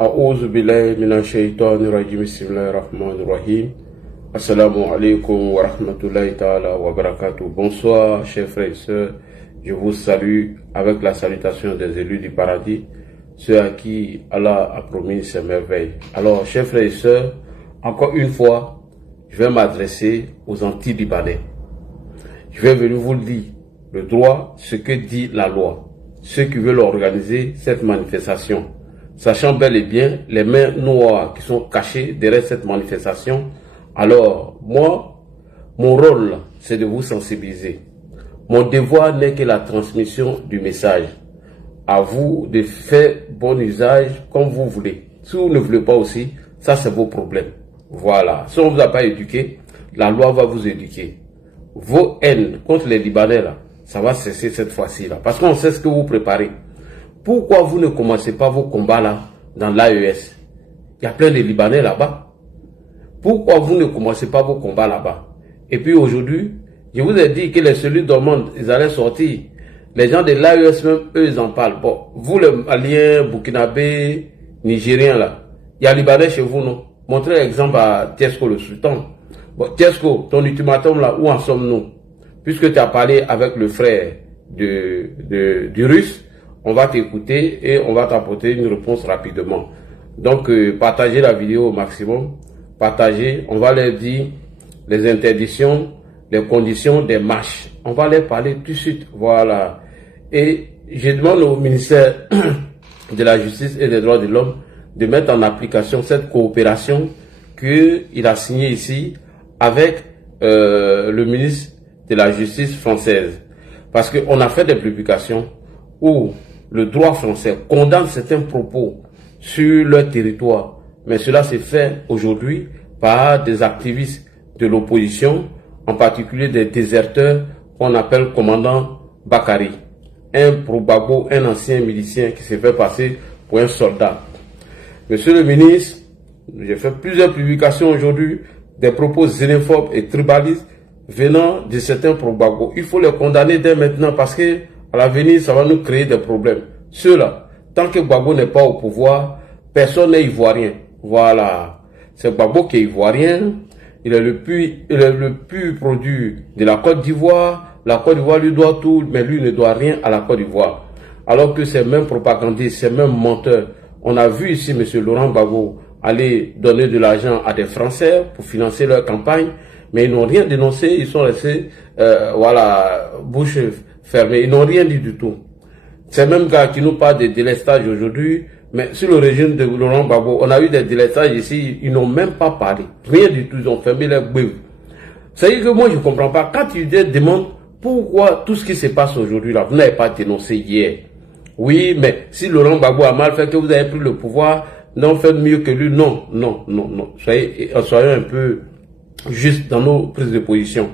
A'oudhu billahi minash shaitani rajim. Bismillahir rahmanir rahim. Assalamu alaikum wa rahmatullahi ta'ala wa barakatuh. Bonsoir, chers frères et sœurs. Je vous salue avec la salutation des élus du paradis, ceux à qui Allah a promis ses merveilles. Alors, chers frères et sœurs, encore une fois, je vais m'adresser aux anti-libanais. Je vais venir vous le dire, le droit, ce que dit la loi. Ceux qui veulent organiser cette manifestation, sachant bel et bien les mains noires qui sont cachées derrière cette manifestation. Alors, moi, mon rôle, c'est de vous sensibiliser. Mon devoir n'est que la transmission du message. À vous de faire bon usage comme vous voulez. Si vous ne voulez pas aussi, ça c'est vos problèmes. Voilà. Si on ne vous a pas éduqué, la loi va vous éduquer. Vos haines contre les Libanais, là, ça va cesser cette fois-ci, là. Parce qu'on sait ce que vous préparez. Pourquoi vous ne commencez pas vos combats, là, dans l'AES? Il y a plein de Libanais là-bas. Pourquoi vous ne commencez pas vos combats là-bas? Et puis aujourd'hui, je vous ai dit que les cellules dormantes, ils allaient sortir. Les gens de l'AES même, eux, ils en parlent. Bon, vous, les Maliens, Burkinabés, Nigériens, là, il y a Libanais chez vous, non? Montrez l'exemple à Tiesco le Sultan. Bon, Tiesco, ton ultimatum, là, où en sommes-nous? Puisque tu as parlé avec le frère du Russe, on va t'écouter et on va t'apporter une réponse rapidement. Donc, partagez la vidéo au maximum. Partagez, on va leur dire les interdictions, les conditions des marches. On va leur parler tout de suite. Voilà. Et je demande au ministère de la Justice et des Droits de l'Homme de mettre en application cette coopération qu'il a signée ici avec le ministre de la Justice française. Parce qu'on a fait des publications où le droit français condamne certains propos sur leur territoire. Mais cela s'est fait aujourd'hui par des activistes de l'opposition, en particulier des déserteurs qu'on appelle commandant Bakary. Un pro-Gbagbo, un ancien milicien qui s'est fait passer pour un soldat. Monsieur le ministre, j'ai fait plusieurs publications aujourd'hui, des propos xénophobes et tribalistes venant de certains pro-Gbagbo. Il faut les condamner dès maintenant parce que à l'avenir, ça va nous créer des problèmes. Ceux-là, tant que Gbagbo n'est pas au pouvoir, personne n'est ivoirien. Voilà. C'est Gbagbo qui est ivoirien. Il est le plus produit de la Côte d'Ivoire. La Côte d'Ivoire lui doit tout, mais lui ne doit rien à la Côte d'Ivoire. Alors que ces mêmes propagandistes, ces mêmes menteurs, on a vu ici M. Laurent Gbagbo aller donner de l'argent à des Français pour financer leur campagne, mais ils n'ont rien dénoncé, ils sont restés, voilà, bouche fermée, ils n'ont rien dit du tout. Ces mêmes gars qui nous parlent de délestage aujourd'hui, mais sur le régime de Laurent Gbagbo, on a eu des délestages ici, ils n'ont même pas parlé, rien du tout, ils ont fermé les bouilles. C'est-à-dire que moi je ne comprends pas, quand tu te demandes pourquoi tout ce qui se passe aujourd'hui là, vous n'avez pas dénoncé hier. Oui, mais si Laurent Gbagbo a mal fait, que vous avez pris le pouvoir, non, faites mieux que lui. Non, non, non, non. Soyons un peu juste dans nos prises de position.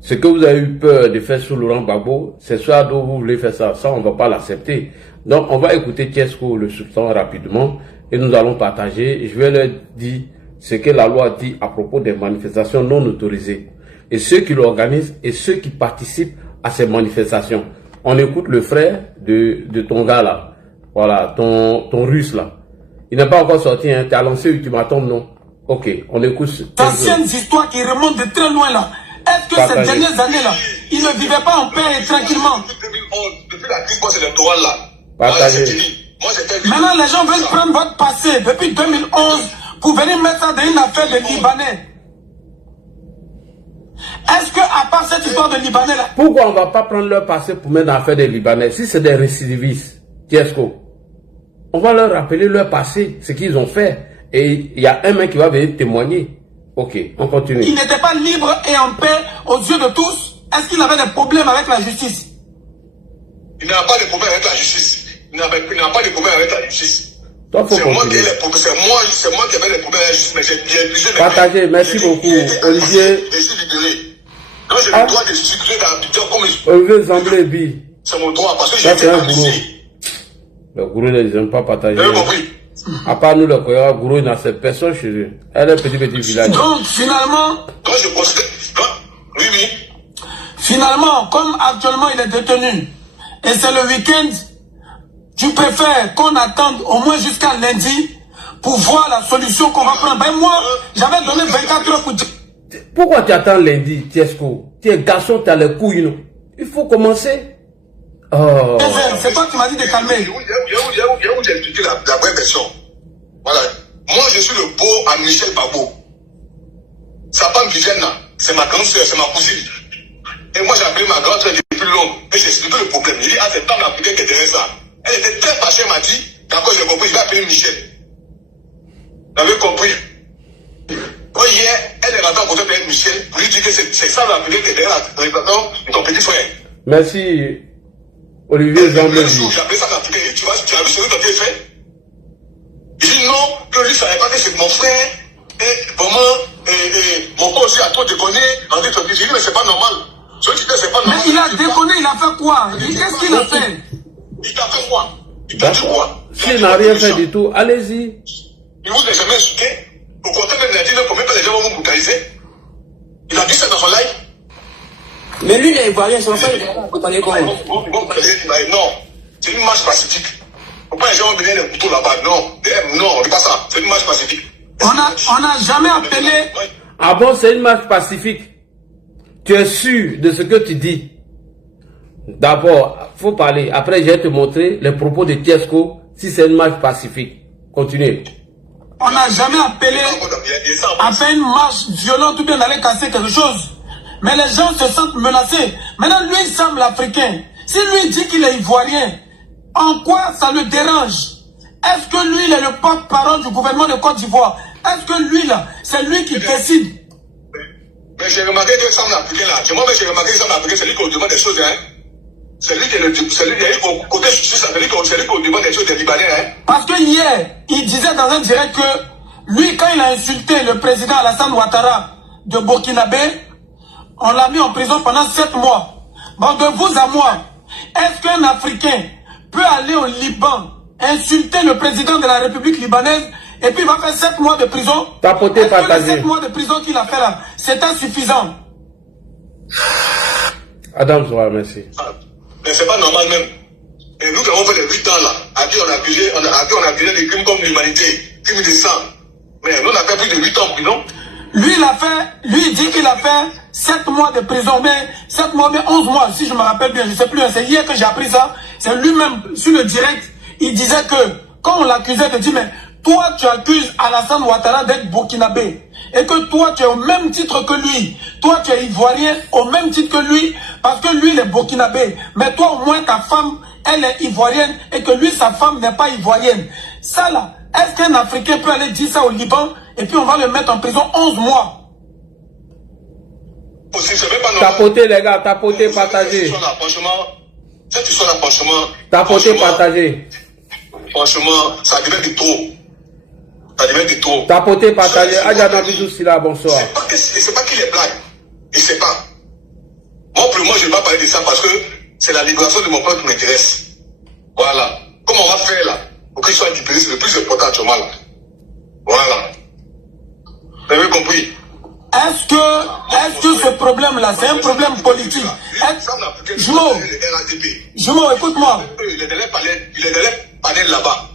Ce que vous avez eu peur de faire sur Laurent Gbagbo, c'est soit dont vous voulez faire ça. Ça, on ne va pas l'accepter. Donc, on va écouter Tiesco le Sultan rapidement et nous allons partager. Je vais leur dire ce que la loi dit à propos des manifestations non autorisées. Et ceux qui l'organisent et ceux qui participent à ces manifestations. On écoute le frère de ton gars là. Voilà, ton russe là. Il n'est pas encore sorti, hein. Tu as lancé ultimatum, non? Ok, on écoute. D'anciennes histoires qui remontent de très loin là. Est-ce que ces dernières années là, ils ne vivaient pas en paix et tranquillement? Depuis la crise post-électorale là. Partagez. Maintenant les gens veulent prendre votre passé depuis 2011 pour venir mettre ça dans une affaire de Libanais. Est-ce que à part cette histoire de Libanais là, pourquoi on ne va pas prendre leur passé pour mettre dans l'affaire des Libanais? Si c'est des récidivistes, Tiesco, on va leur rappeler leur passé, ce qu'ils ont fait. Et il y a un mec qui va venir témoigner. Ok, on continue. il n'était pas libre et en paix aux yeux de tous? Est-ce qu'il avait des problèmes avec la justice? Il n'a pas de problème avec la justice. Il n'a pas de problème avec la justice. C'est moi qui ai les problèmes. C'est moi qui avais les problèmes avec la justice. Mais j'ai épuisé les partagez, merci beaucoup, Olivier. Je suis libéré. Quand j'ai le droit de circuler dans le job comme Olivier Zamblé, c'est mon droit parce que ça j'ai c'est été un gourou. ici. Le gourou, ils n'aiment pas partager. Vous avez compris? À part nous, le Koya, gourou, il n'a cette personne chez eux. Elle est un petit village. Donc finalement, Quand je considère... Oui, oui. finalement, comme actuellement il est détenu, et c'est le week-end, Tu préfères qu'on attende au moins jusqu'à lundi pour voir la solution qu'on va prendre. Ben moi, j'avais donné 24 heures pour dire. Pourquoi tu attends lundi, Tiesco? Tu es garçon, tu as les couilles, non? Il faut commencer. Oh. C'est toi qui m'as dit de calmer. Il y a où j'ai expliqué la vraie version. Voilà. Moi, je suis le beau à Michel Babo. Sa femme Vivienne, c'est ma grande soeur, c'est ma cousine. Et moi, j'ai appelé ma grande soeur depuis longtemps. Et j'ai expliqué le problème. Il dit, ah, cette femme africaine qui est derrière ça. Elle était très fâchée, elle m'a dit, d'accord, j'ai compris, je vais appeler Michel. Vous avez compris? Quand hier, elle est rentrée en contact avec Michel pour lui dire que c'est ça l'Africain qui est derrière la réputation de ton petit frère. Merci, Olivier Jean-Bleuzy. J'ai appelé ça l'Africain. Tu as vu ce que tu as fait? Il dit non, que lui ne savait pas que c'est mon frère. Et vraiment, mon père aussi a trop déconné. J'ai dit, mais c'est pas normal. Ce que tu fais, c'est pas normal. Mais il a déconné, il a fait quoi? Qu'est-ce qu'il a fait? Il t'a fait quoi? Il t'a dit quoi? S'il n'a rien fait du tout, allez-y. Il vous a jamais insulté. Au contraire, même, il a dit, ne combien pas les gens vont vous brutaliser. Il a dit ça dans son live. Mais lui, il est ivoirien, son frère, il est comment? Non, c'est une marche pacifique. Faut pas les gens venir les couteaux là-bas. Non, non, on dit pas ça. C'est une marche pacifique. On n'a jamais appelé. Ah bon, c'est une marche pacifique. Tu es sûr de ce que tu dis? D'abord, faut parler. Après, je vais te montrer les propos de Tiesco si c'est une marche pacifique. Continuez. On n'a jamais appelé à faire une marche violente ou bien d'aller casser quelque chose. Mais les gens se sentent menacés. Maintenant, lui, il semble africain. Si lui dit qu'il est ivoirien, en quoi ça le dérange? Est-ce que lui, il est le porte-parole du gouvernement de Côte d'Ivoire? Est-ce que lui, là, c'est lui qui décide? Mais j'ai remarqué que ça africain, là. Moi, j'ai remarqué que ça africain, c'est lui qui demande des choses, hein. C'est lui qui est le côté justice, c'est lui qui demande des choses des Libanais, hein. Parce que hier, il disait dans un direct que lui, quand il a insulté le président Alassane Ouattara de Burkinabé, on l'a mis en prison pendant 7 mois. Bon, de vous à moi, est-ce qu'un Africain peut aller au Liban, insulter le président de la République libanaise, et puis il va faire 7 mois de prison? Tapoter, est-ce que les partager. 7 mois de prison qu'il a fait là, c'est insuffisant? Adam Zohar, merci. Mais c'est pas normal même. Et nous qui avons fait les 8 ans là, à qui on a accusé des crimes comme l'humanité, crimes de sang. Mais nous on a fait plus de 8 ans en prison. Lui, il dit qu'il a fait 7 mois de prison, mais 7 mois, mais 11 mois, si je me rappelle bien, je ne sais plus, c'est hier que j'ai appris ça. C'est lui-même, sur le direct, il disait que, quand on l'accusait de dire, mais toi, tu accuses Alassane Ouattara d'être burkinabé, et que toi, tu es au même titre que lui. Toi, tu es ivoirien au même titre que lui, parce que lui, il est burkinabé. Mais toi, au moins, ta femme, elle est ivoirienne, et que lui, sa femme n'est pas ivoirienne. Ça, là, est-ce qu'un Africain peut aller dire ça au Liban, et puis on va le mettre en prison 11 mois? Tapoter, les gars, tapoter, partager. Cette histoire-là, franchement... Tapoter, partager. Franchement, ça devient de trop. Ça devient de trop. Tapoter, partager. Adjana Bisou Sila, bonsoir. C'est pas qu'il est blague. Il sait pas. Moi, je ne vais pas parler de ça parce que c'est la libération de mon peuple qui m'intéresse. Voilà. Comment on va faire là pour qu'il soit libéré, c'est le plus important actuellement là. Voilà. Vous avez compris? Est-ce que ce problème-là, c'est un problème politique? Jumeau, écoute-moi. Il est dans les panels là-bas.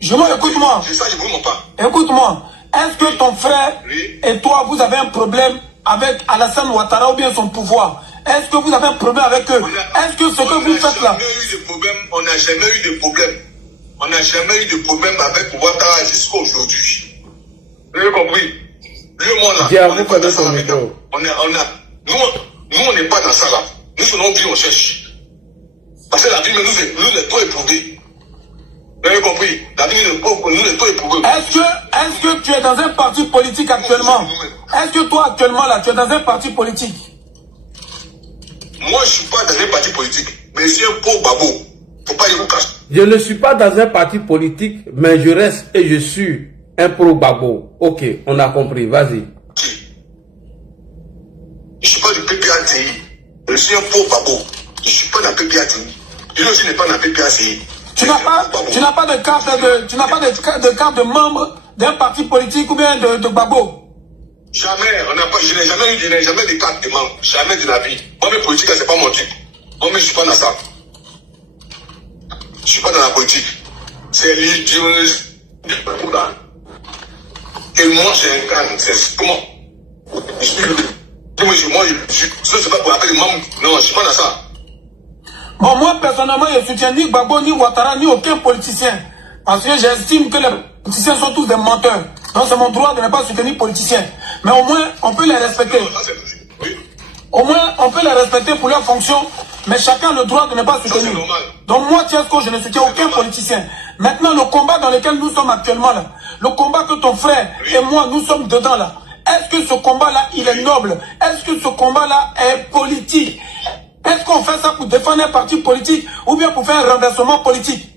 Jumeau, écoute-moi. C'est ça, je ne vous pas. Écoute-moi. Est-ce que ton frère et toi, vous avez un problème avec Alassane Ouattara ou bien son pouvoir? Est-ce que vous avez un problème avec eux? Est-ce que ce que vous faites là... On n'a jamais eu de problème. On n'a jamais eu de problème avec Ouattara jusqu'à aujourd'hui. Vous avez compris? Nous, on n'est pas dans ça là. Nous, selon vie, on cherche. Parce que la vie, nous est trop éprouvée. Vous avez compris? La vie, nous est trop éprouvée. Est-ce que tu es dans un parti politique actuellement? Est-ce que toi, actuellement, là, tu es dans un parti politique? Moi, je ne suis pas dans un parti politique. Mais c'est un pauvre babo. Faut pas y vous cacher. Je ne suis pas dans un parti politique, mais je reste et je suis un pro-babo. Ok, on a compris, vas-y. Je ne suis pas du PPATI. Je suis un pro-babo. Je ne suis pas dans le PPATI. Je aussi n'est pas dans le PPATI. Tu n'as pas de carte de membre d'un parti politique ou bien de babo? Jamais. Je n'ai jamais de carte de membre. Jamais de la vie. Moi, mes politiques, c'est pas mon truc. Moi, je ne suis pas dans ça. Je suis pas dans la politique. C'est l'idéologie du peuple là. Et moi, j'incarne. C'est comment? Moi, je sais pas pour appeler les membres. Non, je suis pas dans ça. Bon, moi, personnellement, je soutiens ni Gbagbo, ni Ouattara, ni aucun politicien. Parce que j'estime que les politiciens sont tous des menteurs. Donc, c'est mon droit de ne pas soutenir les politiciens. Mais au moins, on peut les respecter. Au moins, on peut les respecter pour leur fonction. Mais chacun a le droit de ne pas soutenir. Donc, moi, Tiesco, je ne soutiens aucun politicien. Maintenant, le combat dans lequel nous sommes actuellement là, le combat que ton frère et moi, nous sommes dedans là, est-ce que ce combat-là, il est noble? Est-ce que ce combat-là est politique? Est-ce qu'on fait ça pour défendre un parti politique ou bien pour faire un renversement politique?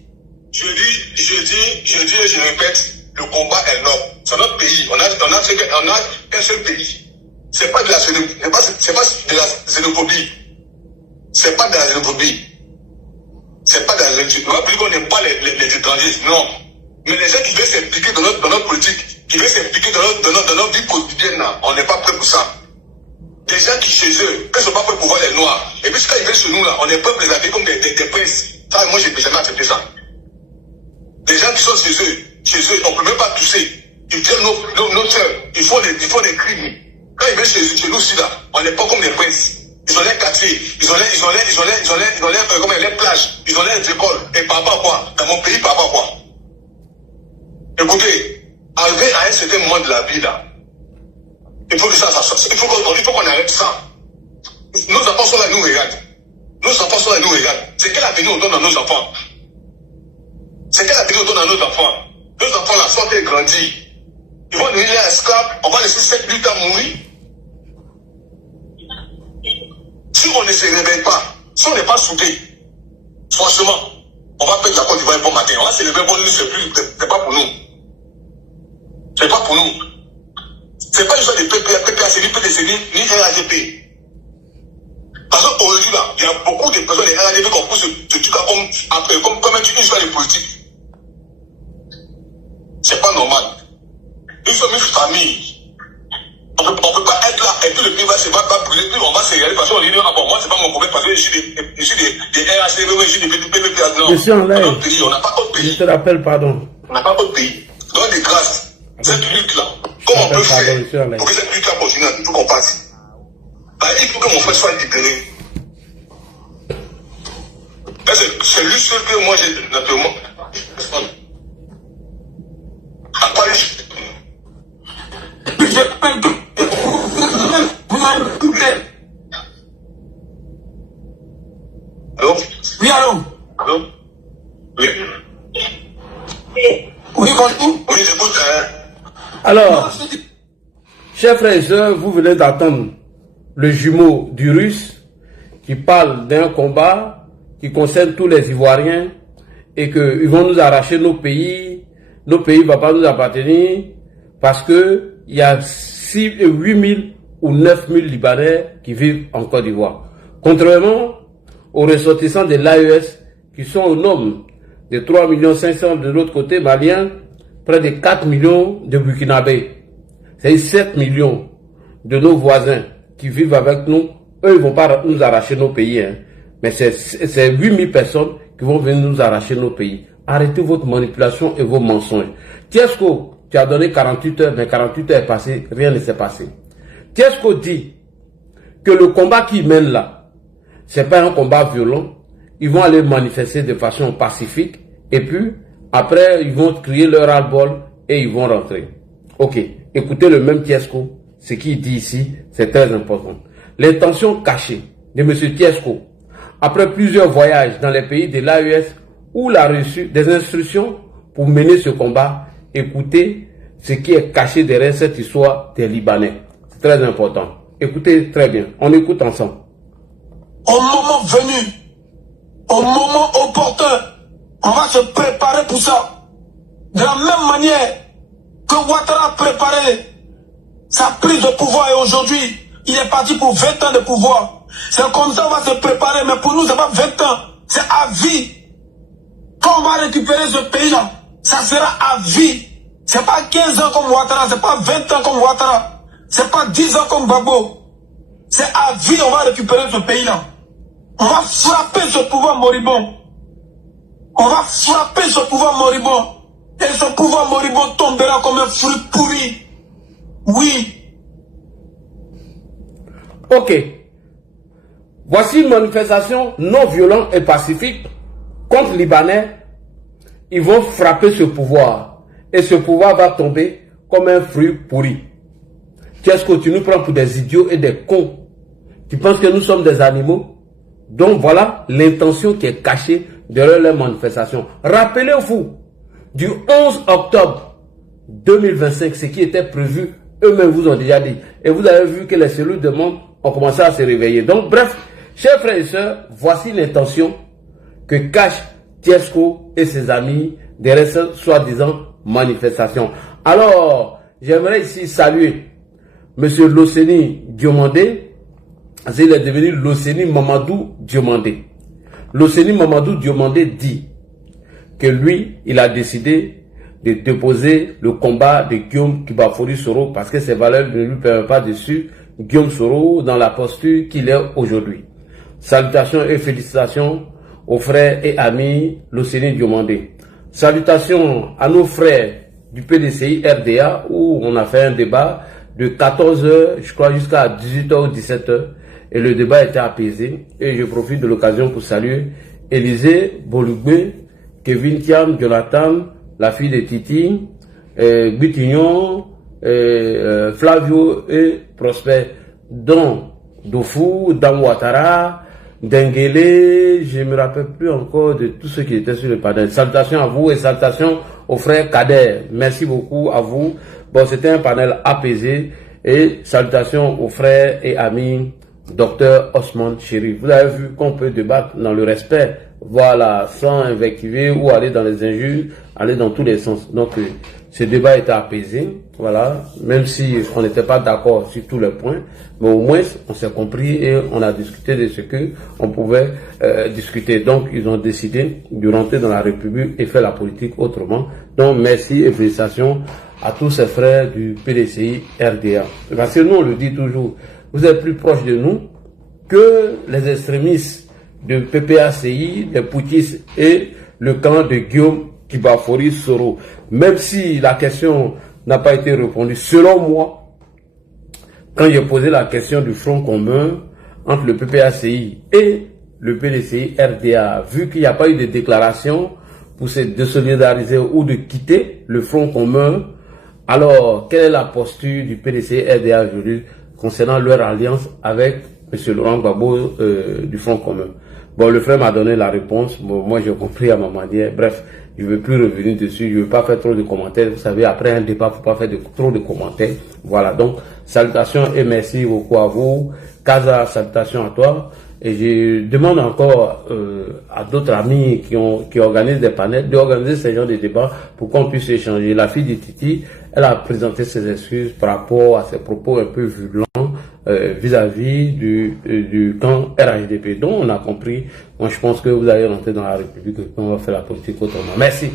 Je dis et je répète, le combat est noble. C'est notre pays. On a qu'un seul pays. C'est pas de la xénophobie. C'est pas de la xénophobie. C'est pas de la xénophobie. C'est pas de la xénophobie. On va plus qu'on n'aime pas les étrangers. Non. Mais les gens qui veulent s'impliquer dans notre politique, qui veulent s'impliquer dans notre vie quotidienne, là, on n'est pas prêt pour ça. Des gens qui chez eux, quand ils sont pas prêts pour voir les noirs, et puis quand ils viennent chez nous, là, on est prêt pour les appeler comme des princes. Ça, moi, j'ai jamais accepté ça. Des gens qui sont chez eux, on peut même pas toucher. Ils viennent nos soeurs, ils font des crimes. Quand ils viennent chez nous aussi, là, on n'est pas comme des princes. Ils ont les quartiers, ils ont les plages, ils ont les écoles. Et par rapport à quoi? Dans mon pays, par rapport à quoi? Écoutez, arriver à un certain moment de la vie, là, il faut qu'on arrête ça. Nos enfants sont là, ils nous regardent. Nos enfants sont là, ils nous regardent. C'est quel avenir on donne à nos enfants? C'est quel avenir on donne à nos enfants? Nos enfants, là, sont grandis. Ils vont devenir esclaves, on va laisser 7 minutes à mourir. Si on ne se réveille pas, si on n'est pas soudé, franchement, on va perdre la Côte d'Ivoire un bon matin. On va se lever, bon, c'est pas pour nous. C'est pas pour nous. C'est pas une histoire de PPACD, PDCD, ni RAGP. Parce qu'aujourd'hui, là, il y a beaucoup de personnes de RAGP qui ont pris ce truc-là comme une histoire de politique. C'est pas normal. Nous sommes une famille. On peut pas être là et puis le pays va se brûler, puis on va se regarder parce qu'on dit ah bon, moi c'est pas mon problème parce que je suis des RACV, je suis des PPA. Non, Monsieur en live, pays, on n'a pas d'autre pays. je te rappelle, pardon. On n'a pas d'autre pays. Donc des grâces, cette lutte-là, comment on peut faire pour que cette lutte-là continue, il faut qu'on passe. Il faut que mon frère soit libéré. C'est lui seul que moi j'ai naturellement. À part allô? Oui, allô? Allô? Oui. Oui, bonjour. Oui, j'écoute. Alors, chers frères et sœurs, vous venez d'entendre le jumeau du Russe qui parle d'un combat qui concerne tous les Ivoiriens et qu'ils vont nous arracher nos pays ne vont pas nous appartenir parce que il y a 8 000 ou 9 000 Libanais qui vivent en Côte d'Ivoire. Contrairement aux ressortissants de l'AES qui sont au nombre de 3 500 000 de l'autre côté malien, près de 4 millions de Burkinabés. C'est 7 millions de nos voisins qui vivent avec nous. Eux, ils vont pas nous arracher nos pays. Hein. Mais c'est 8 000 personnes qui vont venir nous arracher nos pays. Arrêtez votre manipulation et vos mensonges. Tiesco, tu as donné 48 heures, mais 48 heures est passé, rien ne s'est passé. Tiesco dit que le combat qu'ils mènent là, c'est pas un combat violent. Ils vont aller manifester de façon pacifique et puis après ils vont crier leur ras-le-bol et ils vont rentrer. Ok, écoutez le même Tiesco, ce qu'il dit ici, c'est très important. L'intention cachée de M. Tiesco, après plusieurs voyages dans les pays de l'AES où il a reçu des instructions pour mener ce combat, écoutez ce qui est caché derrière cette histoire des Libanais. C'est très important. Écoutez très bien, on écoute ensemble. Au moment venu, au moment opportun, on va se préparer pour ça. De la même manière que Ouattara a préparé sa prise de pouvoir et aujourd'hui, il est parti pour 20 ans de pouvoir. C'est comme ça qu'on va se préparer, mais pour nous, c'est pas 20 ans, c'est à vie. Quand on va récupérer ce pays-là, ça sera à vie. C'est pas 15 ans comme Ouattara, c'est pas 20 ans comme Ouattara, c'est pas 10 ans comme Gbagbo. C'est à vie, on va récupérer ce pays-là. On va frapper ce pouvoir moribond. On va frapper ce pouvoir moribond. Et ce pouvoir moribond tombera comme un fruit pourri. Oui. Ok. Voici une manifestation non violente et pacifique contre les Libanais. Ils vont frapper ce pouvoir. Et ce pouvoir va tomber comme un fruit pourri. Qu'est-ce que tu nous prends pour des idiots et des cons? Tu penses que nous sommes des animaux? Donc voilà l'intention qui est cachée derrière les manifestations. Rappelez-vous, du 11 octobre 2025, ce qui était prévu, eux-mêmes vous ont déjà dit. Et vous avez vu que les cellules de monde ont commencé à se réveiller. Donc bref, chers frères et sœurs, voici l'intention que cache Tiesco et ses amis derrière cette soi-disant manifestation. Alors, j'aimerais ici saluer M. Loseni Diomandé. Il est devenu Loseni Mamadou Diomandé. Loseni Mamadou Diomandé dit que lui, il a décidé de déposer le combat de Guillaume Kibafori Soro parce que ses valeurs ne lui permettent pas de suivre Guillaume Soro dans la posture qu'il est aujourd'hui. Salutations et félicitations aux frères et amis Loseni Diomandé. Salutations à nos frères du PDCI RDA où on a fait un débat de 14h, je crois, jusqu'à 18h ou 17h. Et le débat était apaisé. Et je profite de l'occasion pour saluer Élisée Bolugbe, Kevin Thiam, Jonathan, la fille de Titi, Gutignon, Flavio et Prosper, dont Dofou, Dan Ouattara, Dengele, je ne me rappelle plus encore de tous ceux qui étaient sur le panel. Salutations à vous et salutations aux frères Kader. Merci beaucoup à vous. Bon, c'était un panel apaisé et salutations aux frères et amis Docteur Osman Chérif. Vous avez vu qu'on peut débattre dans le respect, voilà, sans invectiver ou aller dans les injures, aller dans tous les sens. Donc, ce débat était apaisé, voilà, même si on n'était pas d'accord sur tous les points, mais au moins on s'est compris et on a discuté de ce que on pouvait discuter. Donc, ils ont décidé de rentrer dans la République et faire la politique autrement. Donc, merci et félicitations à tous ces frères du PDCI RDA. Parce que nous, on le dit toujours, vous êtes plus proche de nous que les extrémistes de PPACI, des poutistes et le camp de Guillaume Kibafori Soro. Même si la question n'a pas été répondue, selon moi, quand j'ai posé la question du front commun entre le PPACI et le PDCI RDA, vu qu'il n'y a pas eu de déclaration pour se désolidariser ou de quitter le front commun, alors quelle est la posture du PDCI RDA aujourd'hui concernant leur alliance avec M. Laurent Gbagbo du Front commun? Bon, le frère m'a donné la réponse. Bon, moi, j'ai compris à ma manière. Bref, je ne veux plus revenir dessus. Je ne veux pas faire trop de commentaires. Vous savez, après un débat, il ne faut pas faire trop de commentaires. Voilà, donc, salutations et merci beaucoup à vous. Kaza, salutations à toi. Et je demande encore à d'autres amis qui organisent des panels d'organiser ce genre de débats pour qu'on puisse échanger. La fille de Titi, elle a présenté ses excuses par rapport à ses propos un peu violents vis-à-vis du camp RHDP. Donc on a compris. Moi je pense que vous allez rentrer dans la République et qu'on va faire la politique autrement. Merci.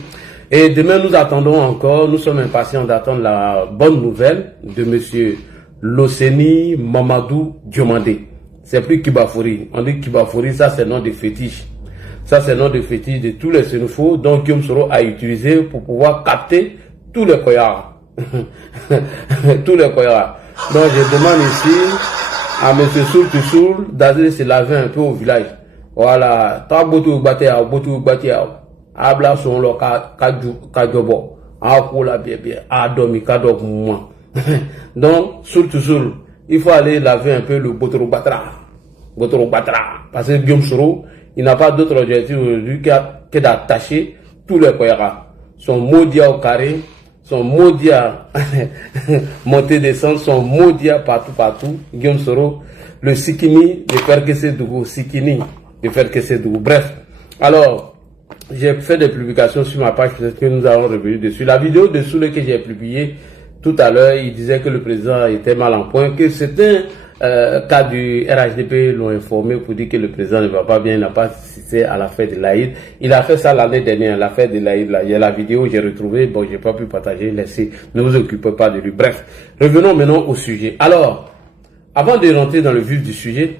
Et demain nous attendons encore, nous sommes impatients d'attendre la bonne nouvelle de monsieur Loseni Mamadou Diomandé. C'est plus Kibafori. On dit Kibafori, ça c'est le nom de fétiche. Ça c'est le nom de fétiche de tous les xénophobes dont Guillaume Soro a utilisé pour pouvoir capter tous les koyards. Tous les koyards. Donc je demande ici à M. Soul d'aller se laver un peu au village. Voilà. Tabotu batea, botu batea. Abla son lo kajobo. Akola bien bien. Adomi kadok moi. Donc Soul. Il faut aller laver un peu le Botoro Batra. Parce que Guillaume Soro, il n'a pas d'autre objectif aujourd'hui que d'attacher tous les koyards. Son maudia au carré, son maudia monté descendre, son maudia partout. Guillaume Soro, le Sikini de faire que c'est Dougou. Bref. Alors, j'ai fait des publications sur ma page, peut-être que nous allons revenir dessus. La vidéo dessous que j'ai publiée tout à l'heure, il disait que le président était mal en point, que c'était cas du RHDP l'ont informé pour dire que le président ne va pas bien, il n'a pas assisté à la fête de l'Aïd. Il a fait ça l'année dernière, la fête de l'Aïd. Il y a la vidéo, j'ai retrouvé, bon, j'ai pas pu partager, laissez, ne vous occupez pas de lui. Bref, revenons maintenant au sujet. Alors, avant de rentrer dans le vif du sujet,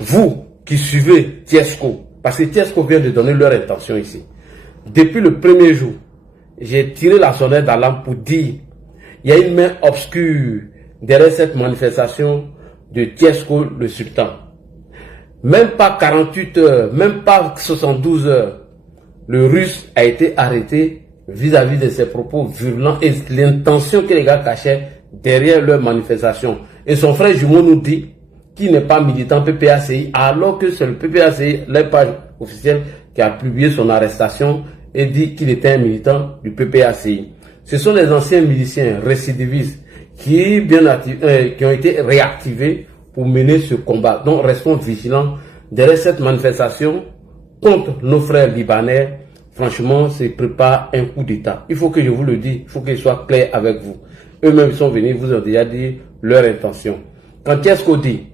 vous qui suivez Tiesco, parce que Tiesco vient de donner leur intention ici. depuis le premier jour, j'ai tiré la sonnette d'alarme pour dire il y a une main obscure derrière cette manifestation de Tiesko le sultan. Même pas 48 heures, même pas 72 heures, le Russe a été arrêté vis-à-vis de ses propos virulents et l'intention que les gars cachaient derrière leur manifestation. Et son frère jumeau nous dit qu'il n'est pas militant PPACI, alors que c'est le PPACI, la page officielle, qui a publié son arrestation et dit qu'il était un militant du PPACI. Ce sont les anciens miliciens récidivistes qui ont été réactivés pour mener ce combat. Donc restons vigilants derrière cette manifestation contre nos frères libanais. Franchement, se prépare un coup d'État. Il faut que je vous le dise, il faut qu'il soit clair avec vous. Eux-mêmes sont venus, vous ont déjà dit leur intention. Quand Tiesko dit,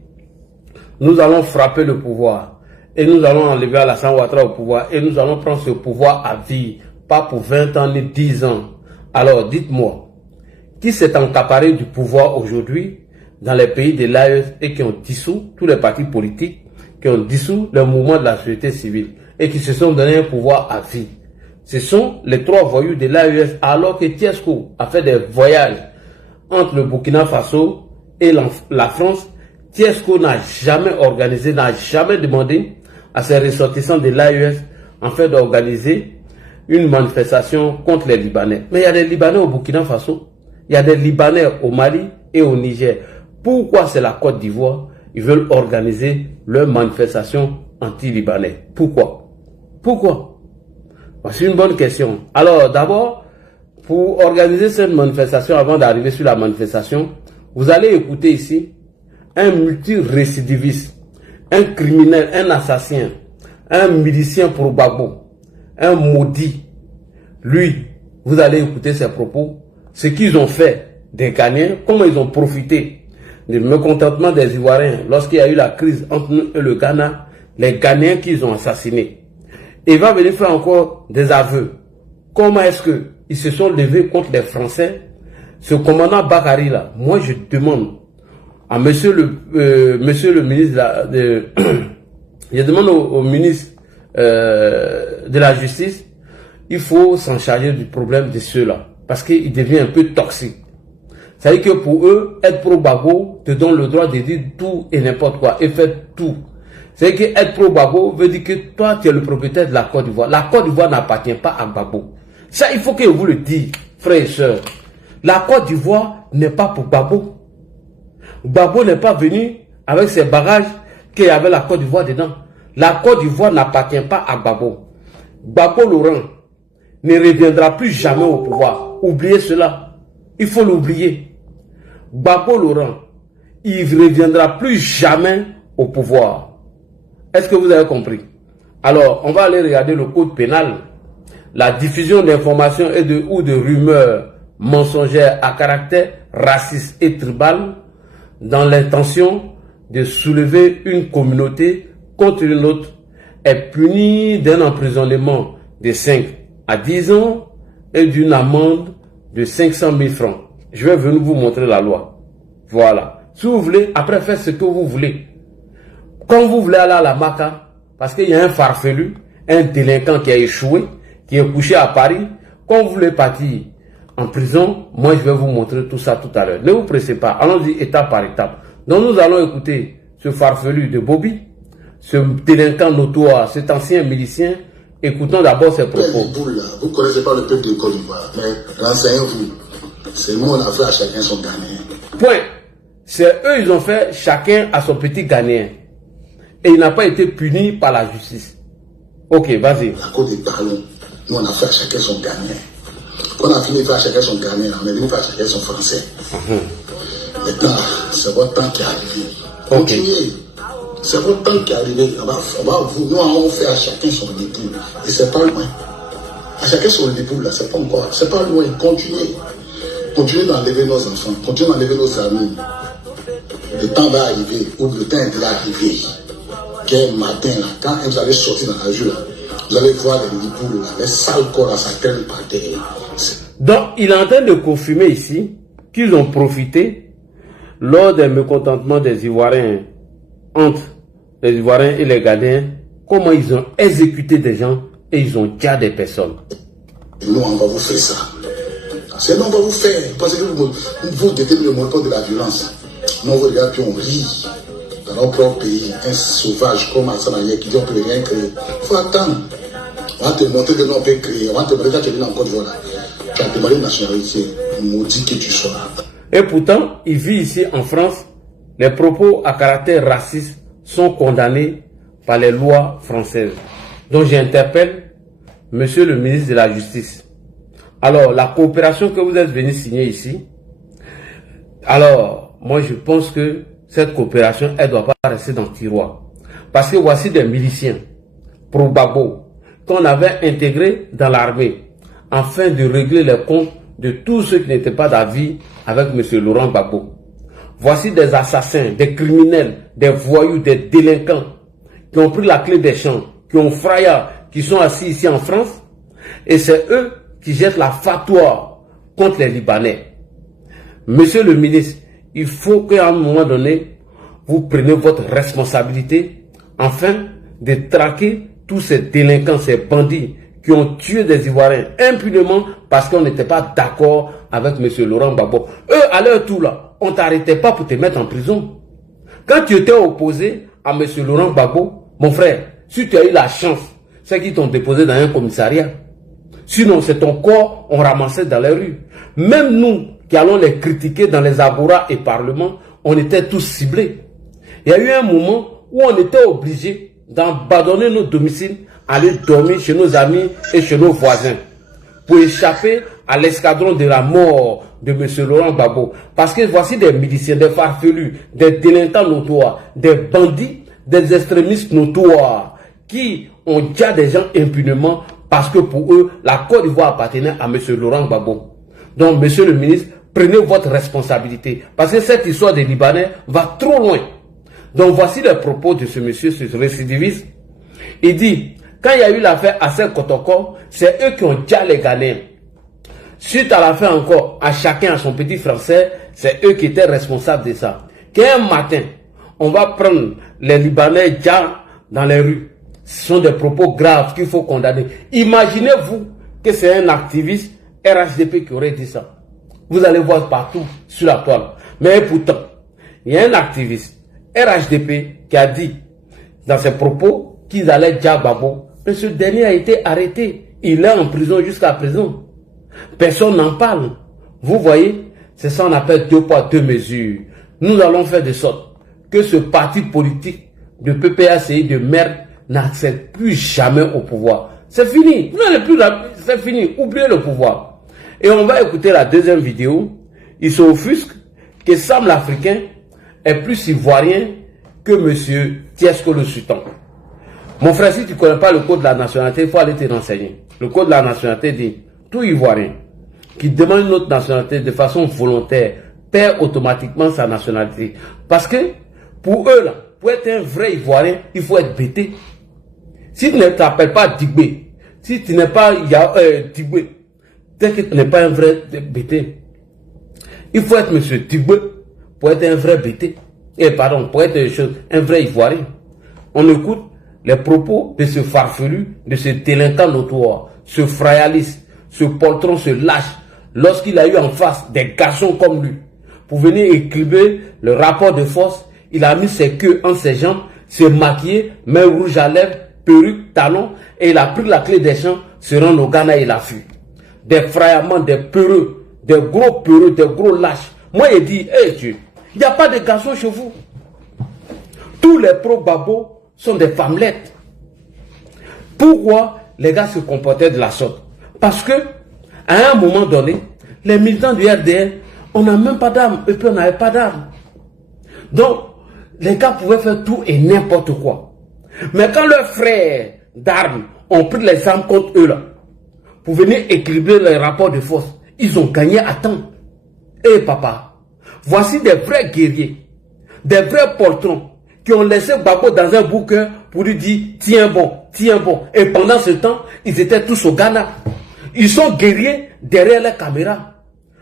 nous allons frapper le pouvoir, et nous allons enlever Alassane Ouattara au pouvoir, et nous allons prendre ce pouvoir à vie, pas pour 20 ans ni 10 ans. Alors dites-moi, qui s'est encaparé du pouvoir aujourd'hui dans les pays de l'AES et qui ont dissous tous les partis politiques, qui ont dissous le mouvement de la société civile et qui se sont donné un pouvoir à vie? Ce sont les trois voyous de l'AES, alors que Tiesko a fait des voyages entre le Burkina Faso et la France. Tiesko n'a jamais organisé, n'a jamais demandé à ses ressortissants de l'AES en fait d'organiser une manifestation contre les Libanais. Mais il y a des Libanais au Burkina Faso, il y a des Libanais au Mali et au Niger. Pourquoi c'est la Côte d'Ivoire? Ils veulent organiser leur manifestation anti-libanais. Pourquoi? Pourquoi? C'est une bonne question. Alors d'abord, pour organiser cette manifestation, avant d'arriver sur la manifestation, vous allez écouter ici un multirécidiviste, un criminel, un assassin, un milicien pour Gbagbo, un maudit. Lui, vous allez écouter ses propos, ce qu'ils ont fait des Ghanéens, comment ils ont profité du mécontentement des Ivoiriens lorsqu'il y a eu la crise entre nous et le Ghana, les Ghanéens qu'ils ont assassinés. Et il va venir faire encore des aveux. Comment est-ce qu'ils se sont levés contre les Français? Ce commandant Bakary là, moi je demande à monsieur le ministre je demande au ministre de la Justice, il faut s'en charger du problème de ceux-là, parce qu'il devient un peu toxique. Ça veut dire que pour eux, être pro-Gbagbo te donne le droit de dire tout et n'importe quoi, et faire tout. C'est que être pro-Gbagbo veut dire que toi, tu es le propriétaire de la Côte d'Ivoire. La Côte d'Ivoire n'appartient pas à Gbagbo. Ça, il faut que vous le dise, frères et sœurs. La Côte d'Ivoire n'est pas pour Gbagbo. Gbagbo n'est pas venu avec ses bagages qu'il y avait la Côte d'Ivoire dedans. La Côte d'Ivoire n'appartient pas à Gbagbo. Gbagbo Laurent ne reviendra plus jamais au pouvoir. Oubliez cela. Il faut l'oublier. Gbagbo Laurent, il ne reviendra plus jamais au pouvoir. Est-ce que vous avez compris? Alors, on va aller regarder le code pénal. La diffusion d'informations ou de rumeurs mensongères à caractère raciste et tribal dans l'intention de soulever une communauté contre une autre est puni d'un emprisonnement de 5 à 10 ans et d'une amende de 500 000 francs. Je vais venir vous montrer la loi. Voilà. Si vous voulez, après faites ce que vous voulez. Quand vous voulez aller à la Maca, parce qu'il y a un farfelu, un délinquant qui a échoué, qui est couché à Paris, quand vous voulez partir en prison, moi je vais vous montrer tout ça tout à l'heure. Ne vous pressez pas, allons-y étape par étape. Donc nous allons écouter ce farfelu de Bobby, ce délinquant notoire, cet ancien milicien. Écoutons d'abord ses propos. Vous ne connaissez pas le peuple de Côte d'Ivoire, mais renseignez-vous. C'est nous, on a fait à chacun son Ghanéen. Point. C'est eux, ils ont fait chacun à son petit Ghanéen. Et il n'a pas été puni par la justice. Ok, vas-y. La Côte des Talons, nous, on a fait à chacun son Ghanéen. Quand on a fini de faire à chacun son Ghanéen, on est venu faire à chacun son Français. Maintenant, c'est votre temps qui est arrivé. Continuez. C'est votre temps qui est arrivé. Nous allons faire à chacun son époux. Et c'est pas loin. À chacun son époux, là, c'est pas encore. C'est pas loin. Continuez. Continuez d'enlever nos enfants. Continuez d'enlever nos amis. Le temps va arriver, ou le temps est déjà arrivé. Quel matin, là, quand vous allez sortir dans la rue, là, vous allez voir les époux, là, les sales corps à sa tête par terre. Donc, il est en train de confirmer ici qu'ils ont profité lors des mécontentements des Ivoiriens entre les Ivoiriens et les Ghanéens, comment ils ont exécuté des gens et ils ont déjà des personnes. Nous, on va vous faire ça. Sinon, on va vous faire. Parce que vous détenez le monopole de la violence. Nous, on regarde puis on rit. Dans notre propre pays, un sauvage comme Assamaya qui dit on ne peut rien créer. Il faut attendre. On va te montrer que nous, on peut créer. On va te montrer quand tu es venu en Côte d'Ivoire. Tu as demandé une nationalité. Maudit que tu sois. Et pourtant, il vit ici en France. Les propos à caractère raciste sont condamnés par les lois françaises. Donc j'interpelle Monsieur le ministre de la Justice. Alors, la coopération que vous êtes venu signer ici, alors, moi je pense que cette coopération, elle ne doit pas rester dans le tiroir. Parce que voici des miliciens, pro-Gbagbo, qu'on avait intégrés dans l'armée, afin de régler les comptes de tous ceux qui n'étaient pas d'avis avec M. Laurent Gbagbo. Voici des assassins, des criminels, des voyous, des délinquants, qui ont pris la clé des champs, qui ont fraillard, qui sont assis ici en France, et c'est eux qui jettent la fatwa contre les Libanais. Monsieur le ministre, il faut qu'à un moment donné, vous preniez votre responsabilité afin de traquer tous ces délinquants, ces bandits qui ont tué des Ivoiriens impunément parce qu'on n'était pas d'accord avec M. Laurent Gbagbo. Eux, à leur tour là, on ne t'arrêtait pas pour te mettre en prison. Quand tu étais opposé à M. Laurent Gbagbo, mon frère, si tu as eu la chance, c'est qu'ils t'ont déposé dans un commissariat. Sinon, c'est ton corps, on ramassait dans les rues. Même nous, qui allons les critiquer dans les agoras et parlements, on était tous ciblés. Il y a eu un moment où on était obligé d'abandonner nos domiciles, aller dormir chez nos amis et chez nos voisins, pour échapper à l'escadron de la mort de M. Laurent Gbagbo. Parce que voici des miliciens, des farfelus, des délinquants notoires, des bandits, des extrémistes notoires, qui ont déjà des gens impunément parce que pour eux, la Côte d'Ivoire appartenait à M. Laurent Gbagbo. Donc, monsieur le ministre, prenez votre responsabilité. Parce que cette histoire des Libanais va trop loin. Donc, voici les propos de ce monsieur, ce récidiviste. Il dit, quand il y a eu l'affaire Assel Kotoko, c'est eux qui ont déjà les Ghanéens. Suite à l'affaire encore, à chacun à son petit français, c'est eux qui étaient responsables de ça. Qu'un matin, on va prendre les Libanais déjà dans les rues. Ce sont des propos graves qu'il faut condamner. Imaginez-vous que c'est un activiste RHDP qui aurait dit ça. Vous allez voir partout sur la toile. Mais pourtant, il y a un activiste RHDP qui a dit dans ses propos qu'ils allaient déjà Gbagbo. Mais ce dernier a été arrêté. Il est en prison jusqu'à présent. Personne n'en parle. Vous voyez, c'est ça qu'on appelle 2 poids 2 mesures. Nous allons faire de sorte que ce parti politique de PPACI de merde n'accède plus jamais au pouvoir. C'est fini. Vous n'allez plus là. C'est fini. Oubliez le pouvoir. Et on va écouter la deuxième vidéo. Ils s'offusquent que Sam l'Africain est plus ivoirien que M. Tiesco le Sultan. Mon frère, si tu ne connais pas le code de la nationalité, il faut aller te renseigner. Le code de la nationalité dit tout Ivoirien qui demande une autre nationalité de façon volontaire perd automatiquement sa nationalité. Parce que pour eux, là, pour être un vrai Ivoirien, il faut être bêté. Si tu ne t'appelles pas Digbé, si tu n'es pas Digbé, peut-être que tu n'es pas un vrai bêté. Il faut être monsieur Digbé pour être un vrai bêté. Pardon, pour être un vrai Ivoirien. On écoute les propos de ce farfelu, de ce délinquant notoire, ce frayaliste, ce poltron, ce lâche, lorsqu'il a eu en face des garçons comme lui. Pour venir écriver le rapport de force, il a mis ses queues entre ses jambes, s'est maquillé, main rouge à lèvres, perruque, talons, et il a pris la clé des champs, se rend au Ghana et il a fui. Des frayaments, des peureux, des gros lâches. Moi, il dit, hey Dieu, il n'y a pas de garçons chez vous. Tous les pro-Gbagbo sont des femmelettes. Pourquoi les gars se comportaient de la sorte? Parce que, à un moment donné, les militants du RDR, on n'a même pas d'armes, et puis on n'avait pas d'armes. Donc, les gars pouvaient faire tout et n'importe quoi. Mais quand leurs frères d'armes ont pris les armes contre eux, là, pour venir équilibrer les rapports de force, ils ont gagné à temps. Papa, voici des vrais guerriers, des vrais poltrons, qui ont laissé Gbagbo dans un bouquin pour lui dire tiens bon. Et pendant ce temps, ils étaient tous au Ghana. Ils sont guerriers derrière les caméras.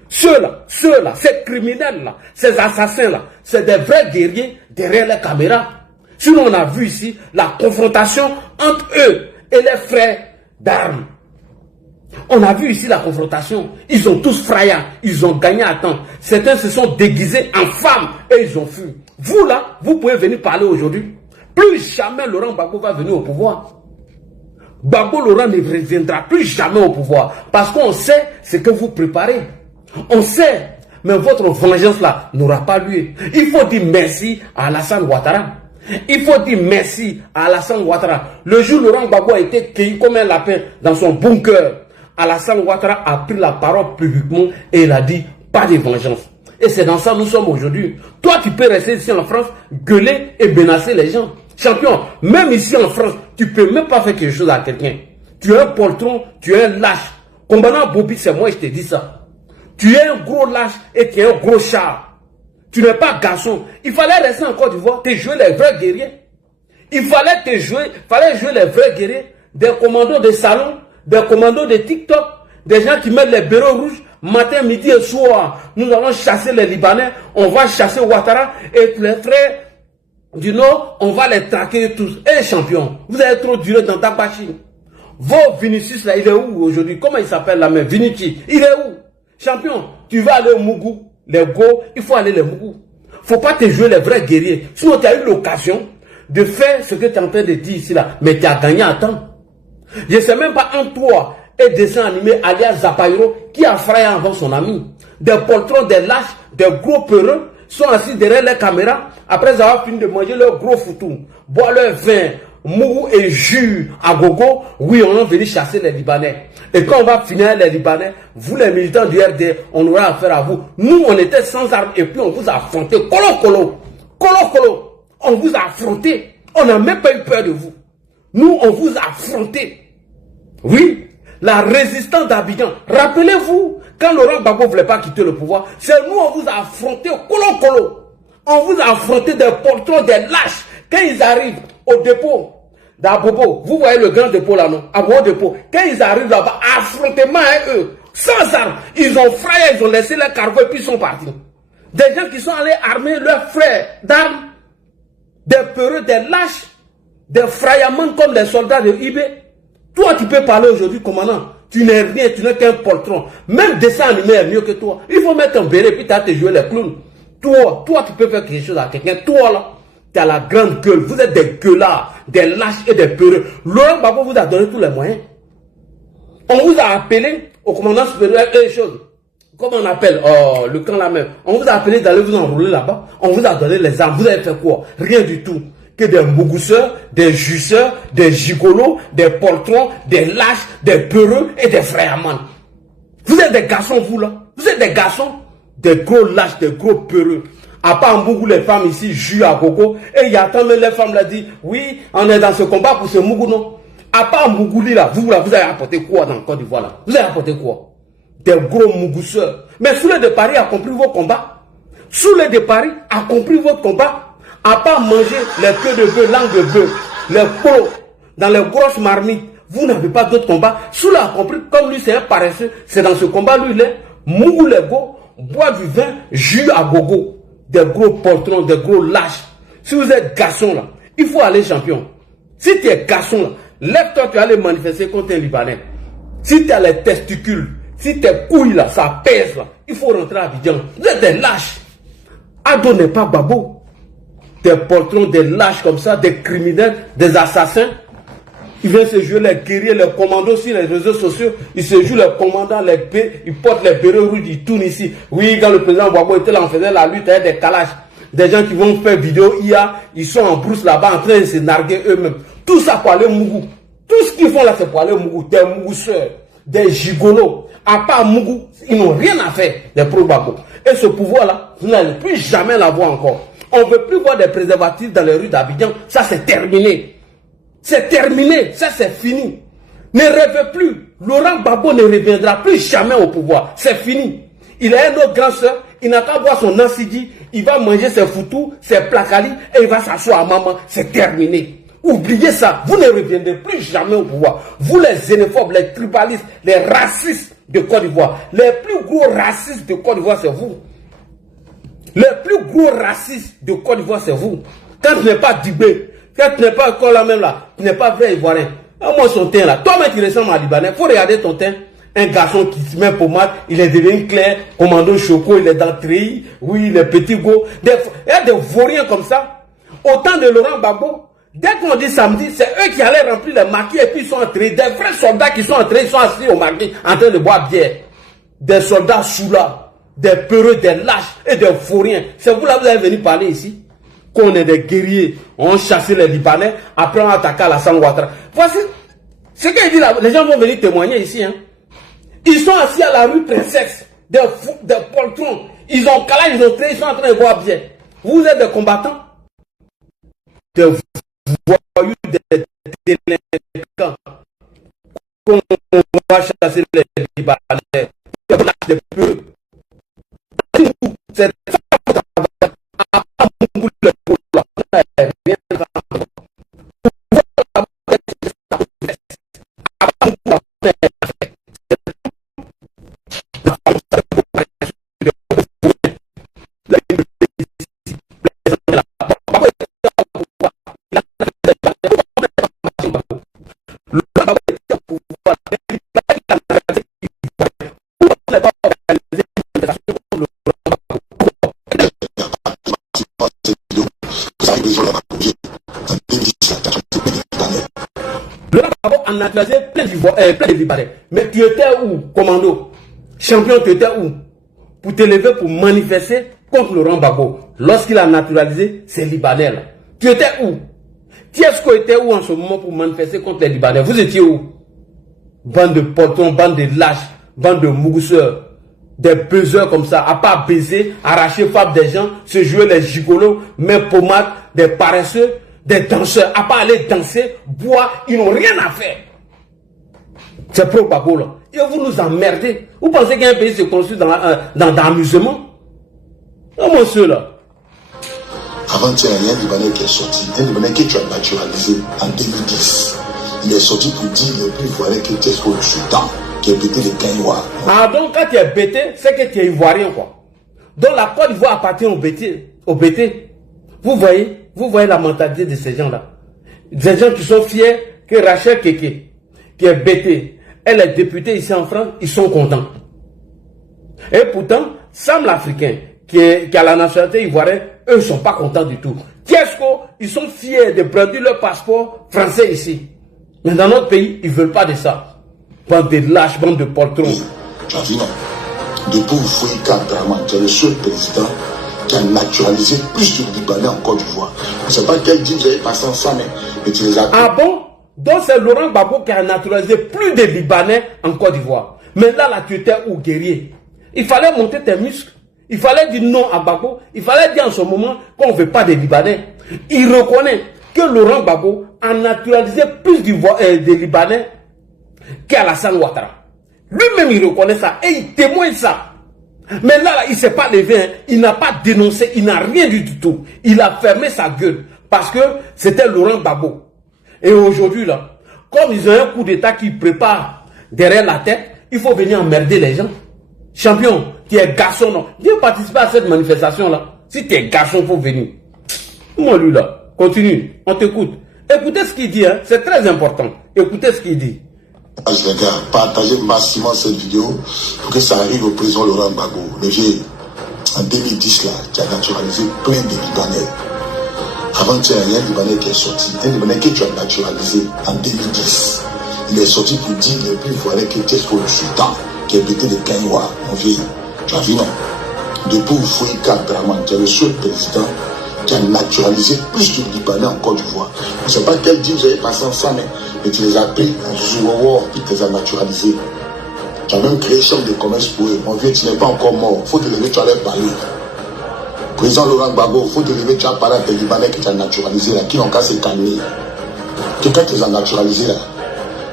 Ceux-là, ces criminels-là, ces assassins-là, c'est des vrais guerriers derrière les caméras. Sinon, on a vu ici la confrontation entre eux et les frères d'armes. On a vu ici la confrontation. Ils ont tous fraillant. Ils ont gagné à temps. Certains se sont déguisés en femmes et ils ont fui. Vous là, vous pouvez venir parler aujourd'hui. Plus jamais Laurent Gbagbo va venir au pouvoir. Gbagbo Laurent ne reviendra plus jamais au pouvoir. Parce qu'on sait ce que vous préparez. On sait. Mais votre vengeance là n'aura pas lieu. Il faut dire merci à Alassane Ouattara. Il faut dire merci à Alassane Ouattara. Le jour où Laurent Gbagbo a été cueilli comme un lapin dans son bunker, Alassane Ouattara a pris la parole publiquement et il a dit pas de vengeance. Et c'est dans ça que nous sommes aujourd'hui. Toi, tu peux rester ici en France, gueuler et menacer les gens. Champion, même ici en France, tu ne peux même pas faire quelque chose à quelqu'un. Tu es un poltron, tu es un lâche. Commandant Bobby, c'est moi, je te dis ça. Tu es un gros lâche et tu es un gros char. Tu n'es pas garçon. Il fallait rester en Côte d'Ivoire, te jouer les vrais guerriers. Il fallait jouer les vrais guerriers, des commandos de salon, des commandos de TikTok, des gens qui mettent les béros rouges, matin, midi et soir. Nous allons chasser les Libanais, on va chasser Ouattara et les frères du Nord, on va les traquer tous. Et champion, vous avez trop duré dans ta bâche. Vos Vinicius là, il est où aujourd'hui? Comment il s'appelle la main? Vinicius, il est où? Champion, tu vas aller au Mougou, les Go, il faut aller les Mougou. Faut pas te jouer les vrais guerriers. Sinon, tu as eu l'occasion de faire ce que tu es en train de dire ici là, mais tu as gagné à temps. Je ne sais même pas en toi et dessin animé alias Zapayro qui a frayé avant son ami. Des poltrons, des lâches, des gros peureux sont assis derrière les caméras après avoir fini de manger leur gros foutou, boire leur vin, Mougou et jus à gogo. Oui, on va venir chasser les Libanais. Et quand on va finir les Libanais, vous les militants du RD, on aura affaire à vous. Nous, on était sans armes et puis on vous a affronté. Colo. On vous a affronté. On n'a même pas eu peur de vous. Nous, on vous a affronté. Oui, la résistance d'Abidjan. Rappelez-vous, quand Laurent Gbagbo ne voulait pas quitter le pouvoir, c'est nous, on vous a affronté. Colo. On vous a affronté des poltrons, des lâches. Quand ils arrivent au dépôt d'Abobo, vous voyez le grand dépôt là, non? À mon dépôt. Quand ils arrivent là-bas, affrontement à eux, sans armes, ils ont frayé, ils ont laissé leur cargo et puis ils sont partis. Des gens qui sont allés armer leurs frères d'armes, des peureux, des lâches, des fraillaments comme des soldats de IB. Toi, tu peux parler aujourd'hui, commandant. Tu n'es rien, tu n'es qu'un poltron. Même dessin animé est mieux que toi. Il faut mettre un béret puis tu as te jouer les clowns. Toi, tu peux faire quelque chose à quelqu'un. Toi, là, tu as la grande gueule. Vous êtes des gueulards, des lâches et des peureux. Laurent Gbagbo vous a donné tous les moyens. On vous a appelé au commandant supérieur et les choses. Comment on appelle le camp là même. On vous a appelé d'aller vous enrouler là-bas. On vous a donné les armes. Vous avez fait quoi? Rien du tout. Que des mougousseurs, des jusseurs, des gigolos, des poltrons, des lâches, des peureux et des frères-man. Vous êtes des garçons, vous là. Vous êtes des garçons, des gros lâches, des gros peureux. À part en Mougou, les femmes ici jouent à gogo. Et il y a tant même les femmes là dit, oui, on est dans ce combat pour ce Mougou, non. À part Mougouli là, vous avez apporté quoi dans le Côte d'Ivoire là? Vous avez apporté quoi? Des gros mougousseurs. Mais Souley de Paris a compris vos combats. Souley de Paris a compris votre combat. À part manger les queues de bœuf, langue de bœuf, les polos, dans les grosses marmites, vous n'avez pas d'autres combats. Souley a compris, comme lui c'est un paresseux, c'est dans ce combat, lui il est Mougou les go, boit du vin, jus à gogo. Des gros poltrons, des gros lâches. Si vous êtes garçon là, il faut aller champion. Si tu es garçon là, lève-toi, tu vas aller manifester contre un Libanais. Si tu as les testicules, si tes couilles là, ça pèse là, il faut rentrer à Abidjan. Vous êtes des lâches. Ado n'est pas babo. Des poltrons, des lâches comme ça, des criminels, des assassins. Ils viennent se jouer les guerriers, les commandos sur les réseaux sociaux. Ils se jouent les commandants, ils portent les bérets rouges, ils tournent ici. Oui, quand le président Gbagbo était là, on faisait la lutte avec des calaches. Des gens qui vont faire vidéo IA, ils sont en brousse là-bas en train de se narguer eux-mêmes. Tout ça pour aller au Mougou. Tout ce qu'ils font là, c'est pour aller au Mougou. Des mougousseurs, des gigolos. À part Mougou, ils n'ont rien à faire des pro-Gbagbo. Et ce pouvoir-là, vous n'allez plus jamais l'avoir encore. On ne veut plus voir des préservatifs dans les rues d'Abidjan. Ça, c'est terminé. C'est terminé. Ça, c'est fini. Ne rêvez plus. Laurent Gbagbo ne reviendra plus jamais au pouvoir. C'est fini. Il a un autre grand soeur. Il n'a qu'à boire son ansidi. Il va manger ses foutous, ses placalis et il va s'asseoir à maman. C'est terminé. Oubliez ça. Vous ne reviendrez plus jamais au pouvoir. Vous, les xénophobes, les tribalistes, les racistes de Côte d'Ivoire. Les plus gros racistes de Côte d'Ivoire, c'est vous. Les plus gros racistes de Côte d'Ivoire, c'est vous. Quand tu n'es pas Dibé, quand tu n'es pas encore là même là, tu n'es pas vrai Ivoirien. Moi, son teint là, toi-même tu ressembles à Libanais. Faut regarder ton teint. Un garçon qui se met pommade, il est devenu clair, commando Choco, il est dans Tri, oui, les petits go. Il y a des vauriens comme ça. Autant de Laurent Gbagbo, dès qu'on dit samedi, c'est eux qui allaient remplir les maquis et puis ils sont entrés. Des vrais soldats qui sont entrés, ils sont assis au maquis en train de boire bière. Des soldats sous là, des peureux, des lâches et des vauriens. C'est vous là, vous avez venu parler ici. Qu'on est des guerriers, on chasse les Libanais, après on attaque Alassane Ouattara. Voici ce qu'il dit là, les gens vont venir témoigner ici. Hein. Ils sont assis à la rue Princesse, des poltrons. Ils ont calé, ils ont créé, ils sont en train de boire bien. Vous êtes des combattants, des voyous, des délinquants. Qu'on va chasser les Libanais, des peu. C'est ça. On a classé plein de Libanais. Mais tu étais où, commando? Champion, tu étais où? Pour te lever, pour manifester contre Laurent Gbagbo. Lorsqu'il a naturalisé, c'est Libanais là. Tu étais où? Tiesco était où en ce moment pour manifester contre les Libanais? Vous étiez où? Bande de potons, bande de lâches, bande de mousseurs, des baiseurs comme ça, à part baiser, arracher fable des gens, se jouer les gigolos, mettre pommade, des paresseux, des danseurs, à part aller danser, boire, ils n'ont rien à faire. C'est pro Gbagbo là. Et vous nous emmerdez. Vous pensez qu'un pays se construit dans l'amusement? Non, monsieur là. Avant-hier, il y a un Libanais qui est sorti. Un Libanais que tu as naturalisé en 2010. Il est sorti pour dire le plus ivoirien que tu es le sultan, qui est bêté les Gaïnois. Ah, donc quand tu es bêté, c'est que tu es ivoirien quoi. Donc la Côte d'Ivoire appartient au bêté. Vous voyez la mentalité de ces gens-là. Des gens qui sont fiers que Rachel Keke, qui est bêté, elle est députée ici en France, ils sont contents. Et pourtant, Sam l'Africain, qui a la nationalité ivoirienne, eux ne sont pas contents du tout. Tiesco, ils sont fiers de prendre leur passeport français ici. Mais dans notre pays, ils ne veulent pas de ça. Bande de lâches, bande de poltrons. Tu as vu, non? Depuis Fouye Abdraman, tu es le seul président qui a naturalisé plus de Libanais en Côte d'Ivoire. Je ne sais pas quel dit vous avez passé ensemble, mais tu les as... Ah bon? Donc c'est Laurent Gbagbo qui a naturalisé plus de Libanais en Côte d'Ivoire. Mais là, tu étais où, guerrier? Il fallait monter tes muscles. Il fallait dire non à Gbagbo. Il fallait dire en ce moment qu'on ne veut pas des Libanais. Il reconnaît que Laurent Gbagbo a naturalisé plus de Libanais qu'Alassane Ouattara. Lui-même, il reconnaît ça et il témoigne ça. Mais là, il ne s'est pas levé, hein. Il n'a pas dénoncé, il n'a rien du tout. Il a fermé sa gueule parce que c'était Laurent Gbagbo. Et aujourd'hui, là, comme ils ont un coup d'État qui prépare derrière la tête, il faut venir emmerder les gens. Champion, qui est garçon, non. Viens participer à cette manifestation-là. Si tu es garçon, il faut venir. Moi, lui, là, continue, on t'écoute. Écoutez ce qu'il dit, hein. C'est très important. Écoutez ce qu'il dit. Les gars, partagez massivement cette vidéo pour que ça arrive au président Laurent Gbagbo. Le vieux, en 2010, là, tu as naturalisé plein de Libanais. Avant-hier, il y a un Libanais qui est sorti. Un Libanais que tu as naturalisé en 2010. Il est sorti pour dire le plus ivoirien que tu es le sultan, qui est bêté les Gaïnois, mon vieux. Tu as vu, non? Depuis Fouye Abdraman, tu es le seul président qui a naturalisé plus de Libanais en Côte d'Ivoire. Je ne sais pas quel dit vous avez passé ensemble, mais tu les as pris en Zouawa, puis tu les as naturalisés. Tu as même créé chambre de commerce pour eux. Mon vieux, tu n'es pas encore mort. Il faut te lever, tu allais parler. Président Laurent Gbagbo, il faut te lever, tu as parlé avec les Libanais que tu as naturalisés, là, qui n'ont qu'à se calmer. Quelqu'un qui les a naturalisés, là,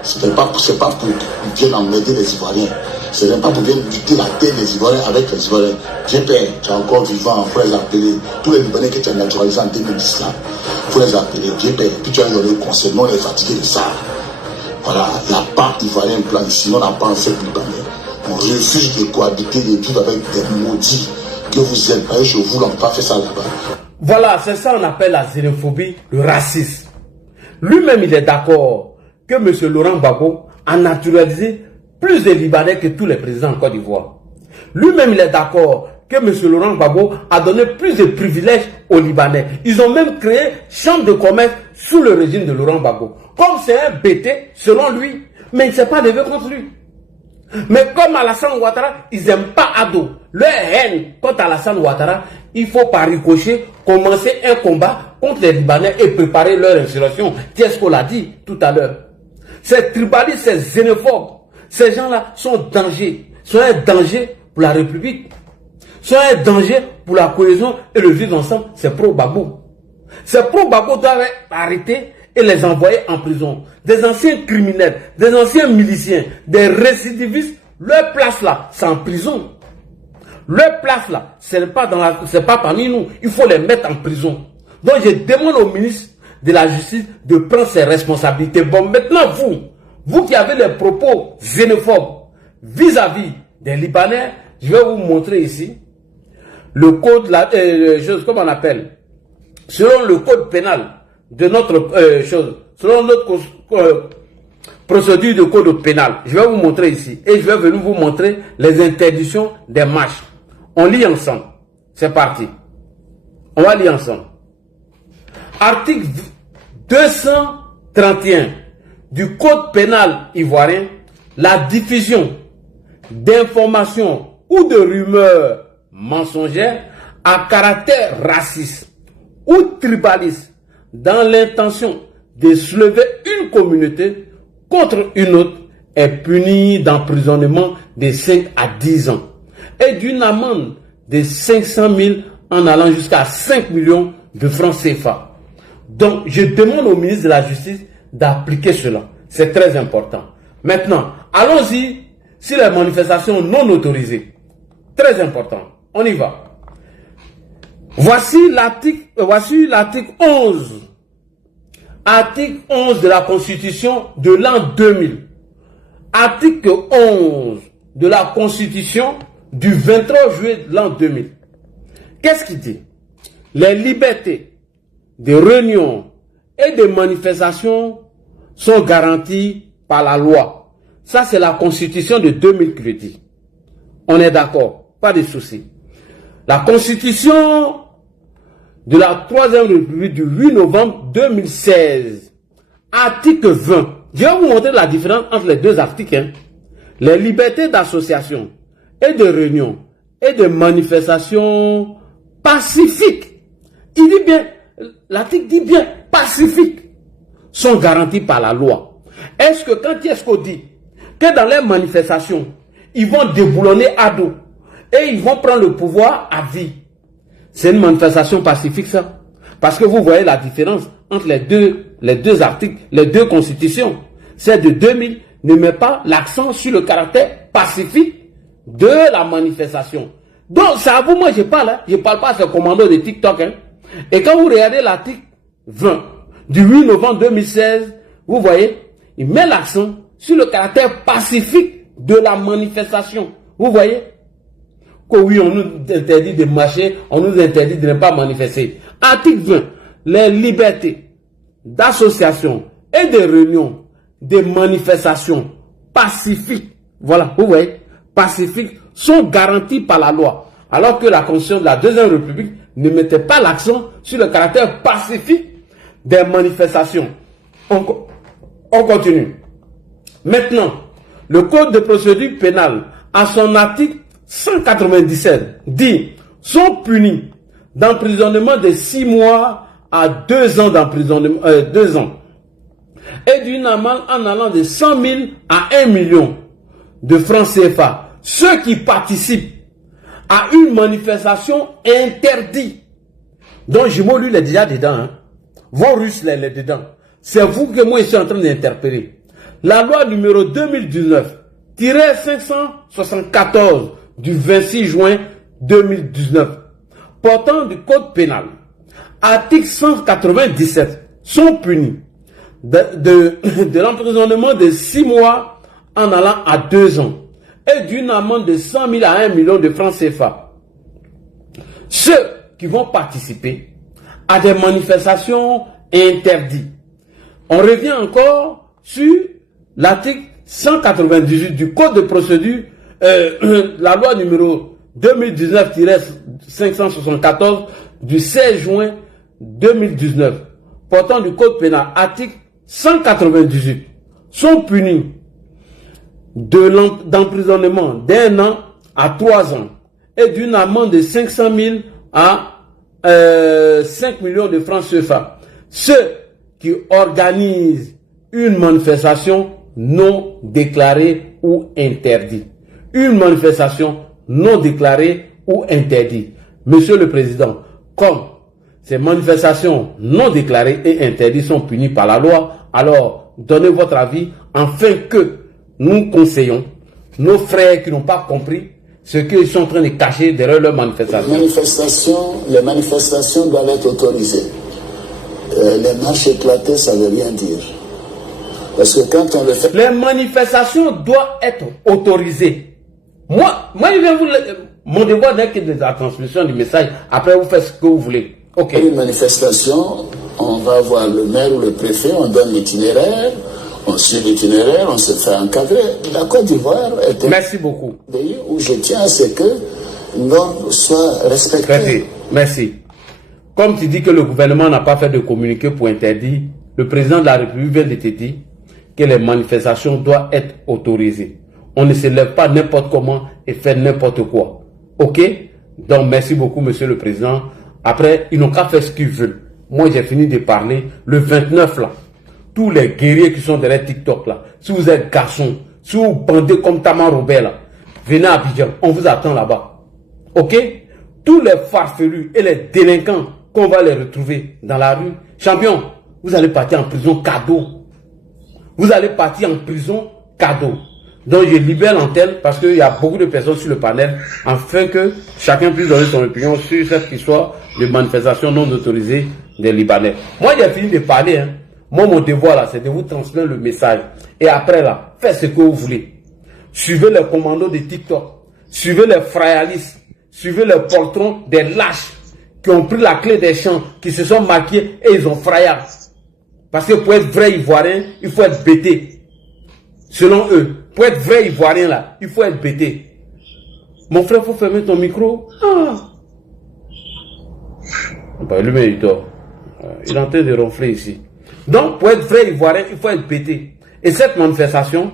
c'est pas pour qu'ils viennent emmerder les Ivoiriens. Ce n'est pas pour venir lutter la terre des Ivoiriens avec les Ivoiriens. Viens, père, tu es encore vivant, il faut les appeler. Tous les Libanais que tu as naturalisés en 2010, là, il faut les appeler. Viens, père, puis tu as donné le conseil, non, les fatigués de ça. Voilà, il n'y a pas Ivoirien plan ici, on n'a pas un seul Libanais. On refuse de cohabiter, de vivre avec des maudits que vous êtes. Je vous n'ai pas fait ça là-bas. Voilà, c'est ça qu'on appelle la xénophobie, le racisme. Lui-même, il est d'accord que M. Laurent Gbagbo a naturalisé plus de Libanais que tous les présidents en Côte d'Ivoire. Lui-même, il est d'accord que M. Laurent Gbagbo a donné plus de privilèges aux Libanais. Ils ont même créé chambre de commerce sous le régime de Laurent Gbagbo. Comme c'est un bêté, selon lui, mais il ne s'est pas levé contre lui. Mais comme Alassane Ouattara, ils n'aiment pas Ado. Leur haine contre Alassane Ouattara, il faut par ricochet commencer un combat contre les Libanais et préparer leur insurrection. Qu'est-ce qu'on l'a dit tout à l'heure? Ces tribalistes, ces xénophobes, ces gens-là sont un danger pour la République, sont un danger pour la cohésion et le vivre ensemble. C'est pro-Gbagbo. Ces pro-Gbagbo doivent être arrêtés et les envoyer en prison. Des anciens criminels, des anciens miliciens, des récidivistes, leur place là, c'est en prison. Leur place là, c'est pas parmi nous. Il faut les mettre en prison. Donc je demande au ministre de la Justice de prendre ses responsabilités. Bon, maintenant vous qui avez les propos xénophobes vis-à-vis des Libanais, je vais vous montrer ici le code, comment on appelle, selon le code pénal de notre selon notre procédure de code pénal. Je vais vous montrer ici et je vais venir vous montrer les interdictions des marches. On lit ensemble. C'est parti. On va lire ensemble. Article 231 du code pénal ivoirien, la diffusion d'informations ou de rumeurs mensongères à caractère raciste ou tribaliste dans l'intention de soulever une communauté contre une autre est puni d'emprisonnement de 5 à 10 ans et d'une amende de 500 000 en allant jusqu'à 5 millions de francs CFA. Donc, je demande au ministre de la Justice d'appliquer cela. C'est très important. Maintenant, allons-y sur les manifestations non autorisées. Très important. On y va. Voici l'article 11. Article 11 de la Constitution de l'an 2000. Article 11 de la Constitution du 23 juillet de l'an 2000. Qu'est-ce qu'il dit? Les libertés de réunion et de manifestation sont garanties par la loi. Ça, c'est la Constitution de 2000 qui le dit. On est d'accord, pas de souci. La Constitution de la 3e République du 8 novembre 2016, article 20. Je vais vous montrer la différence entre les deux articles. Hein. Les libertés d'association et de réunion et de manifestation pacifiques. Il dit bien, l'article dit bien pacifiques, sont garanties par la loi. Est-ce que quand qu'on dit que dans les manifestations, ils vont déboulonner Ado et ils vont prendre le pouvoir à vie, c'est une manifestation pacifique ça? Parce que vous voyez la différence entre les deux articles, les deux constitutions. Celle de 2000 ne met pas l'accent sur le caractère pacifique de la manifestation. Donc c'est à vous, moi je parle, hein. Je ne parle pas à ce commando de TikTok. Hein. Et quand vous regardez l'article 20 du 8 novembre 2016, vous voyez, il met l'accent sur le caractère pacifique de la manifestation. Vous voyez? Que oui, on nous interdit de marcher, on nous interdit de ne pas manifester. Article 20, les libertés d'association et de réunion, de manifestations pacifiques, voilà, vous voyez, pacifiques, sont garanties par la loi. Alors que la Constitution de la 2e République ne mettait pas l'accent sur le caractère pacifique des manifestations. On continue. Maintenant, le Code de procédure pénale, à son article 197, dit sont punis d'emprisonnement de 6 mois à 2 ans d'emprisonnement, 2 ans, et d'une amende en allant de 100 000 à 1 million de francs CFA. Ceux qui participent à une manifestation interdite, dont Jumeau lui il est déjà dedans, hein. Vos Russes il est dedans. C'est vous que moi je suis en train d'interpeller. La loi numéro 2019-574 du 26 juin 2019 portant du code pénal, article 197, sont punis de l'emprisonnement de 6 mois en allant à 2 ans et d'une amende de 100 000 à 1 million de francs CFA. Ceux qui vont participer à des manifestations interdites. On revient encore sur l'article 198 du Code de procédure, la loi numéro 2019-574 du 16 juin 2019, portant du Code pénal, article 198, sont punis d'emprisonnement d'1 an à 3 ans et d'une amende de 500 000 à 5 millions de francs CFA. Ceux qui organisent une manifestation non déclarée ou interdite. Une manifestation non déclarée ou interdite. Monsieur le Président, comme ces manifestations non déclarées et interdites sont punies par la loi, alors donnez votre avis afin que nous conseillons nos frères qui n'ont pas compris ce qu'ils sont en train de cacher derrière leurs manifestations. Les manifestations doivent être autorisées. Les marches éclatées, ça ne veut rien dire. Parce que quand on le fait... Les manifestations doivent être autorisées. Moi je viens vous... Mon devoir n'est que de la transmission du message. Après, vous faites ce que vous voulez. Ok. Une manifestation, on va voir le maire ou le préfet, on donne l'itinéraire, on suit l'itinéraire, on se fait encadrer. La Côte d'Ivoire est un pays où je tiens à ce que l'ordre soit respecté. Merci. Comme tu dis que le gouvernement n'a pas fait de communiqué pour interdire, le président de la République vient de te dire que les manifestations doivent être autorisées. On ne se lève pas n'importe comment et fait n'importe quoi. Ok? Donc merci beaucoup, monsieur le président. Après, ils n'ont qu'à faire ce qu'ils veulent. Moi, j'ai fini de parler. Le 29, là, tous les guerriers qui sont derrière TikTok, là, si vous êtes garçons, si vous bandez comme Tamar Robert, là, venez à Abidjan, on vous attend là-bas. Ok? Tous les farfelus et les délinquants qu'on va les retrouver dans la rue, champion, vous allez partir en prison cadeau. Vous allez partir en prison cadeau. Donc je libère l'antenne parce qu'il y a beaucoup de personnes sur le panel afin que chacun puisse donner son opinion sur cette histoire de manifestation non autorisée des Libanais. Moi j'ai fini de parler. Hein. Moi mon devoir là c'est de vous transmettre le message. Et après là, faites ce que vous voulez. Suivez les commandos de TikTok. Suivez les frayalistes. Suivez les poltrons des lâches qui ont pris la clé des champs, qui se sont maquillés et ils ont frayé. Parce que pour être vrai Ivoirien, il faut être bêté. Selon eux, pour être vrai Ivoirien là, il faut être bêté. Mon frère, il faut fermer ton micro. Bah, lui-même, il dort. Il est en train de ronfler ici. Donc, pour être vrai Ivoirien, il faut être bêté. Et cette manifestation,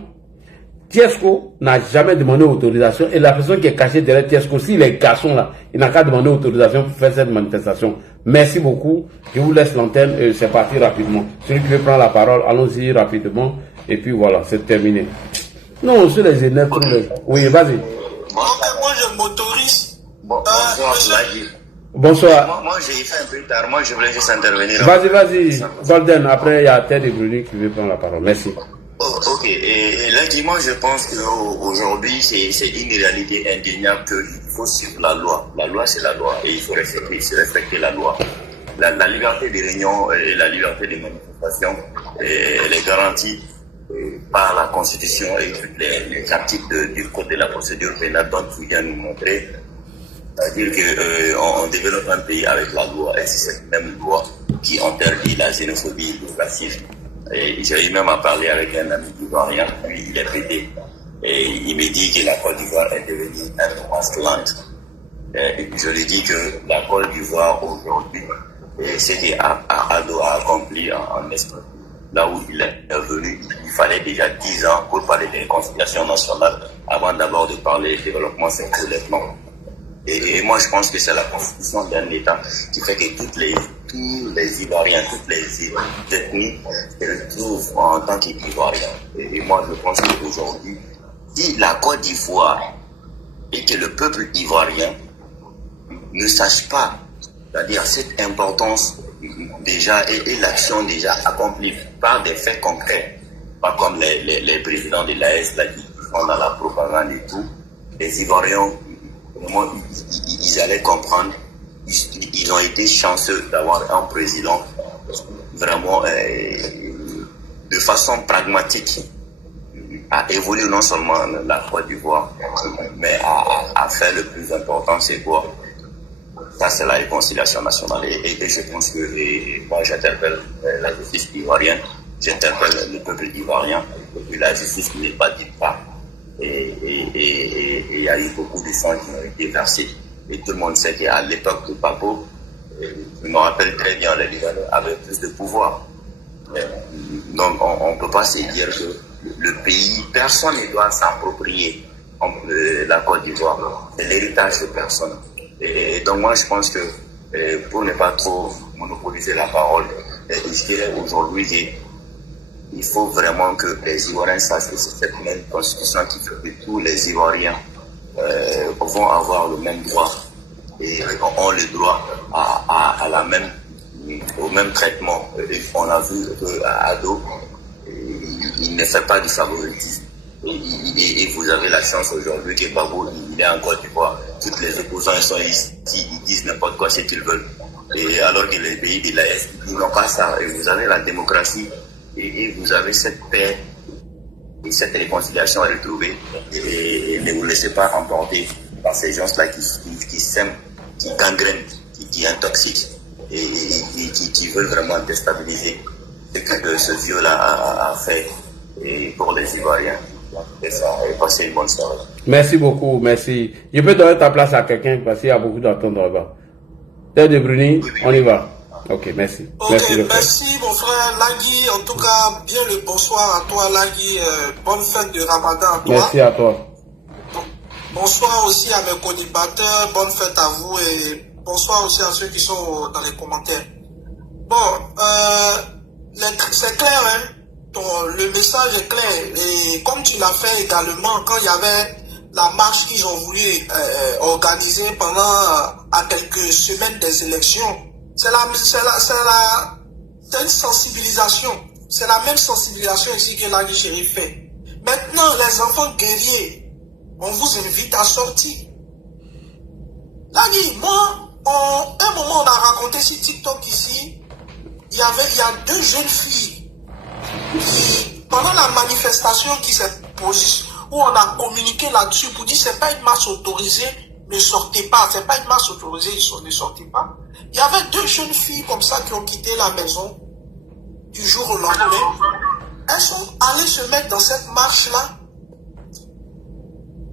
Tiesco n'a jamais demandé autorisation. Et la personne qui est cachée derrière Tiesco, s'il est garçon là, il n'a qu'à demander autorisation pour faire cette manifestation. Merci beaucoup. Je vous laisse l'antenne et c'est parti rapidement. Celui qui veut prendre la parole, allons-y rapidement. Et puis voilà, c'est terminé. Non, sur les énerves. Oui, vas-y. Moi, je m'autorise. Bonsoir, Bonsoir. Moi, j'ai fait un peu tard. Moi, je voulais juste intervenir. Vas-y. Golden, après, il y a Ted et Bruni qui veut prendre la parole. Merci. Ok. Et là, moi, je pense qu'aujourd'hui, c'est une réalité indéniable qu'il faut suivre la loi. La loi, c'est la loi. Et il faut respecter la loi. La liberté de réunion et la liberté de manifestation, elle est garantie par la Constitution et tous les articles du Code de la procédure pénale dont tu viens de nous montrer. C'est-à-dire qu'on développe un pays avec la loi et c'est cette même loi qui interdit la xénophobie et le racisme. Et j'ai eu même à parler avec un ami ivoirien, lui il est pété. Et il me dit que la Côte d'Ivoire est devenue un wasteland. Et je lui dis que la Côte d'Ivoire aujourd'hui, c'est ce qu'Ado a accompli en Espagne. Là où il est venu, il fallait déjà 10 ans pour parler de réconciliation nationale avant d'abord de parler de développement sectoriellement. Et moi, je pense que c'est la constitution d'un État qui fait que tous les Ivoiriens, toutes les ethnies se retrouvent en tant qu'Ivoiriens. Et moi, je pense qu'aujourd'hui, si la Côte d'Ivoire et que le peuple ivoirien ne sache pas, c'est-à-dire cette importance déjà et l'action déjà accomplie par des faits concrets, pas comme les présidents de l'AES qui sont dans la propagande et tout, les Ivoiriens, vraiment, ils allaient comprendre, ils ont été chanceux d'avoir un président vraiment de façon pragmatique à évoluer non seulement la Côte d'Ivoire, mais à faire le plus important, c'est quoi? Ça, c'est la réconciliation nationale. Et je pense que moi, j'interpelle la justice ivoirienne j'interpelle le peuple ivoirien, que la justice n'est pas dite pas. Et il y a eu beaucoup de sang qui ont été versés. Et tout le monde sait qu'à l'époque de Gbagbo, je me rappelle très bien, les Libanais avaient plus de pouvoir. Donc on ne peut pas se dire que le pays, personne ne doit s'approprier la Côte d'Ivoire. C'est l'héritage de personne. Et donc moi je pense que pour ne pas trop monopoliser la parole, je dirais aujourd'hui il faut vraiment que les Ivoiriens sachent que c'est cette même constitution qui fait que tous les Ivoiriens vont avoir le même droit et ont le droit à la même, au même traitement. On a vu qu'à Ado, il ne fait pas du favoritisme. Et vous avez la chance aujourd'hui que Gbagbo, il est en Côte d'Ivoire. Toutes les opposants sont ici, ils disent n'importe quoi ce qu'ils veulent. Et alors que les pays de l'Est, ils n'ont pas ça. Et vous avez la démocratie et vous avez cette paix et cette réconciliation à retrouver. Et ne vous laissez pas emporter par ces gens-là qui s'aiment, qui gangrènent, qui intoxiquent et qui veulent vraiment déstabiliser ce que ce vieux-là a fait pour les Ivoiriens. Et ça, et passer une bonne soirée. Merci beaucoup, merci. Je peux donner ta place à quelqu'un parce qu'il y a beaucoup d'attentes là-bas. Ted de Bruni, on y va. Ok, merci. Ok, merci mon frère Lagui. En tout cas, bien le bonsoir à toi Lagui. Bonne fête de Ramadan à toi. Merci à toi. Bonsoir aussi à mes collibateurs. Bonne fête à vous et bonsoir aussi à ceux qui sont dans les commentaires. Bon, c'est clair, hein. Le message est clair. Et comme tu l'as fait également quand il y avait la marche qu'ils ont voulu organiser pendant à quelques semaines des élections, c'est une sensibilisation. C'est la même sensibilisation ici que Lagui Chérif fait. Maintenant, les enfants guerriers, on vous invite à sortir. Lagui, moi, un moment on a raconté sur TikTok ici, il y a deux jeunes filles qui, pendant la manifestation qui s'est posée, où on a communiqué là-dessus pour dire c'est pas une marche autorisée, ne sortez pas, c'est pas une marche autorisée, ne sortez pas. Il y avait deux jeunes filles comme ça qui ont quitté la maison du jour au lendemain. Elles sont allées se mettre dans cette marche-là,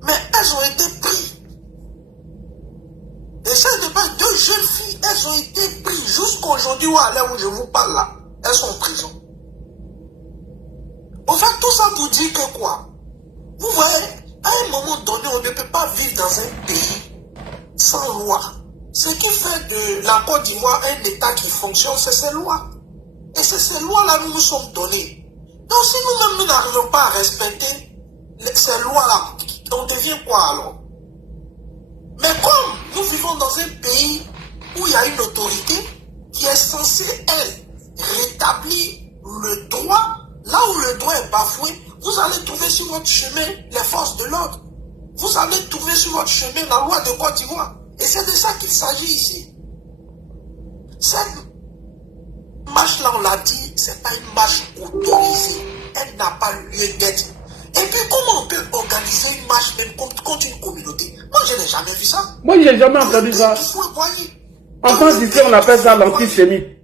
mais elles ont été prises. Et ça n'était pas deux jeunes filles, elles ont été prises jusqu'aujourd'hui à l'heure où je vous parle là. Elles sont en prison. En fait, tout ça pour dire que quoi? Vous voyez, à un moment donné, on ne peut pas vivre dans un pays sans loi. Ce qui fait de la Côte d'Ivoire un État qui fonctionne, c'est ces lois. Et c'est ces lois-là que nous sommes donnés. Donc si nous-mêmes nous n'arrivons pas à respecter ces lois-là, on devient quoi alors? Mais comme nous vivons dans un pays où il y a une autorité qui est censée, elle, rétablir le droit, là où le droit est bafoué, vous allez trouver sur votre chemin les forces de l'ordre. Vous allez trouver sur votre chemin la loi de Côte d'Ivoire. Et c'est de ça qu'il s'agit ici. Cette marche-là, on l'a dit, c'est pas une marche autorisée. Elle n'a pas lieu d'être. Et puis, comment on peut organiser une marche même contre une communauté? Moi, je n'ai jamais vu ça. Moi, je n'ai jamais entendu ça. En France, ici, on appelle ça l'antisémite.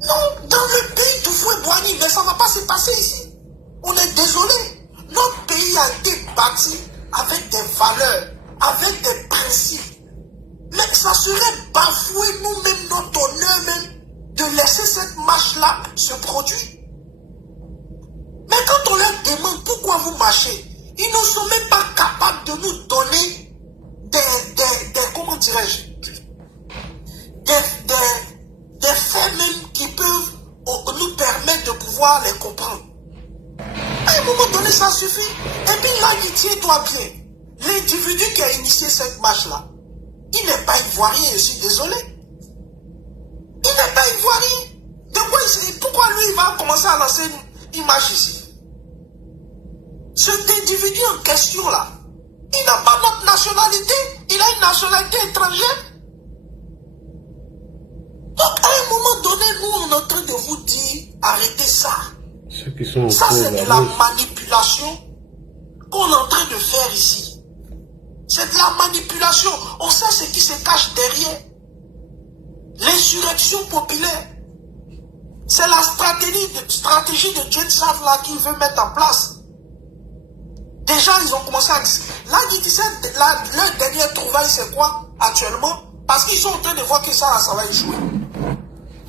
Non, dans le pays du Fouet-Boigny, mais ça ne va pas se passer ici. On est désolé. Notre pays a été bâti avec des valeurs, avec des principes. Mais ça serait bafouer nous-mêmes, notre honneur même, de laisser cette marche-là se produire. Mais quand on leur demande pourquoi vous marchez, ils ne sont même pas capables de nous donner comment dirais-je, des faits même qui peuvent nous permettre de pouvoir les comprendre. À un moment donné, ça suffit. Et puis là, tiens-toi bien. L'individu qui a initié cette marche-là, il n'est pas ivoirien, je suis désolé. Il n'est pas ivoirien. Pourquoi lui, il va commencer à lancer une marche ici? Cet individu en question là, il n'a pas notre nationalité, il a une nationalité étrangère. Donc à un moment donné, nous on est en train de vous dire, arrêtez ça. Ceux qui sont ça c'est de la manipulation qu'on est en train de faire ici. C'est de la manipulation. On sait ce qui se cache derrière. L'insurrection populaire. C'est la stratégie de James Sav là qu'il veut mettre en place. Déjà, ils ont commencé à... Là, leur dernière trouvaille, c'est quoi actuellement? Parce qu'ils sont en train de voir que ça va échouer.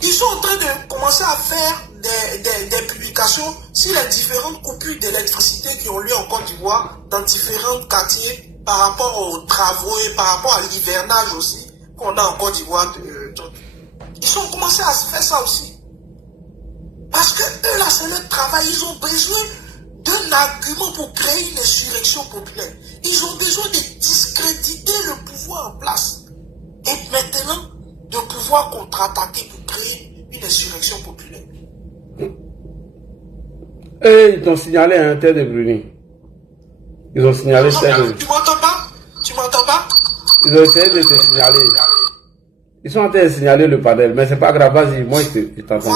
Ils sont en train de commencer à faire des publications sur les différentes coupures d'électricité qui ont lieu en Côte d'Ivoire, dans différents quartiers, par rapport aux travaux et par rapport à l'hivernage aussi, qu'on a en Côte d'Ivoire. Ils ont commencé à faire ça aussi. Parce que eux, là, c'est leur travail. Ils ont besoin d'un argument pour créer une insurrection populaire. Ils ont besoin de discréditer le pouvoir en place. Et maintenant, de pouvoir contre-attaquer pour créer une insurrection populaire. Et ils t'ont signalé un tel de Bruni. Ils ont signalé ça. Tu m'entends pas? Tu m'entends pas? Ils ont essayé de te signaler. Ils sont en train de signaler le panel, mais c'est pas grave, vas-y, moi je t'entends.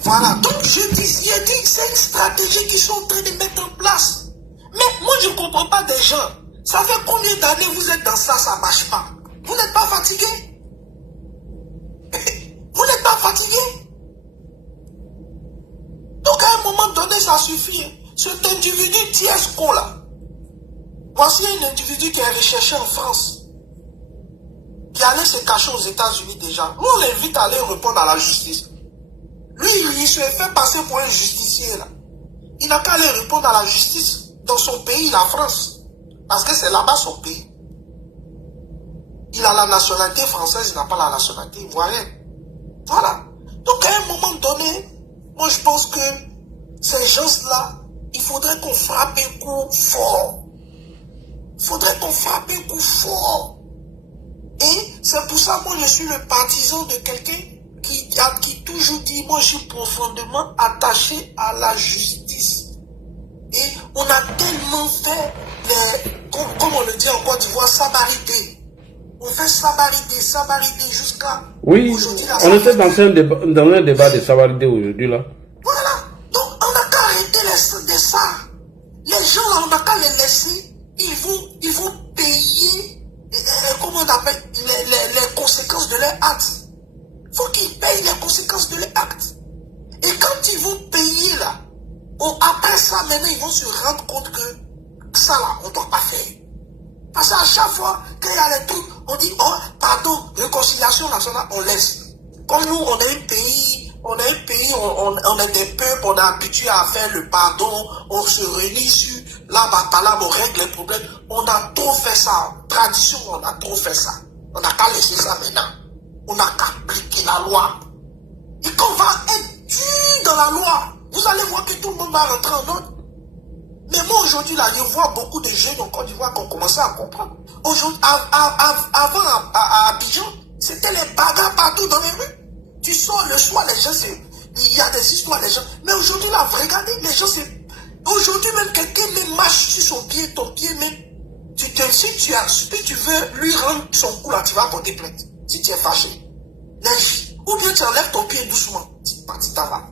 Voilà, donc je dis, c'est une stratégie qu'ils sont en train de mettre en place. Mais moi je ne comprends pas des gens. Ça fait combien d'années vous êtes dans ça, ça ne marche pas? Vous n'êtes pas fatigué? Vous n'êtes pas fatigué? Donc à un moment donné, ça suffit. Cet individu Tiesco là, voici un individu qui est recherché en France, qui allait se cacher aux États-Unis déjà. Nous on l'invite à aller répondre à la justice. Lui, il se fait passer pour un justicier là. Il n'a qu'à aller répondre à la justice dans son pays, la France. Parce que c'est là-bas son pays. Il a la nationalité française, il n'a pas la nationalité ivoirienne. Voilà. Donc à un moment donné, moi je pense que ces gens-là, il faudrait qu'on frappe un coup fort. Il faudrait qu'on frappe un coup fort. Et c'est pour ça que moi je suis le partisan de quelqu'un qui toujours dit, moi je suis profondément attaché à la justice. Et on a tellement fait, comme on le dit en Côte d'Ivoire, sabarité. On fait sabarité jusqu'à... Oui, on était dans un débat de sabarité aujourd'hui là. Voilà, donc on n'a qu'à arrêter de ça. Les gens là, on n'a qu'à les laisser, ils vont payer, comment on appelle, les conséquences de leur acte. Il faut qu'ils payent les conséquences de leur acte. Et quand ils vont payer là, après ça, maintenant, ils vont se rendre compte que ça là, on ne doit pas faire. Parce qu'à chaque fois qu'il y a les trucs, on dit, oh, pardon, réconciliation nationale, on laisse. Comme nous, on est un pays, on est des peuples, on est habitué à faire le pardon, on se réunit sur là, par là, on règle les problèmes. On a trop fait ça. Tradition, on a trop fait ça. On n'a qu'à laisser ça maintenant. On n'a qu'à appliquer la loi. Et qu'on va être dur dans la loi, vous allez voir que tout le monde va rentrer en ordre. Mais moi aujourd'hui là, je vois beaucoup de jeunes en Côte d'Ivoire qui ont commencé à comprendre. Aujourd'hui, avant à Abidjan, c'était les bagarres partout dans les rues. Tu sors le soir, les gens il y a des histoires, les gens. Mais aujourd'hui là, regardez, les gens aujourd'hui même quelqu'un même marche sur son pied, ton pied même. Si tu veux lui rendre son coup là, tu vas porter plainte. Si tu es fâché. Ou bien tu enlèves ton pied doucement. Tu t'en vas.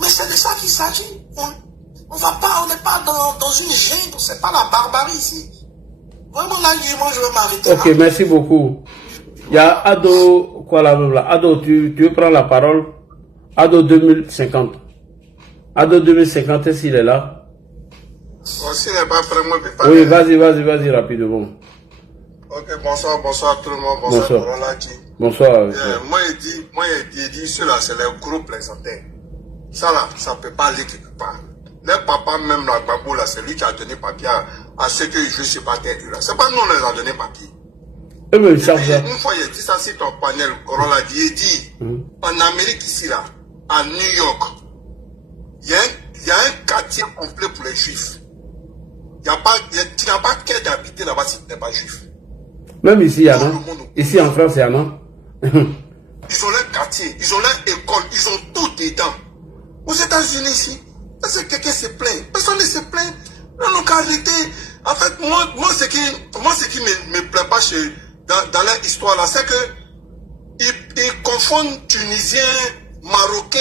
Mais c'est de ça qu'il s'agit. On n'est pas dans une jungle, c'est pas la barbarie ici. Vraiment là, moi je vais m'arrêter. Ok, merci beaucoup. Il y a Ado, quoi là, Ado, tu veux prendre la parole? Ado 2050. Ado 2050, est-ce qu'il est là? S'il n'est pas prêt, moi je peux parler. Oui, vas-y, rapidement. Ok, bonsoir tout le monde, bonsoir Rolandi. Bonsoir. Moi il dit cela, c'est les gros plaisantins. Ça là, ça ne peut pas aller quelque part. Les papas, même là, Gbagbo là, c'est lui qui a donné papier à ceux qui jouent sur Pater là. C'est pas nous, on les a donné papier. Une fois, il a dit ça sur ton panel, Rolandi, il dit, en Amérique ici là, à New York, il y a un quartier complet pour les juifs. Tu n'as pas qu'à d'habiter là-bas si tu n'es pas juif. Même ici, il y en a. Ici en France, il y en a. Ils ont leur quartier, ils ont leur école, ils ont tout dedans. Aux États-Unis ici, parce que quelqu'un se plaint. Personne ne se plaint. On n'a qu'à arrêter. En fait, moi ce qui me plaît pas dans leur histoire là, c'est que ils confondent Tunisiens, Marocains,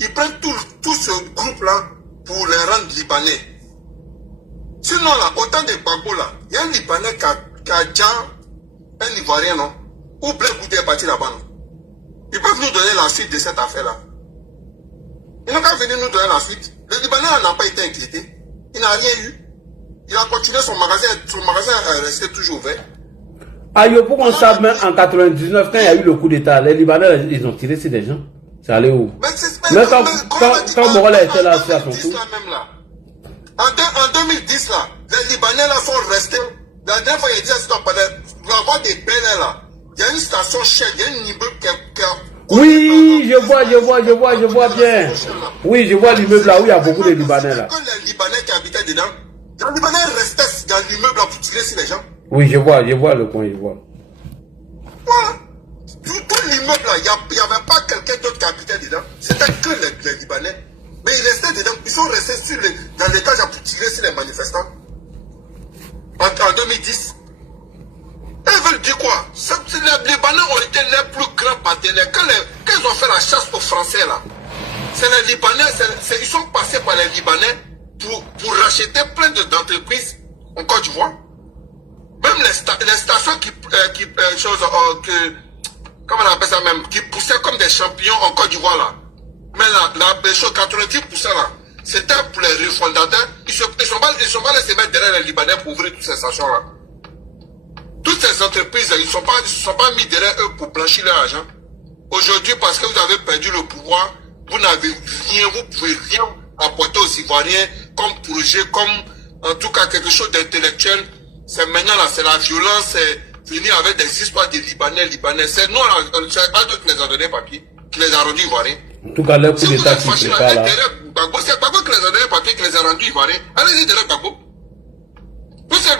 ils prennent tout ce groupe là pour les rendre Libanais. Sinon là, autant de Gbagbo là, il y a un Libanais qui a déjà un Ivoirien, non? Ou Blaise Goudé est parti là-bas, non? Ils peuvent nous donner la suite de cette affaire-là. Ils n'ont qu'à venir nous donner la suite. Le Libanais n'a pas été inquiété. Il n'a rien eu. Il a continué son magasin est resté toujours ouvert. Ayo, pourquoi on sait même en 99, quand il y a eu le coup d'État, les Libanais, ils ont tiré sur des gens. C'est allé où? Mais quand Morel était là, c'est à son tour. En 2010, là, les Libanais là sont restés. La dernière fois, il dit à pour avoir des belles là, il y a une station chère, il y a une immeuble qui oui, je vois bien. Oui, je vois l'immeuble là où il y a beaucoup de Libanais là. Que les Libanais qui habitaient dedans, les Libanais restaient dans l'immeuble là pour tirer sur les gens. Oui, je vois le coin, je vois. Voilà. Tout l'immeuble là, il n'y avait pas quelqu'un d'autre qui habitait dedans. C'était que les Libanais. Mais ils restaient dedans, ils sont restés dans l'étage pour tirer sur les manifestants. En 2010. Ils veulent dire quoi? Les Libanais ont été les plus grands partenaires. Quand ils ont fait la chasse aux Français là, c'est les Libanais, ils sont passés par les Libanais pour racheter plein d'entreprises en Côte d'Ivoire. Même les stations comment on appelle ça même, qui poussaient comme des champignons en Côte d'Ivoire là. Mais la chose 90% là, c'était pour les refondateurs. Ils sont pas laissés mettre derrière les Libanais pour ouvrir toutes ces stations là. Toutes ces entreprises, ils ne sont pas mis derrière eux pour blanchir leur argent. Aujourd'hui, parce que vous avez perdu le pouvoir, vous n'avez rien, vous ne pouvez rien apporter aux Ivoiriens comme projet, comme en tout cas quelque chose d'intellectuel. C'est maintenant là, c'est la violence, c'est venir avec des histoires de Libanais. C'est nous, c'est pas d'autres qui les a donné papier, qui les a rendus Ivoiriens. En tout cas, le coup d'État qui se prépare là. C'est Gbagbo qui les a donné papier, qui les a rendus Ivoiriens. Allez-y derrière Gbagbo. La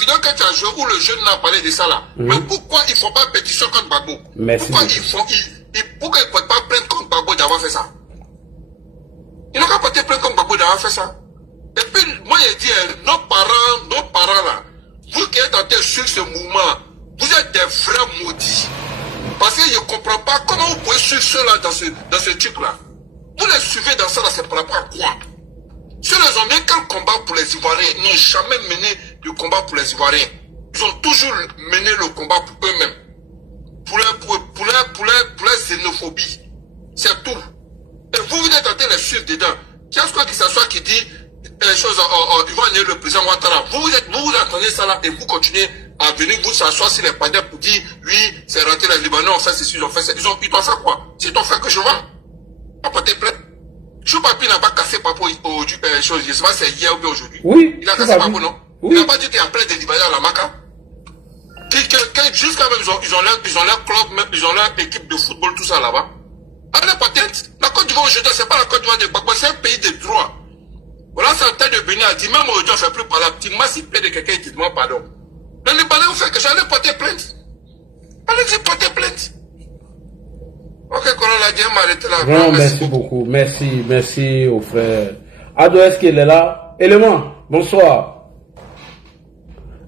vidéo que tu as joué où le jeune n'a parlé de ça là. Mais pourquoi ils ne font pas pétition contre Gbagbo? Pourquoi ils ne portent pas plainte contre Gbagbo d'avoir fait ça? Ils n'ont qu'à porter plainte contre Gbagbo d'avoir fait ça. Et puis, moi, je dis, nos parents là, vous qui êtes en train de suivre ce mouvement, vous êtes des vrais maudits. Parce que je ne comprends pas comment vous pouvez suivre ceux-là dans ce truc-là. Vous les suivez dans ça, là, c'est par rapport à quoi? Ceux les ont bien quel combat pour les Ivoiriens? Ils n'ont jamais mené de combat pour les Ivoiriens. Ils ont toujours mené le combat pour eux-mêmes. Pour leur xénophobie. C'est tout. Et vous êtes en train de les suivre dedans. Qu'est-ce quoi qui s'assoit qui dit les choses, ils vont aller le président Ouattara. Vous attendez ça là et vous continuez à venir vous s'asseoir sur les panneaux pour dire oui, c'est rentré les Libanais, on fait ceci, ils ont fait ça. Ils doivent faire quoi? S'ils doivent faire que je vois, on peut te plaindre. Choupapi n'a pas cassé Papo aujourd'hui, je sais pas si c'est hier ou bien aujourd'hui. Oui. Il a cassé Papo, non? Oui. Il n'a pas dit qu'il y a plein de Libanais à la Maca. Jusqu'à même, ils ont leur club, même, ils ont leur équipe de football, tout ça là-bas. Allez, peut-être, la Côte d'Ivoire aujourd'hui, c'est pas la Côte d'Ivoire de Gbagbo, c'est un pays de droit. Voilà, c'est en train de venir à dire, même aujourd'hui, on ne fait plus par là. Dis-moi s'il plaît de quelqu'un qui demande pardon. Le Libanais, vous faites que j'allais porter plainte. Allez-y, porter plainte. Ok, qu'on a bien m'arrêter là. Non, merci beaucoup. Merci au frère. Ado, est-ce qu'il est là? Élément, bonsoir.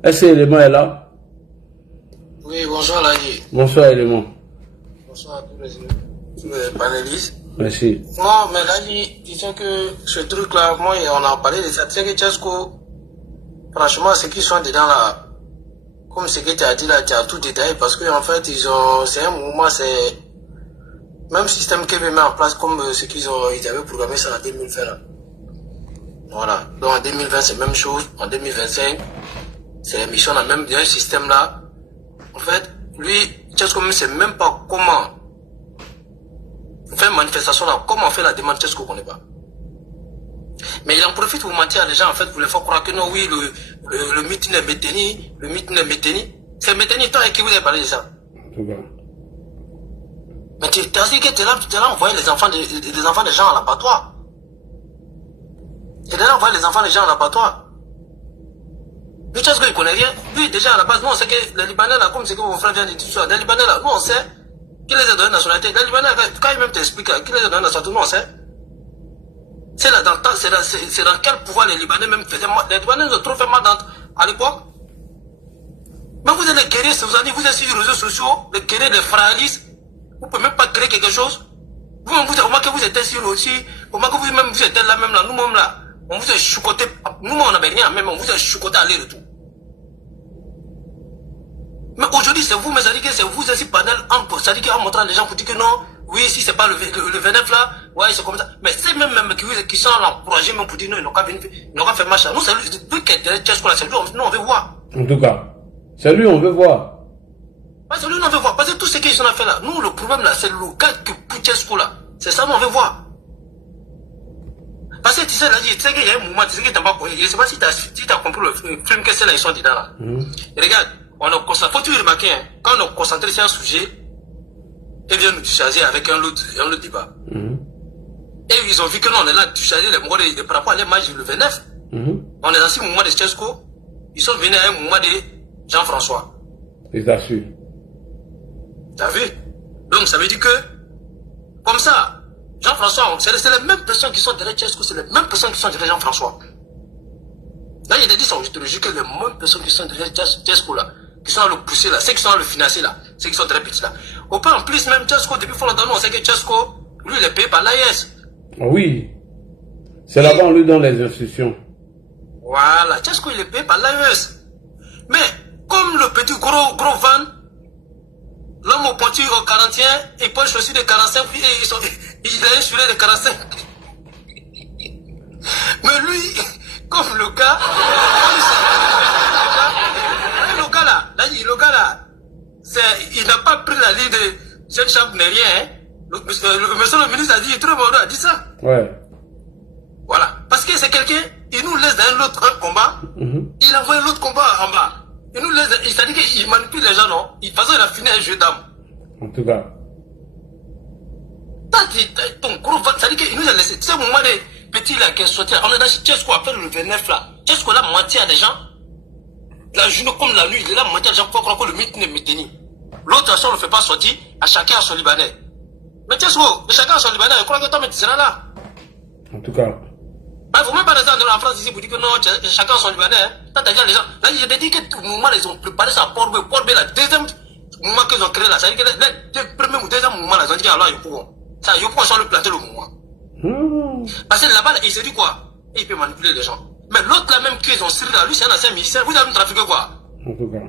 Est-ce que Élément est là? Oui, bonsoir Ladi. Bonsoir Élément. Bonsoir à tous les panélistes. Merci. Non, mais Ladi, disons que ce truc-là, moi, on a parlé de ça. Tu sais que Tchasco, franchement, ceux qui sont dedans là, comme ce que tu as dit là, tu as tout détaillé parce qu'en fait, c'est un mouvement, c'est même système qu'ils met en place comme ce qu'ils avaient programmé ça en 2020 là. Voilà. Donc en 2020 c'est la même chose. En 2025 c'est l'émission là même d'un système là. En fait, lui, Tchesco ne sait même pas comment faire une manifestation là. Comment faire la demande Tchesco qu'on ne connaît pas. Mais il en profite pour mentir à les gens en fait pour les faire croire que non oui le meeting est Méteni, le meeting est Méteni. C'est Méteni toi et qui vous avez parlé de ça. Mais tu as dit que tu es là envoyer les enfants des gens à l'abattoir. Tu es là envoyer les enfants des gens à l'abattoir. Lui, tu sais qu'il ne connaît rien. Lui, déjà à la base, nous on sait que les Libanais là, comme c'est que mon frère vient de dire ça, les Libanais là, nous on sait qui les a donné la nationalité. Les Libanais, quand il même t'explique qui les a donné la nationalité, nous on sait. C'est là dans quel pouvoir les Libanais même faisaient mal. Les Libanais nous ont trop fait mal à l'époque. Mais vous êtes les guerriers, vous êtes sur les réseaux sociaux, les guerriers, les frailistes. Vous ne pouvez même pas créer quelque chose. Au moins que vous êtes sur aussi, au moins que vous êtes là même là, nous-mêmes là, on vous a choucoté, nous-mêmes on n'avait rien même, on vous a choucoté aller-retour. Mais aujourd'hui, c'est vous, mais ça dit que c'est vous aussi panel, ça dit qu'en montrant les gens pour dire que non, oui, si c'est pas le 29 là, ouais, c'est comme ça. Mais c'est même qui sont encouragés même pour dire non, ils n'ont qu'à venir, ils n'ont qu'à faire machin. Nous, c'est lui, vu qu'il y a Tchesco là, c'est lui, nous, on veut voir. En tout cas, c'est lui, on veut voir. Ouais, c'est lui, on veut voir. Parce que tout ce qu'ils ont fait là, nous, le problème là, c'est le cas que pour Tchesco là. C'est ça, on veut voir. Parce que tu sais, là, tu sais qu'il y a un mouvement, tu sais qu'il n'y a pas, je ne sais pas si tu as compris le film que c'est là, ils sont dedans là. Et regarde, on a concentré, faut-tu remarquer, hein, quand on a concentré sur un sujet, ils viennent nous charger avec un autre débat. Et ils ont vu que nous, on est là, charger les mots par rapport à les matchs du 29. On est dans ce mouvement de Tchesco, ils sont venus à un mouvement de Jean-François. Je t'assure. T'as vu? Donc ça veut dire que, comme ça, Jean-François, c'est les mêmes personnes qui sont derrière Tchesco, c'est les mêmes personnes qui sont derrière Jean-François. Là, il a dit ça, je te le jure que les mêmes personnes qui sont derrière Tchesco là, qui sont à le pousser là, ceux qui sont à le financer là, ceux qui sont très petits là. Au point en plus, même Tchesco, depuis fort longtemps, on sait que Tchesco, lui, il est payé par l'AES. Oui. C'est là-bas, on lui donne les instructions. Voilà, Tchesco, il est payé par l'AES. Mais, comme le petit gros van, l'homme au pontu au 41, il poche aussi des 45, puis il a insuré des 45. Mais lui, comme le gars là, il n'a pas pris la ligne de jeune chambre ni rien. Hein. Monsieur le ministre a dit, a dit ça. Ouais. Voilà. Parce que c'est quelqu'un, il nous laisse dans un combat, il envoie l'autre combat en bas. Il nous laisse, c'est-à-dire qu'il manipule les gens, non? Il a fini un jeu d'âme. En tout cas. Ton gros, c'est-à-dire qu'il nous a laissé. C'est au moment des petits là qui sont sortis. On est dans Tchesco après le 29 là. Tchesco là, mentir à des gens. La journée comme la nuit, il est là, mentir à des gens pour croire que le mythe n'est métenu. L'autre façon, on ne le fait pas sortir, à chacun à son Libanais. Mais Tchesco, chacun à son Libanais, je crois que toi, tu seras là. En tout cas. Il ne faut même pas rester en France ici pour dire que non, chacun a son Libanais. T'as déjà les gens. Là, il a dit que tout le moment, ils ont préparé ça à Port-B. Port-B, la deuxième mouvement qu'ils ont créé là, ça veut dire que le premier ou deuxième mouvement, là, ils ont dit alors, ils pourront le planter le mouvement. Parce que là-bas, il s'est dit quoi? Et il peut manipuler les gens. Mais l'autre là même qu'ils ont serré là, lui, c'est un ancien militaire. Vous avez trafiqué quoi? En tout cas.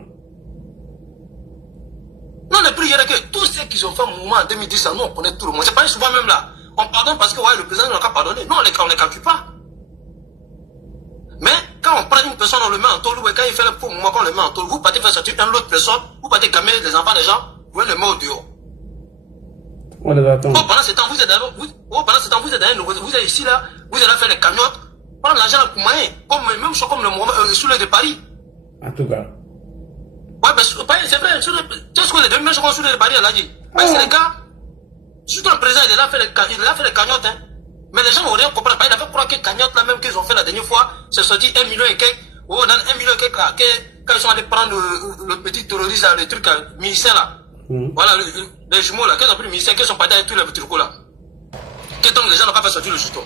Non, le plus, il y a que tous ceux qui ont fait un mouvement en 2010, nous, on connaît tout le monde. C'est pas souvent même là. On pardonne parce que ouais, le président n'a qu'à pardonner. Non, on ne les calcule pas. Mais quand on prend une personne, on le met en tôle, quand il fait le faux mouvement, on le met en tôle, vous partez faire sortir une autre personne, vous partez gamer les enfants des gens, vous le mettre au dehors. On les attend. Oh, pendant ce temps, vous êtes vous êtes ici là, vous allez faire les cagnottes, prendre l'argent à Koumaï, même chose comme le mouvement sous le de Paris. En tout cas. Ouais, mais c'est vrai, tu sais ce que les deux mêmes choses sous le de Paris, elle a dit. Mais c'est les gars, surtout le président, il a fait les cagnottes, hein. Mais les gens n'ont rien compris. Ils avaient croire que cagnotte là même qu'ils ont fait la dernière fois, c'est sorti 1 million et quelques. Oh, dans 1 million et quelques là, quand ils sont allés prendre le petit terroriste là, le truc là, ministère là. Voilà, les jumeaux là, qu'ils ont pris le ministère, qu'ils sont partis avec tous les petits trucs là. Que donc les gens n'ont pas fait sortir le jeton.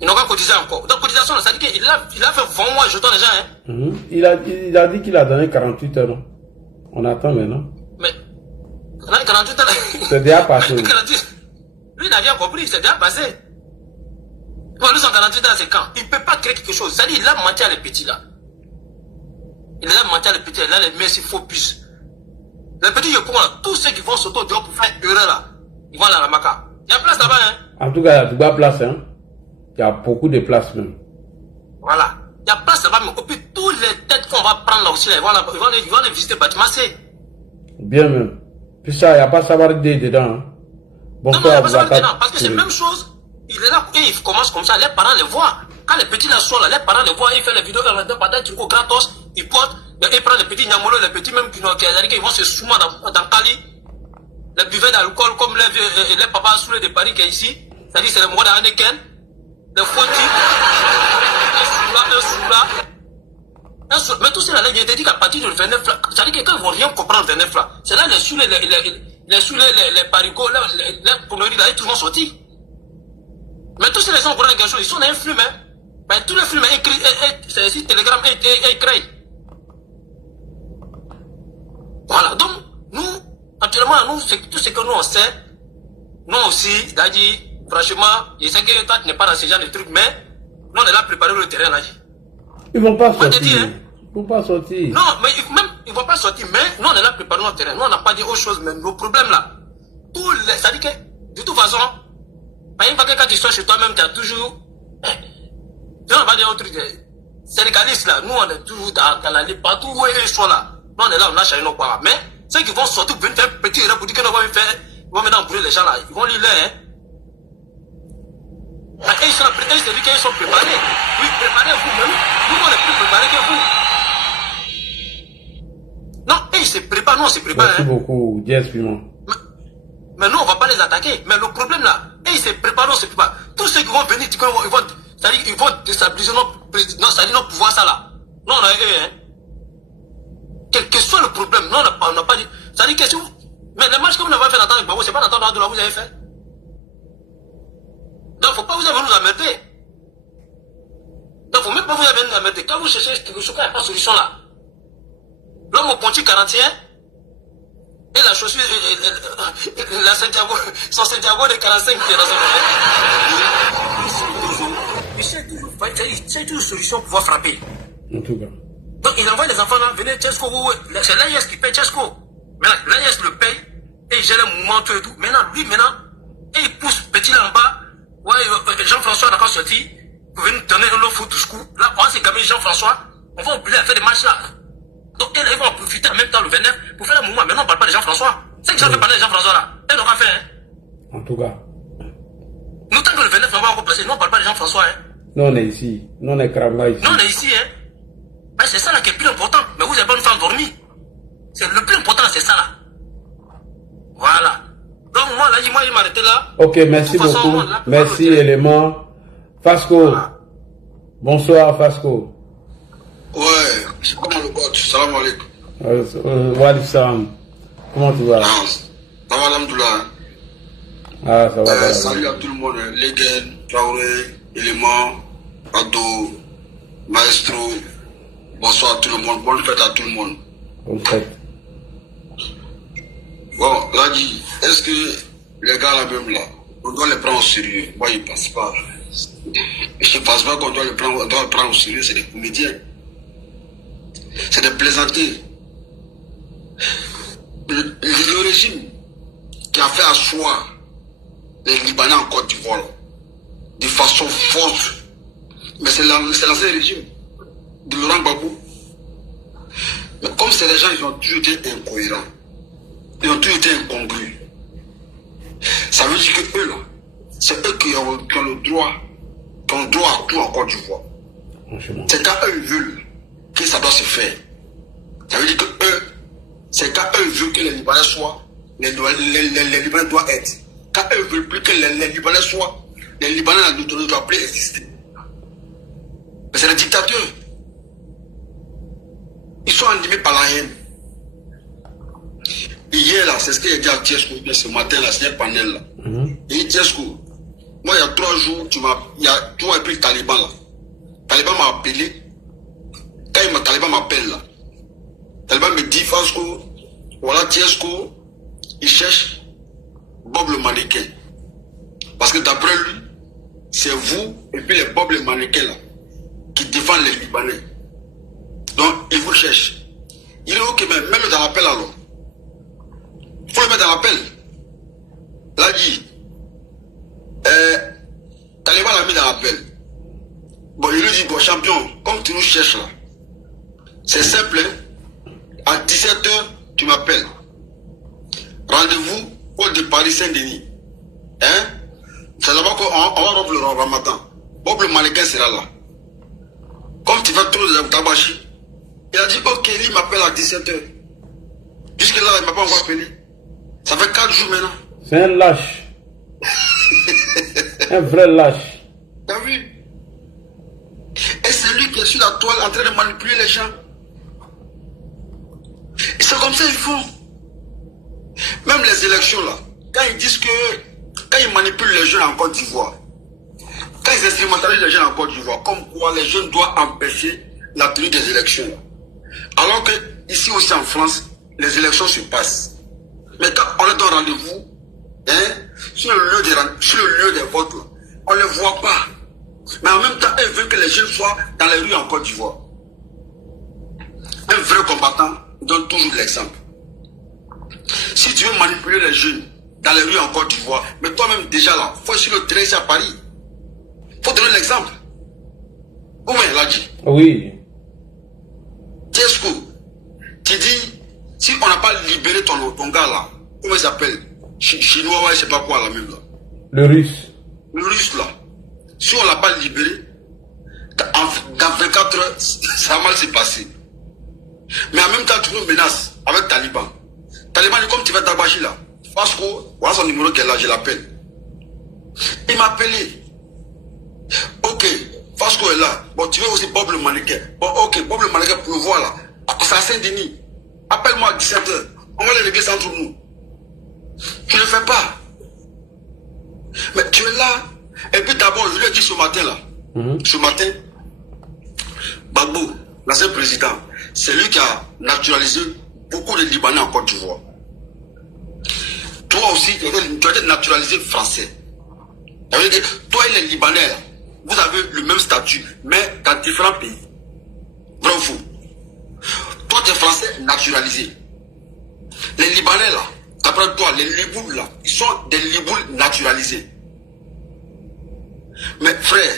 Ils n'ont pas cotisé encore. Donc cotisation là, ça dit qu'il a fait 20 mois le jeton les gens, hein. Il a dit qu'il a donné 48 heures. Non? On attend maintenant. Mais, on a 48 heures là. C'est déjà passé. Lui, il n'a rien compris, c'est déjà passé. Bon, lui, son 48 ans, c'est quand? Il ne peut pas créer quelque chose. C'est-à-dire, il a menti à les petits, là. Il a menti à les petits, il a les messes, faux puces. Les petits, je crois, tous ceux qui vont sauter au dehors pour faire erreur, là, ils vont à la Ramaka. Il y a place là-bas, hein? En tout cas, il y a de place, hein? Il y a beaucoup de place, même. Voilà. Il y a place là-bas, mais puis, tous les têtes qu'on va prendre là aussi, là, ils vont les visiter bâtiment C. Bien, même. Puis ça, il n'y a pas savoir d'idée dedans, hein? Bonsoir, non, parce que c'est la même chose. Il est là et il commence comme ça, les parents les voient. Quand les petits là sont là, les parents les voient, ils font les vidéos pendant tu go gratos, ils portent, ils prennent les petits nyamolo, les petits même qui vont se soumettre dans Cali, les buvets d'alcool comme les papas sous de Paris qui est ici, c'est-à-dire c'est les mois d'Anneken, les faux types, un sous là. Mais tout cela, il a dit qu'à partir du 29 là, c'est-à-dire que quand ils ne vont rien comprendre le 29 là, c'est là les parigots, les conneries là, ils tout vont sortir. Mais tous ces gens qui ont quelque chose, ils sont dans un flux, hein. Ben, tous les flux, c'est ici, Telegram et créé. Voilà, donc, nous, actuellement, nous, tout ce que nous on sait, nous aussi, c'est-à-dire, franchement, je sais que toi, tu n'es pas dans ce genre de trucs, mais nous, on est là préparer le terrain, là. Ils vont pas sortir. ne vont pas sortir. Non, mais même, ils ne vont pas sortir. Mais nous, on est là préparé notre terrain. Nous, on n'a pas dit autre chose, mais nos problèmes là. Ça dit que, de toute façon, quand tu sois chez toi-même, tu as toujours. Tu n'as pas dit autre truc. Sénégalais là, nous, on est toujours dans la ligne. Partout où ils sont là. Nous, on est là, on a changé nos poids. Mais ceux qui vont sortir pour venir faire un petit erreur pour dire qu'on va faire. Ils vont maintenant brûler les gens là. Ils vont lire là, hein. Et c'est lui qu'ils sont préparés. Oui, préparez-vous même. Nous, on est plus préparés que vous. Non, ils se préparent, nous, on se prépare. Merci beaucoup, Diaz Piment. Mais nous, on ne va pas les attaquer. Mais le problème là, ils se préparent, on se prépare. Tous ceux qui vont venir, ils vont déstabiliser notre pouvoir, ça là. Non, on a eux, hein. Quel que soit le problème, non, on n'a pas dit. Ça dit que si vous. Mais les matchs que vous n'avez pas fait d'entendre avec Babo, c'est pas d'entendre de là vous avez fait. Donc, faut pas vous avez nous emmerder. Donc, faut même pas vous avez nous emmerder. Quand vous cherchez quelque chose, il n'y a pas de solution là. L'homme au Ponty 41 et la chaussure, la Santiago, son Santiago de 45 qui est dans c'est toujours solution pour pouvoir frapper. En tout cas. Donc, ils envoient les enfants là, venez, Tchesco, c'est l'AIS qui paye Tchesco. Maintenant, l'AIS le paye et il gère le mouvement, tout et tout. Maintenant, lui, et il pousse petit là en bas. Ouais, Jean-François n'a pas sorti pour venir donner un lot foot du coup. Là, on va s'égamer Jean-François. On va oublier à faire des matchs là. Donc, ils vont en profiter en même temps le 29 pour faire le mouvement. Mais non, on ne parle pas de Jean-François. C'est que ça fait parler de Jean-François là. Elle n'aura fait, hein. En tout cas. Nous, tant que le 29, on va encore passer. Nous, on ne parle pas de Jean-François, hein. Nous, on est ici. Nous, on est Krabla ici. Nous, on est ici, hein. Ben, c'est ça là qui est le plus important. Mais vous n'avez pas nous faire dormir. C'est le plus important, c'est ça là. Voilà. Donc, moi, là, il m'a arrêté là. Ok, merci beaucoup. Merci, élément. Fasco. Bonsoir, Fasco. Ouais, c'est comment le bot? Salam alaikum. Walid Salam. Comment tu vas? Ça va, alhamdoulilah. Ah, ça va. Salut à tout le monde. Legen, Traoré, élément, Ado, Maestro. Bonsoir à tout le monde. Bonne fête à tout le monde. Bonne fête. Bon, là dit, est-ce que les gars là même là, on doit les prendre au sérieux? Moi, je ne pense pas. Je ne pense pas qu'on doit les prendre au sérieux, c'est des comédiens. C'est des plaisantiers. Le régime qui a fait asseoir les Libanais en Côte d'Ivoire de façon forte, mais c'est l'ancien régime de Laurent Gbagbo. Mais comme c'est des gens, ils ont toujours été incohérents. Ils ont toujours été incongrus. Ça veut dire que eux là, c'est eux qui ont le droit, qui ont droit à tout en Côte d'Ivoire. C'est quand eux veulent que ça doit se faire. Ça veut dire que eux, c'est quand eux veulent que les Libanais soient, les Libanais doivent être. Quand eux veulent plus que les Libanais soient, les Libanais ne doivent plus exister. Mais c'est les dictateurs. Ils sont animés par la haine. Hier là, c'est ce qu'il a dit à Tchesco, ce matin là, c'est un panel là. Il dit Tchesco, moi il y a 3 jours, tu m'as pris le Taliban là. Le Taliban m'a appelé. Quand le Taliban m'appelle là, le Taliban me dit Fasco, voilà Tchesco, il cherche Bob le mannequin. Parce que d'après lui, c'est vous et puis les Bob le mannequin là qui défendent les Libanais. Donc il vous cherche. Il est ok, mais mets-le dans l'appel alors. Il faut le mettre dans l'appel. Là dit, Taliban l'a mis dans l'appel. Bon, il lui dit, bon champion, comme tu nous cherches là, c'est simple, hein? À 17h, tu m'appelles. Rendez-vous au de Paris Saint-Denis. Hein? C'est là-bas qu'on va rompre le ramadan. Bob le mannequin sera là. Comme tu vas trop de tabachi, il a dit, ok, il m'appelle à 17h. Puisque là, il ne m'a pas encore appelé. Ça fait 4 jours maintenant. C'est un lâche. Un vrai lâche. T'as vu? Et c'est lui qui est sur la toile en train de manipuler les gens. Et c'est comme ça qu'ils font. Même les élections là, quand ils disent que, quand ils manipulent les jeunes en Côte d'Ivoire, quand ils instrumentalisent les jeunes en Côte d'Ivoire, comme quoi les jeunes doivent empêcher la tenue des élections. Alors que ici aussi en France, les élections se passent. Mais quand on est dans rendez-vous, hein, sur le lieu des votes, là, on ne les voit pas. Mais en même temps, ils veulent que les jeunes soient dans les rues en Côte d'Ivoire. Un vrai combattant donne toujours l'exemple. Si tu veux manipuler les jeunes dans les rues en Côte d'Ivoire, mais toi-même déjà là, il faut sur le terrain ici à Paris. Il faut donner l'exemple. Où est Ladji? Oui. Tiesco, tu dis, si on n'a pas libéré ton gars là, comment il s'appelle? Chinois, ouais, je sais pas quoi là même là. Le russe. Le russe là. Si on l'a pas libéré, dans 24 heures, ça va mal se passer. Mais en même temps, tu nous menaces avec Taliban. Taliban, comme tu vas t'abacher là. Fasco, voilà son numéro qu'elle a, je l'appelle. Il m'a appelé. Ok, Fasco est là. Bon, tu veux aussi Bob le mannequin. Bon, ok, Bob le mannequin pour le voir là. C'est à Saint-Denis. Appelle-moi à 17h. On va les régler ça entre nous. Tu ne le fais pas. Mais tu es là. Et puis d'abord, je lui ai dit ce matin là. Ce matin, Gbagbo, l'ancien président, c'est lui qui a naturalisé beaucoup de Libanais en Côte d'Ivoire. Toi aussi, tu as été naturalisé français. Ça veut dire que toi et les Libanais, vous avez le même statut, mais dans différents pays. Vrai ou faux? Toi, tu es français naturalisé. Les Libanais là, d'après toi, les Libouls là, ils sont des Libouls naturalisés. Mais frère,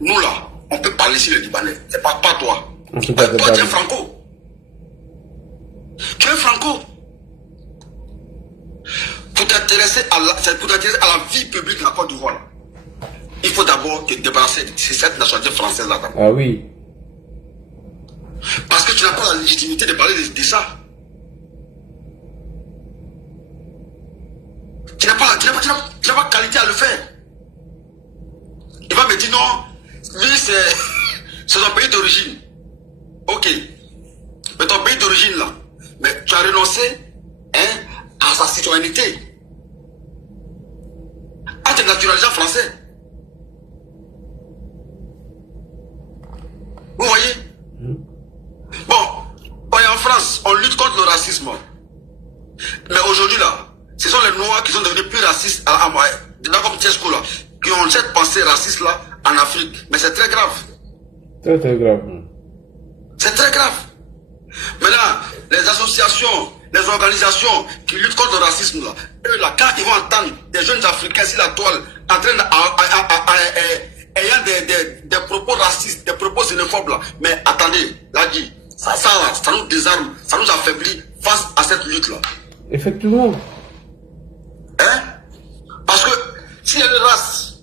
nous là, on peut parler sur les Libanais. C'est pas toi. Toi, tu es franco. Tu es franco. Pour t'intéresser à la vie publique de la Côte d'Ivoire, il faut d'abord te débarrasser de cette nationalité française là. Ah oui. Parce que tu n'as pas la légitimité de parler de ça. Tu n'as pas qualité à le faire. Il va me dire non, lui c'est son pays d'origine. Ok. Mais ton pays d'origine là, mais tu as renoncé à sa citoyenneté. À tes naturalisés français. Vous voyez? Bon, on est en France, on lutte contre le racisme. Mais aujourd'hui là, ce sont les Noirs qui sont devenus plus racistes comme Tiesco là, qui ont cette pensée raciste là en Afrique. Mais c'est très grave. Très grave. C'est très grave. Maintenant, les associations, les organisations qui luttent contre le racisme là, eux là, quand ils vont entendre des jeunes Africains sur la toile en train ayant des propos racistes, des propos xénophobes là, mais attendez, là dit, ça nous désarme, ça nous affaiblit face à cette lutte là. Effectivement. Hein? Parce que s'il y a une race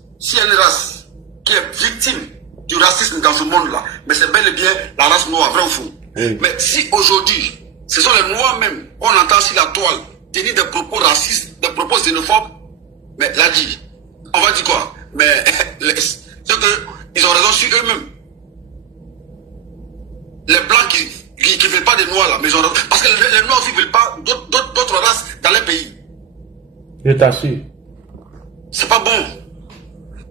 qui est victime du racisme dans ce monde-là, mais c'est bel et bien la race noire, vrai ou faux? Oui. Mais si aujourd'hui, ce sont les noirs même qu'on entend sur la toile tenir des propos racistes, des propos xénophobes, mais là dit, on va dire quoi? Mais c'est qu'ils ont raison sur eux-mêmes. Les blancs qui ne veulent pas des noirs là, mais ils ont raison. Parce que les noirs aussi ne veulent pas d'autres races dans les pays. Je t'assure. C'est pas bon.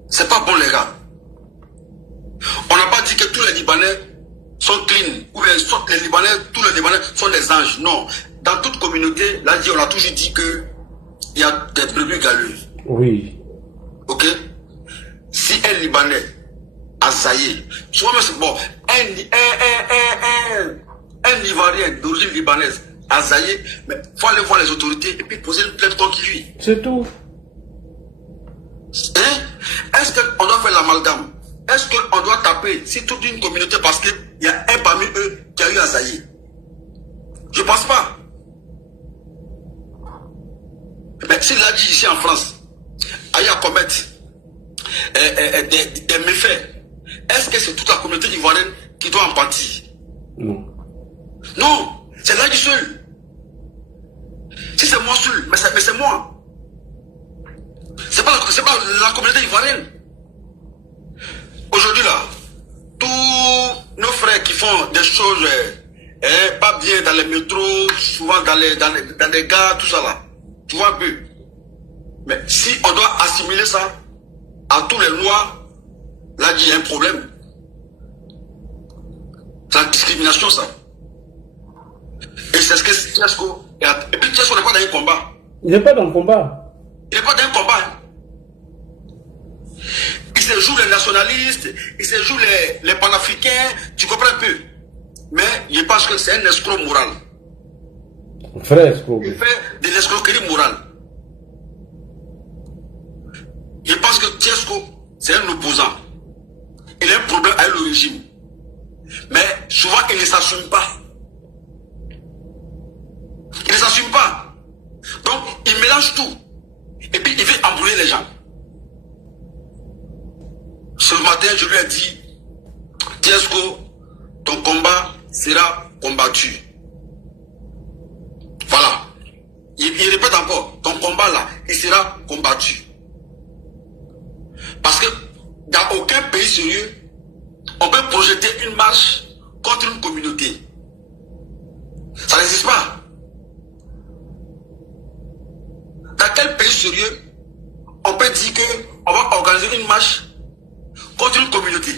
C'est pas bon, les gars. On n'a pas dit que tous les Libanais sont clean. Ou bien tous les Libanais sont des anges. Non. Dans toute communauté, là, on a toujours dit que il y a des brebis galeuses. Oui. Ok? Si un Libanais a saillé, souvent c'est bon, un Ivoirien d'origine libanaise a saillé, mais il faut aller voir les autorités et puis poser une plainte contre lui. C'est tout. Hein? Est-ce qu'on doit faire l'amalgame? Est-ce qu'on doit taper si toute une communauté parce qu'il y a un parmi eux qui a eu un saillé? Je pense pas. Mais s'il a dit ici en France, il y a commettre des méfaits, est-ce que c'est toute la communauté ivoirienne qui doit en pâtir? Non. Non, c'est là du seul. Si c'est moi seul, mais c'est moi. C'est pas la communauté ivoirienne. Aujourd'hui là, tous nos frères qui font des choses pas bien dans les métros, souvent dans les gares, tout ça là, tu vois un peu. Mais si on doit assimiler ça à tous les noirs, là il y a un problème. C'est la discrimination ça. Et c'est ce que Tiesco. Et puis Tiesco n'est pas dans un combat. Il n'est pas dans le combat. Il n'est pas dans un combat. Il se joue les nationalistes, il se joue les panafricains, tu comprends un peu. mais je pense que c'est un escroc moral. Frère escroc. Il fait de l'escroquerie morale. Je pense que Tiesco, c'est un opposant. Il a un problème avec le régime. Mais souvent, il ne s'assume pas. Il ne s'assume pas. Donc, il mélange tout. Et puis, il veut embrouiller les gens. Ce matin, je lui ai dit, Tiesco, ton combat sera combattu. Voilà. Il répète encore, ton combat là, il sera combattu. Parce que dans aucun pays sérieux, on peut projeter une marche contre une communauté. Ça n'existe pas. Dans quel pays sérieux, on peut dire qu'on va organiser une marche contre une communauté?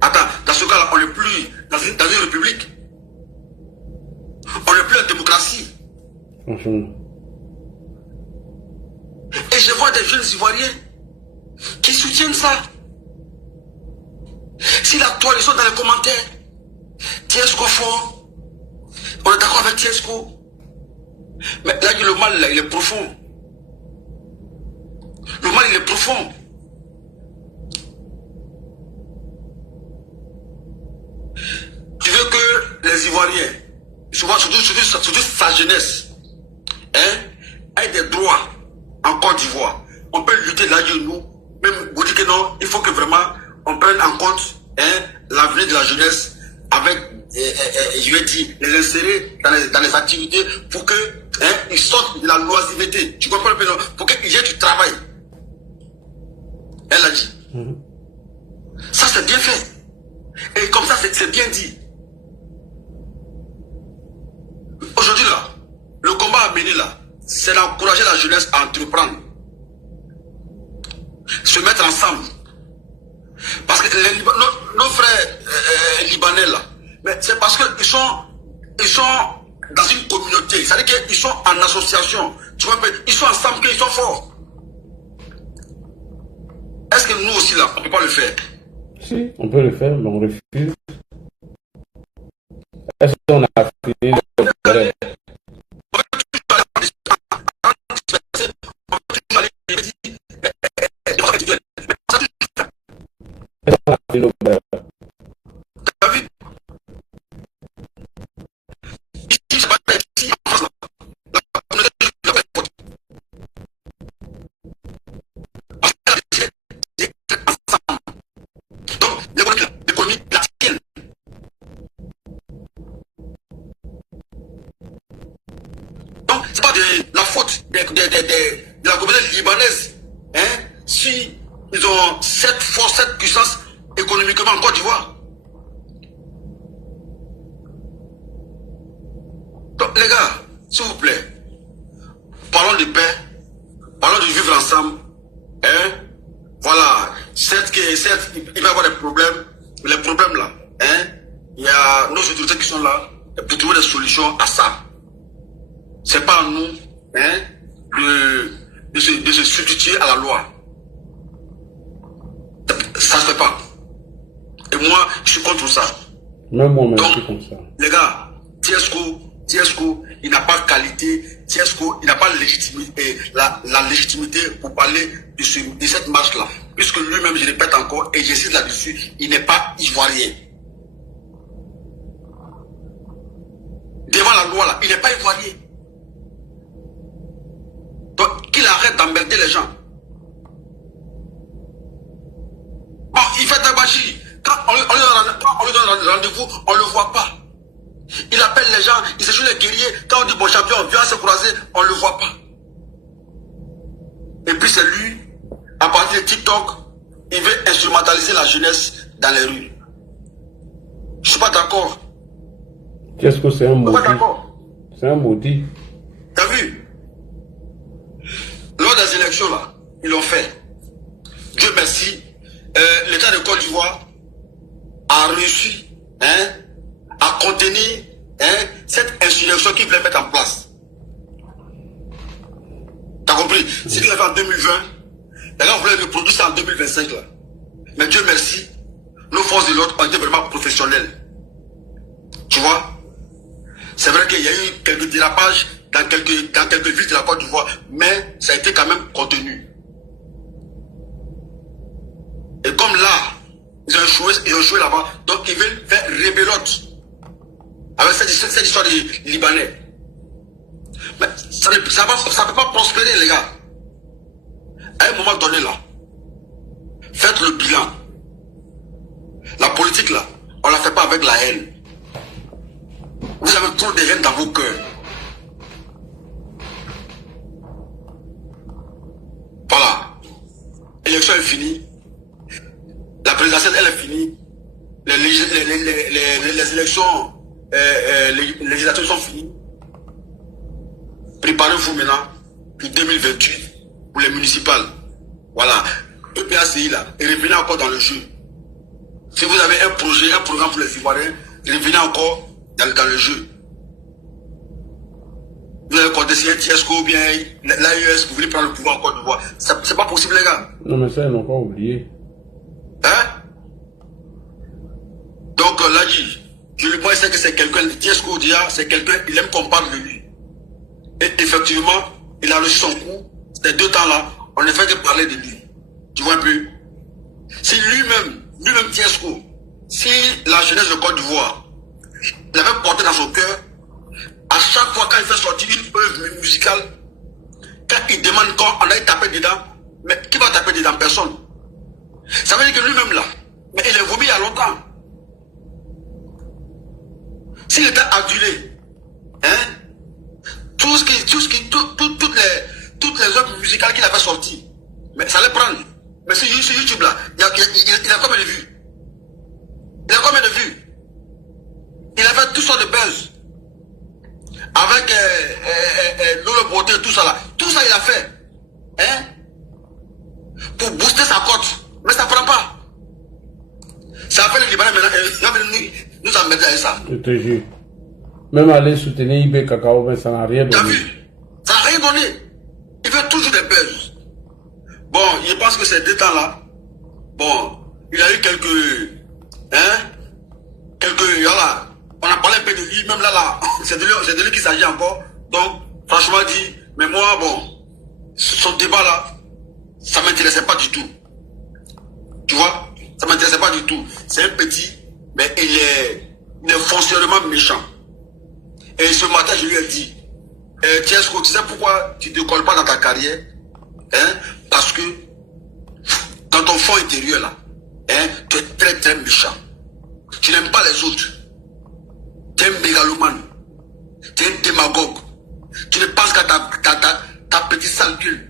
Attends, dans ce cas-là, on n'est plus dans une république. On n'est plus en démocratie. Et je vois des jeunes Ivoiriens qui soutiennent ça. Si la toile, ils sont dans les commentaires. Tiesco fort. On est d'accord avec Tiesco. Mais là, le mal, là, il est profond. Le mal, il est profond. Tu veux que les Ivoiriens, souvent, surtout sa jeunesse, ait des droits en Côte d'Ivoire. On peut lutter là de nous, même vous dites que non, il faut que vraiment on prenne en compte l'avenir de la jeunesse avec, je vais dire, les insérer dans les activités pour que ils sortent de la loisiveté. Tu comprends un peu, non? Pour qu'ils aient du travail. Elle a dit. Ça, c'est bien fait. Et comme ça, c'est bien dit. Aujourd'hui, là, le combat à mener, là, c'est d'encourager la jeunesse à entreprendre. Se mettre ensemble. Parce que nos frères libanais, là, mais c'est parce qu'ils sont dans une communauté. C'est-à-dire qu'ils sont en association. Tu vois, ils sont ensemble, qu'ils sont forts. Est-ce que nous aussi, là, on ne peut pas le faire? Si, on peut le faire, mais on refuse. Est-ce qu'on a fini le problème? De la communauté libanaise, si ils ont cette force, cette puissance économiquement en Côte d'Ivoire. Donc les gars, s'il vous plaît, parlons de paix, parlons de vivre ensemble. Voilà, certes, il va y avoir des problèmes, mais les problèmes là, il y a nos autorités qui sont là pour trouver des solutions à ça. C'est pas à nous de se substituer à la loi. Ça se fait pas. Et moi, je suis contre ça. Même moi, donc, je suis comme ça. Les gars, Tiesco, il n'a pas de qualité. Tiesco, il n'a pas la légitimité pour parler de cette marche-là. Puisque lui-même, je répète encore, et j'insiste là-dessus, il n'est pas ivoirien. Devant la loi, là, il n'est pas ivoirien. Donc, qu'il arrête d'emmerder les gens. Bon, il fait tabachi. Quand on lui donne rendez-vous, on ne le voit pas. Il appelle les gens, il se joue les guerriers. Quand on dit bon champion, viens se croiser, on ne le voit pas. Et puis c'est lui, à partir de TikTok, il veut instrumentaliser la jeunesse dans les rues. Je ne suis pas d'accord. Qu'est-ce que c'est un maudit? C'est un maudit. T'as vu? Lors des élections, là, ils l'ont fait. Dieu merci. L'État de Côte d'Ivoire a réussi à contenir cette insurrection qu'ils voulaient mettre en place. T'as compris? Si tu l'as fait en 2020, les gens voulaient reproduire ça en 2025. Là. Mais Dieu merci, nos forces de l'ordre ont été vraiment professionnelles. Tu vois? C'est vrai qu'il y a eu quelques dérapages dans quelques villes de la Côte d'Ivoire, mais ça a été quand même contenu. Et comme là, ils ont échoué là-bas, donc ils veulent faire rébelote avec cette histoire des Libanais. Mais ça ne peut pas prospérer, les gars. À un moment donné, là, faites le bilan. La politique, là, on ne la fait pas avec la haine. Vous avez trop de haine dans vos cœurs. Voilà. L'élection est finie. La présidentielle, elle est finie. Les élections législatives sont finies. Préparez-vous maintenant pour 2028 pour les municipales. Voilà. EPACI là, et revenez encore dans le jeu. Si vous avez un projet, un programme pour les Ivoiriens, revenez encore dans le jeu. Vous avez compté si un TSCO ou bien l'AES, vous voulez prendre le pouvoir en Côte d'Ivoire. C'est pas possible, les gars. Non, mais ça, ils n'ont pas oublié. Hein? Donc là, je lui pense que c'est quelqu'un, TSCO Dia, c'est quelqu'un, il aime qu'on parle de lui. Et effectivement, il a reçu son coup. Ces 2 temps-là, on ne fait que parler de lui. Tu vois un peu? Si lui-même TSCO, si la jeunesse de Côte d'Ivoire l'avait porté dans son cœur, à chaque fois quand il fait sortir une œuvre musicale, quand il demande quand on aille taper dedans, mais qui va taper dedans? Personne. Ça veut dire que lui-même là, mais il est vomi il y a longtemps. S'il était adulé, hein, toutes les œuvres musicales qu'il avait sorties, mais ça allait prendre. Mais sur YouTube là, il a combien de vues? Il a combien de vues? Il a fait tout sortes de buzz. Avec Lolo Beauté, tout ça là. Tout ça il a fait. Hein? Pour booster sa cote. Mais ça prend pas. Ça a fait le Libanais maintenant. Nous emmerdons avec ça. Je te jure. Même aller soutenir IB Cacao, mais ça n'a rien donné. T'as vu? Ça n'a rien donné. Il fait toujours des buzz. Bon, je pense que ces 2 temps-là, bon, il a eu quelques, voilà, on a parlé un peu de lui, même là, c'est de lui qu'il s'agit encore. Donc, franchement dit, mais moi, bon, son débat là, ça m'intéressait pas du tout. Tu vois, ça m'intéressait pas du tout. C'est un petit, mais il est foncièrement méchant. Et ce matin, je lui ai dit, Tiesco, tu sais pourquoi tu ne te colles pas dans ta carrière? Hein? Parce que dans ton fond intérieur là, hein, tu es très très méchant. Tu n'aimes pas les autres. Tu es un mégalomane. Tu es un démagogue. Tu ne penses qu'à ta petite sale gueule.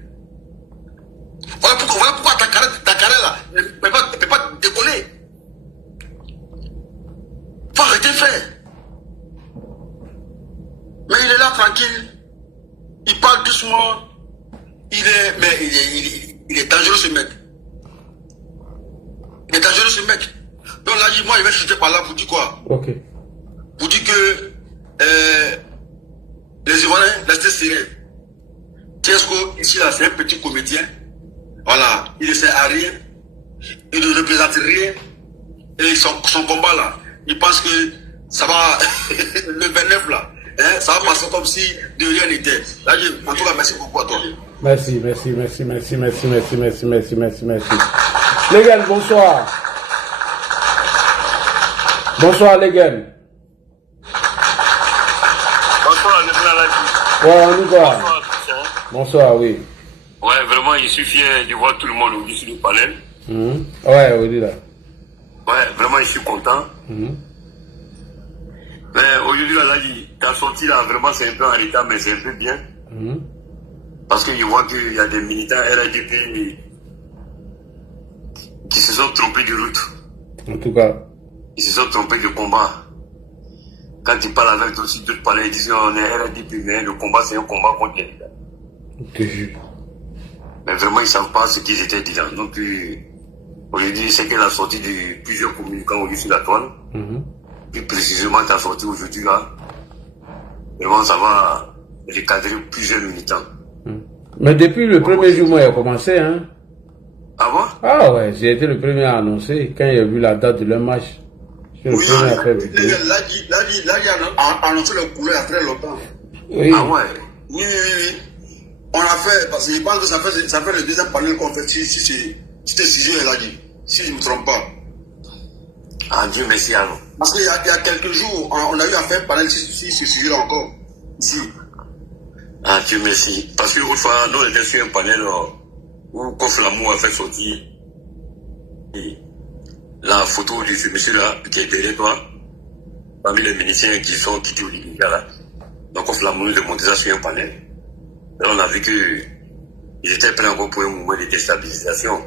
Voilà pourquoi ta carrière là ne peut pas décoller. Faut arrêter frère. Mais il est là tranquille. Il parle doucement. Il est dangereux ce mec. Il est dangereux ce mec. Donc là, moi, il va chuter par là pour dire quoi? Ok. Pour dire que les Ivoiriens restaient serrés. Tiesco, ici, là, c'est un petit comédien. Voilà, il ne sert à rien. Il ne représente rien. Et son combat là, il pense que ça va, le 29 là, hein, ça va passer comme si de rien n'était. Là, en tout cas, merci beaucoup à toi. Merci. Les gars, bonsoir. Bonsoir, les gars. Bonsoir, le Ouais, on y va. Bonsoir, oui. Ouais, vraiment, je suis fier de voir tout le monde aujourd'hui sur le panel. Ouais, oui, là. Ouais, vraiment, je suis content. Mais aujourd'hui, là, ta sortie, là, vraiment, c'est un peu en retard, mais c'est un peu bien. Parce que je vois qu'il y a des militants RADP qui se sont trompés de route. En tout cas. Ils se sont trompés de combat. Quand ils parlent avec aussi d'autres palais, ils disent on est RADP, mais le combat, c'est un combat contre l'État. Mais vraiment, ils ne savent pas ce qu'ils étaient dedans. Donc, aujourd'hui, c'était la sortie de plusieurs communicants aujourd'hui sur la toile. Plus précisément, ta sortie aujourd'hui, là, vraiment, ça va recadrer plusieurs militants. Mais depuis le premier jour, moi, il a commencé, hein. Ah bon? Ah ouais, j'ai été le premier à annoncer quand il a vu la date de leur match. Oui, là, il a annoncé le couleur il y a très longtemps. Oui. Ah ouais. Oui. On l'a fait parce que je pense que ça fait le deuxième panel qu'on fait si c'était Cigé, il a dit. Si je ne me trompe pas. Ah, Dieu merci alors. Parce qu'il y a quelques jours, on a eu à faire un panel si ce sujet-là encore. Ici. Ah, Dieu merci. Parce que autrefois, nous, on était sur un panel où Kof Lamou a fait sortir la photo de ce monsieur-là qui est derrière toi, parmi les ministères qui sont quittés au Libéria là. Donc Kof Lamou nous a monté ça sur un panel. Et on a vu qu'ils étaient prêts encore pour un mouvement de déstabilisation.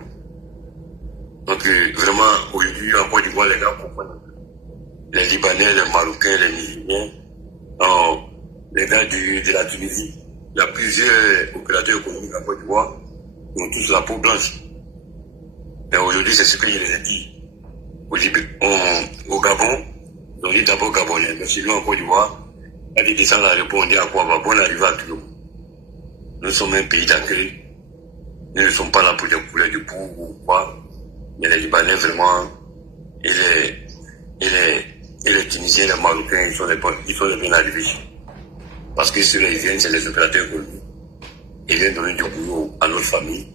Donc vraiment, aujourd'hui, en Côte d'Ivoire, les gens comprennent. Les Libanais, les Marocains, les Nigériens, les gars de la Tunisie, il y a plusieurs opérateurs économiques en Côte d'Ivoire qui ont tous la peau blanche. Et aujourd'hui, c'est ce que je les ai dit. Au Gabon, on dit d'abord Gabonais, mais chez nous en Côte d'Ivoire, il y a des descendants à répondre, on dit à quoi va bon arriver à tout le monde. Nous sommes un pays d'accueil. Nous ne sommes pas là pour des couleurs de boue ou quoi. Mais les Libanais, vraiment, et les Tunisiens, les Marocains, ils sont les bien arrivés. Parce que ceux-là, ils viennent, c'est les opérateurs économiques. Ils viennent donner du boulot à notre famille.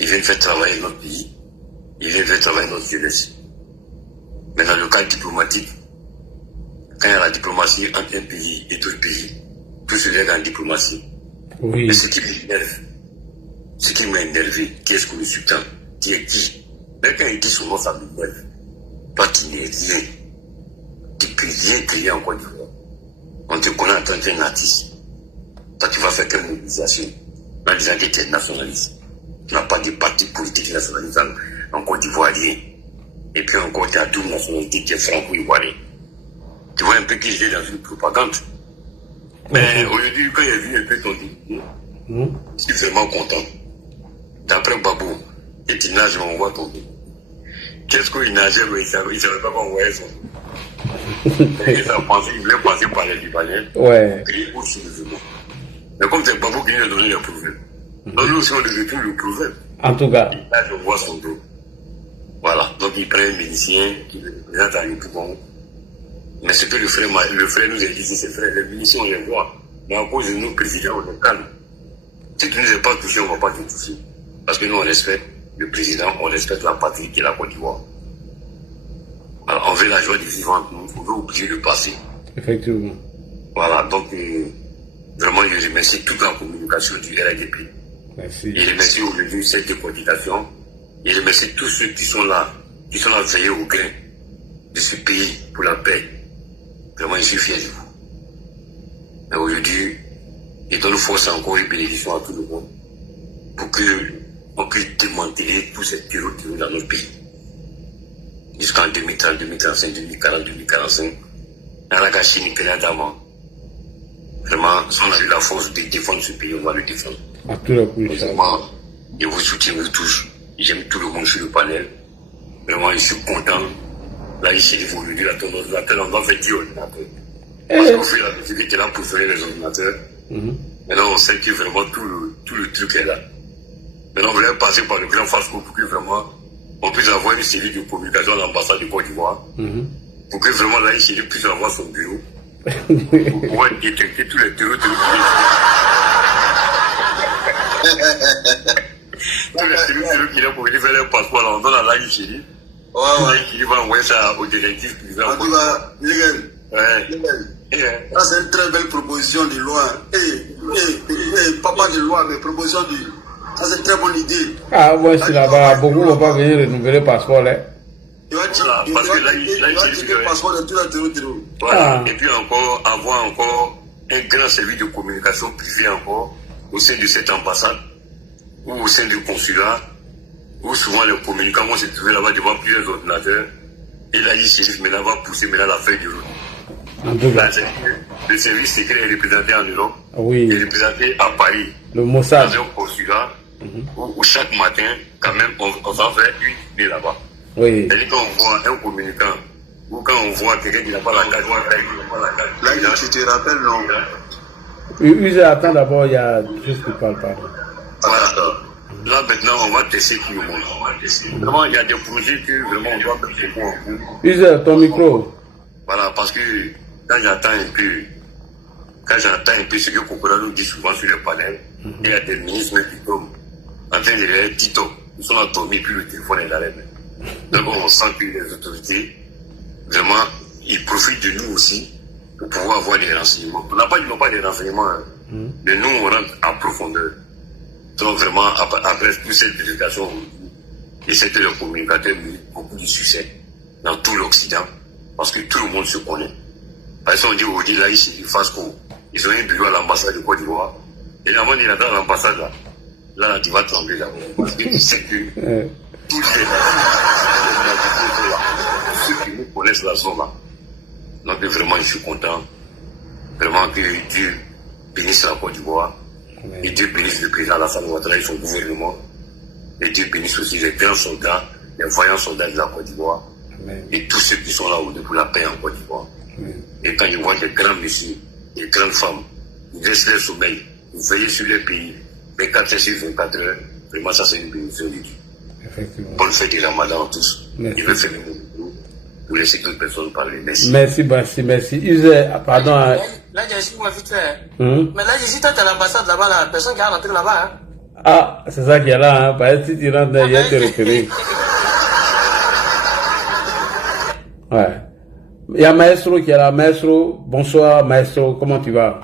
Ils viennent faire travailler notre pays. Ils viennent faire travailler notre jeunesse. Mais dans le cadre diplomatique, quand il y a la diplomatie entre un pays et d'autres pays, tout se règle en diplomatie. Oui. Mais ce qui m'énerve, ce qui m'a énervé, qu'est-ce que le sultan, qui est qui? Mais quand il dit son nom, ça m'énerve. Toi qui n'es rien, tu peux rien créer en Côte d'Ivoire. On te connaît en tant qu'un artiste. Toi, tu vas faire quelle mobilisation en disant que tu es nationaliste. Tu n'as pas de parti politique nationaliste en Côte d'Ivoire. Et puis encore, tu as double nationalité qui est franco-ivoirien. Tu vois un peu qu'il est dans une propagande. Mais aujourd'hui, quand il a vu un peu ton discours, je suis vraiment content. D'après Babou, et tu nages, on voit ton dos. Qu'est-ce qu'il nageait, mais il ne savait pas qu'on voyait son dos. Il voulait passer par les Libanais. Ouais. Et au soulèvement. Mais comme c'est Babou qui nous a donné le problème. Donc nous aussi, on devait tout le problème. En tout cas. Là, je vois son dos. Voilà. Donc il prend un milicien qui le représente à l'Époubon. Mais ce que le frère nous a dit, c'est frère, les miliciens, on les voit. Mais à cause de nos présidents, on les calme. Si tu ne nous as pas touché, on ne va pas te toucher. Parce que nous, on respecte le président, on respecte la patrie qui est la Côte d'Ivoire. Alors, on veut la joie du vivant, on veut oublier le passé. Effectivement. Voilà, donc, vraiment, je remercie toute la communication du RDP. Merci. Je remercie aujourd'hui cette coordination. Je remercie tous ceux qui sont là veillés au grain de ce pays pour la paix. Vraiment, je suis fier de vous. Et aujourd'hui, je donne force encore et bénédiction à tout le monde pour qu'on puisse démanteler tous ces terroristes dans notre pays. Jusqu'en 2030, 2035, 2040, 2045. Dans la Gachine, vraiment, si on a eu la force de défendre ce pays, on va le défendre. À tout le coup, vraiment, je vous soutiens tous. J'aime tout le monde sur le panel. Vraiment, je suis content. Là, ici, il faut lui dire la tendance de laquelle on va faire dire ordinateur. Parce qu'on fait la musique qui est là pour faire les ordinateurs. Maintenant, on sait que vraiment tout le truc est là. Maintenant, on voulait passer par le grand Fasco pour que vraiment on puisse avoir une série de communications à l'ambassade de Côte d'Ivoire. Pour que vraiment là, ici, il puisse avoir son bureau. Pour pouvoir détecter tous les terroristes. Tous les terroristes qui ont pour venir faire leur passeport, là, on donne à la Ichili. Il va envoyer ça au détective qui va envoyer. Ça, c'est une très belle proposition de loi. Papa de loi, mais proposition de. Ça, c'est une très bonne idée. Ah, ouais, c'est là-bas. Beaucoup ne vont pas venir renouveler le passeport, là. Il va checker le passeport de tout la terroriste. Voilà. Et puis encore, avoir encore un grand service de communication privé encore au sein de cette ambassade ou au sein du consulat, où souvent les communicants vont se trouver là-bas devant plusieurs ordinateurs. Et là, il maintenant va pousser maintenant la feuille de route. Là, le service secret est représenté en Europe. Oui. Il est représenté à Paris. Le Mossad. Dans un consulat où chaque matin, quand même, on va faire une idée là-bas. Oui. Et quand on voit un communicant, ou quand on voit quelqu'un qui n'a pas la carte, là, tu te rappelles, non? Attends d'abord, il y a juste qui parle pas. Voilà. là maintenant, on va tester tout le monde. Vraiment, il y a des projets que vraiment on doit mettre beaucoup en cours. Use ton micro. Voilà, parce que quand j'entends un peu ce que Kokora nous dit souvent sur les panels, il y a des ministres qui tombent en train de dire Tito, ils sont endormis, puis le téléphone est l'arrêt. Donc on sent que les autorités, vraiment, ils profitent de nous aussi pour pouvoir avoir des renseignements. On n'a pas, ils n'ont pas des renseignements, hein. Mais nous, on rentre en profondeur. Donc vraiment, après toute cette délégation, et cette communicateur beaucoup de succès dans tout l'Occident, parce que tout le monde se connaît. Par exemple, on dit aujourd'hui, là, ici, ils fassent quoi? Ils ont un bureau à l'ambassade de Côte d'Ivoire. Et avant d'y rentrer à l'ambassade, là, tu vas trembler là. Parce que tu sais que tous ceux qui nous connaissent la zone là. Donc vraiment, je suis content. Vraiment que Dieu bénisse la Côte d'Ivoire. Et Dieu bénisse le président Alassane Ouattara et son gouvernement. Et Dieu bénisse aussi les grands soldats, les voyants soldats de la Côte d'Ivoire. Et tous ceux qui sont là pour la paix en Côte d'Ivoire. Et quand ils voient des grands messieurs, des grandes femmes, ils laissent leur sommeil, ils veillent sur leur pays, 24 heures sur 24 heures, vraiment ça c'est une bénédiction de Dieu. Bonne fête du Ramadan à tous. Je vais faire le mot pour laisser d'autres personnes parler. Merci. Merci. Pardon. Là, j'ai ici, moi, vite fait. Mais là, ici, toi, t'es à l'ambassade là-bas, la personne qui a rentré là-bas. Hein. Ah, c'est ça qui est là, hein. Parce que si tu rentres là, il y a te repérer. Ouais. Il y a Maestro qui est là. Maestro, bonsoir, Maestro, comment tu vas?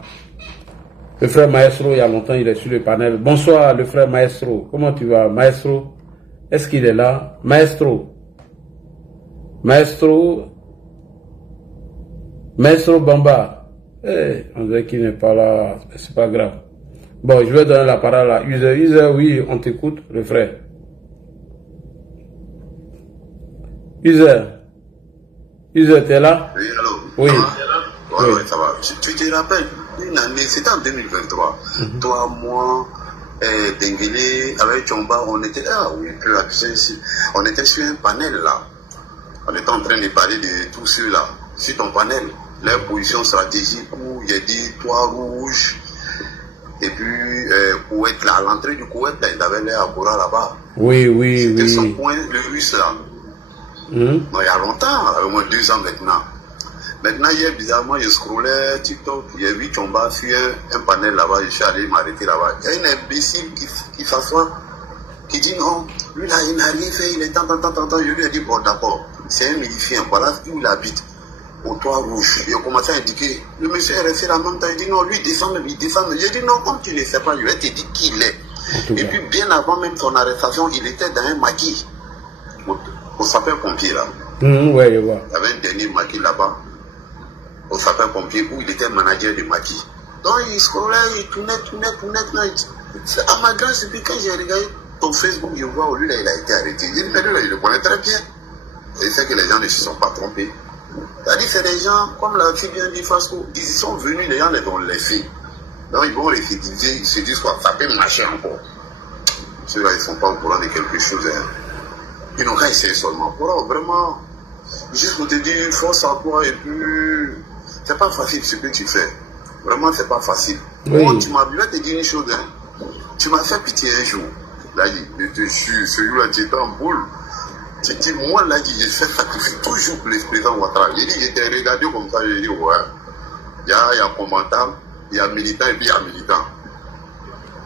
Le frère Maestro, il y a longtemps, il est sur le panel. Bonsoir, le frère Maestro, comment tu vas? Maestro, est-ce qu'il est là? Maestro Bamba. On dirait qu'il n'est pas là, c'est pas grave. Bon, je vais donner la parole à User, oui, on t'écoute, le frère. User, t'es là? Oui, allô? Oui. Ouais, ça va. Tu te rappelles, une année, c'était en 2023. Toi, moi, Denguele, avec Chomba, on était là, oui, on était sur un panel là. On était en train de parler de tout cela, sur ton panel. Leur position stratégique où il y a dit toit rouge. Et puis, Koweït, là, à l'entrée du Koweït, là, il avait l'air à Bora là-bas. Oui. C'était son point, le russe là. Non, il y a longtemps, au moins 2 ans maintenant. Maintenant, hier, bizarrement, je scrollais TikTok, j'ai vu Chomba sur un panel là-bas, je suis allé m'arrêter là-bas. Il y a un imbécile qui s'assoit, qui dit non, lui là, il n'a rien fait, il est tant. Je lui ai dit, bon, d'accord, c'est un militaire, voilà où il habite. Au toit rouge, il a commencé à indiquer. Le monsieur est resté la même temps, il dit non, lui il descend. J'ai dit non, comme tu ne le sais pas, je vais te dire qui il est. Et puis bien avant même son arrestation, il était dans un maquis. Au sapeur-pompier là. Ouais, je vois. Il y avait un dernier maquis là-bas. Au sapeur-pompier où il était manager du maquis. Donc il scrollait, il tournait. À ma grande surprise, quand j'ai regardé ton Facebook, je vois où lui là, il a été arrêté. J'ai dit, mais lui là, il le connaît très bien. Et c'est que les gens ne se sont pas trompés. C'est-à-dire que c'est des gens, comme l'a dit bien dit Fasco, ils sont venus, les gens les ont laissés. Donc ils vont récidiver, ils se disent quoi, ça peut marcher encore. Ceux-là, ils ne sont pas au courant de quelque chose. Hein. Ils n'ont qu'à essayer seulement. Voilà, vraiment, juste pour te dire, force à toi, et puis, c'est pas facile ce que tu fais. Vraiment, c'est pas facile. Oui. Moi, je vais te dire une chose, hein. Tu m'as fait pitié un jour. Là, je te jure, celui-là, tu étais en boule. Tu dis, moi, là, je fais sacrifier toujours pour le président Ouattara. J'ai dit, j'étais regardé comme ça, j'ai dit, ouais. Il y a commentaire, il y a militant et puis il y a militant.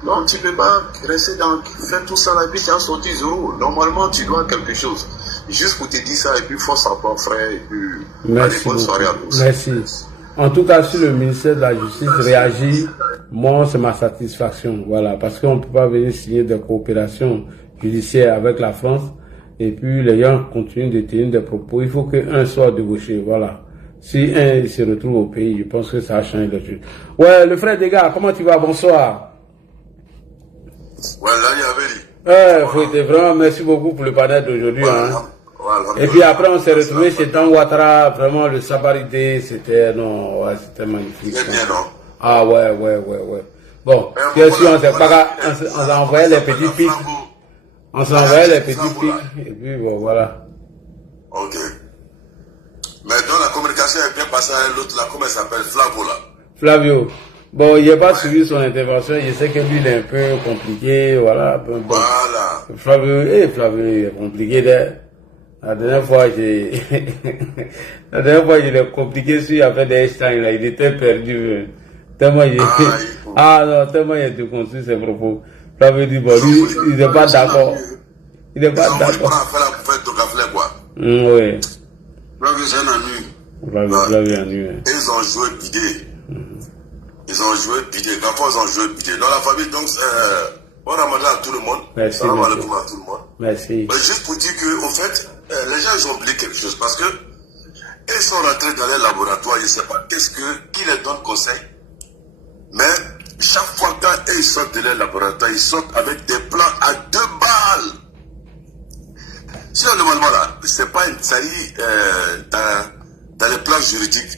Donc, tu ne peux pas rester dans faire tout ça là, et puis tu as sorti 0. Normalement, tu dois quelque chose. Juste pour te dire ça, et puis force à toi, frère, et puis merci bonne soirée à tous. Merci. En tout cas, si le ministère de la Justice réagit, moi, c'est ma satisfaction. Voilà, parce qu'on ne peut pas venir signer des coopérations judiciaires avec la France. Et puis les gens continuent de tenir des propos. Il faut qu'un soit débauché. Voilà. Si un se retrouve au pays, je pense que ça a changé le truc. Ouais, le frère des gars, comment tu vas? Bonsoir. Ouais, là, il y avait Fouette, vraiment, merci beaucoup pour le panel d'aujourd'hui. Hein. Et puis après, on s'est retrouvé chez Tan Ouattara. Vraiment, le Sabarité, c'était magnifique. C'est bien, non? Ah ouais. Bon, bien sûr, on s'est envoyé les petits pics. On s'envoyait les petits pics, et puis bon, voilà. Ok. Mais donc la communication est bien passée à l'autre là, comment elle s'appelle? Flavio là. Flavio. Bon, il n'a pas suivi son intervention. Je sais que lui, il est un peu compliqué. Voilà. Bon. Voilà. Flavio, il est compliqué. La dernière fois, je l'ai compliqué sur l'affaire des échanges. Il était perdu. Tellement tellement il a déconstruit ses propos. Flavio dit, bon, lui, il n'est pas d'accord. Il n'est pas d'accord. Oui. Flavio, c'est un ennui. Flavio, ennui. Ils ont joué bidé. Ils ont joué bidé. Parfois, ils ont joué bidé. Dans la famille, donc, bon ramadan à tout le monde. Merci. Salam alaikum à tout le monde. Merci. Mais juste pour dire qu'au fait, les gens, ils ont oublié quelque chose. Parce que, ils sont rentrés dans les laboratoires. Je ne sais pas qui les donne conseil. Mais, chaque fois qu'ils sortent de leur laboratoire, ils sortent avec des plans à 2 balles. Si normalement là, c'est pas une série dans les plans juridiques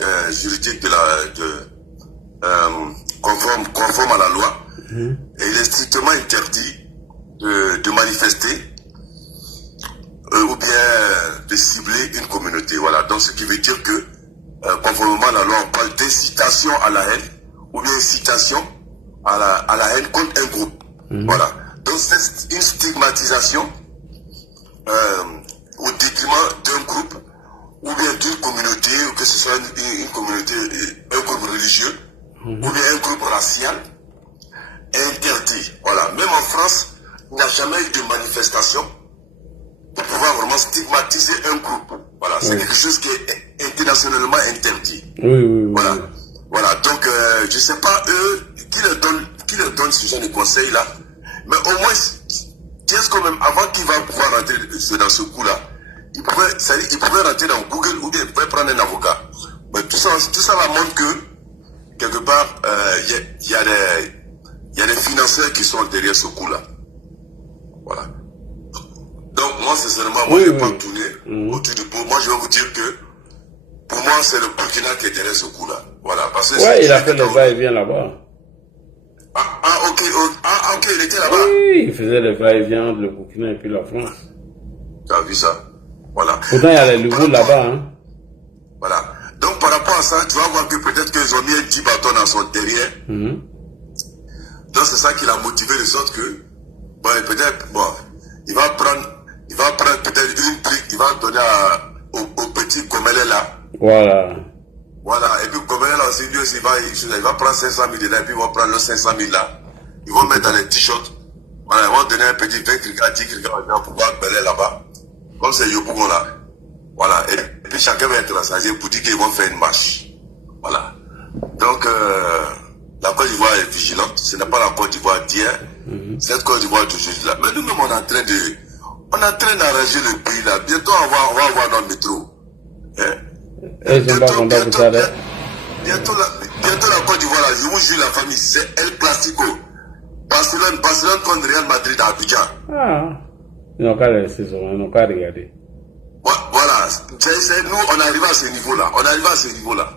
conforme à la loi, et il est strictement interdit de manifester ou bien de cibler une communauté. Voilà. Donc ce qui veut dire que conformément à la loi, on parle d'incitation à la haine ou bien incitation à la haine contre un groupe. Voilà. Donc c'est une stigmatisation au détriment d'un groupe ou bien d'une communauté, ou que ce soit une communauté, un groupe religieux ou bien un groupe racial interdit. Voilà. Même en France, il n'y a jamais eu de manifestation pour pouvoir vraiment stigmatiser un groupe. Voilà. C'est quelque chose qui est internationalement interdit. Voilà. Voilà. Donc, je ne sais pas eux qui leur donne ce genre de conseils là, mais au moins qu'est-ce quand même, avant qu'il va pouvoir rentrer dans ce coup-là, il pouvait rentrer dans Google ou bien il pouvait prendre un avocat. Mais tout ça là montre que, quelque part, il y a des financeurs qui sont derrière ce coup-là. Voilà. Donc, moi, sincèrement, moi, je ne vais pas tourner autour du pot. Moi, je vais vous dire que, pour moi, c'est le Burkina qui est derrière ce coup-là. Voilà. Parce que il a fait le va-et-vient là-bas. Ok, il était là-bas. Oui, il faisait le va-et-vient entre le Burkina et puis la France. Tu as vu ça? Voilà. Pourtant, il y a les nouveaux là-bas. Hein. Voilà. Donc, par rapport à ça, tu vas voir que peut-être qu'ils ont mis un 10 bâtons dans son derrière. Donc, c'est ça qui l'a motivé de sorte que, peut-être, il va prendre peut-être une brique, il va donner au petit Komele là. Voilà. Voilà. Et puis, Komele là aussi, lui aussi, il va prendre 500 000 de là, et puis il va prendre les 500 000 là. Ils vont mettre dans les t-shirts. Voilà, ils vont donner un petit 20 cric à 10 cric pour pouvoir beler là-bas. Comme c'est Yopougon là. Voilà. Et puis chacun va être rassasié pour dire qu'ils vont faire une marche. Voilà. Donc, la Côte d'Ivoire est vigilante. Ce n'est pas la Côte d'Ivoire d'hier. Cette Côte d'Ivoire d'aujourd'hui là. Mais nous-mêmes, on est en train d'arranger le pays là. Bientôt, on va avoir notre métro. Bientôt la Côte d'Ivoire là, je vous dis la famille, c'est El Clasico. Barcelone contre Real Madrid à Abidjan. Ils n'ont qu'à laisser ça, ils n'ont qu'à regarder. Voilà, nous on arrive à ce niveau-là.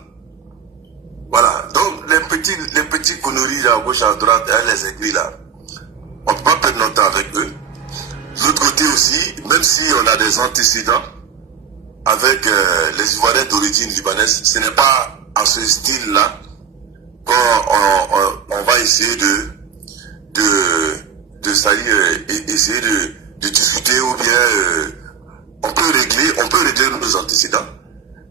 Voilà, donc les petits conneries là, à gauche à droite, les aiguilles là, on ne peut pas perdre notre temps avec eux. De l'autre côté aussi, même si on a des antécédents avec les Ivoiriens d'origine libanaise, ce n'est pas à ce style-là qu'on va essayer essayer de discuter ou bien on peut régler nos antécédents.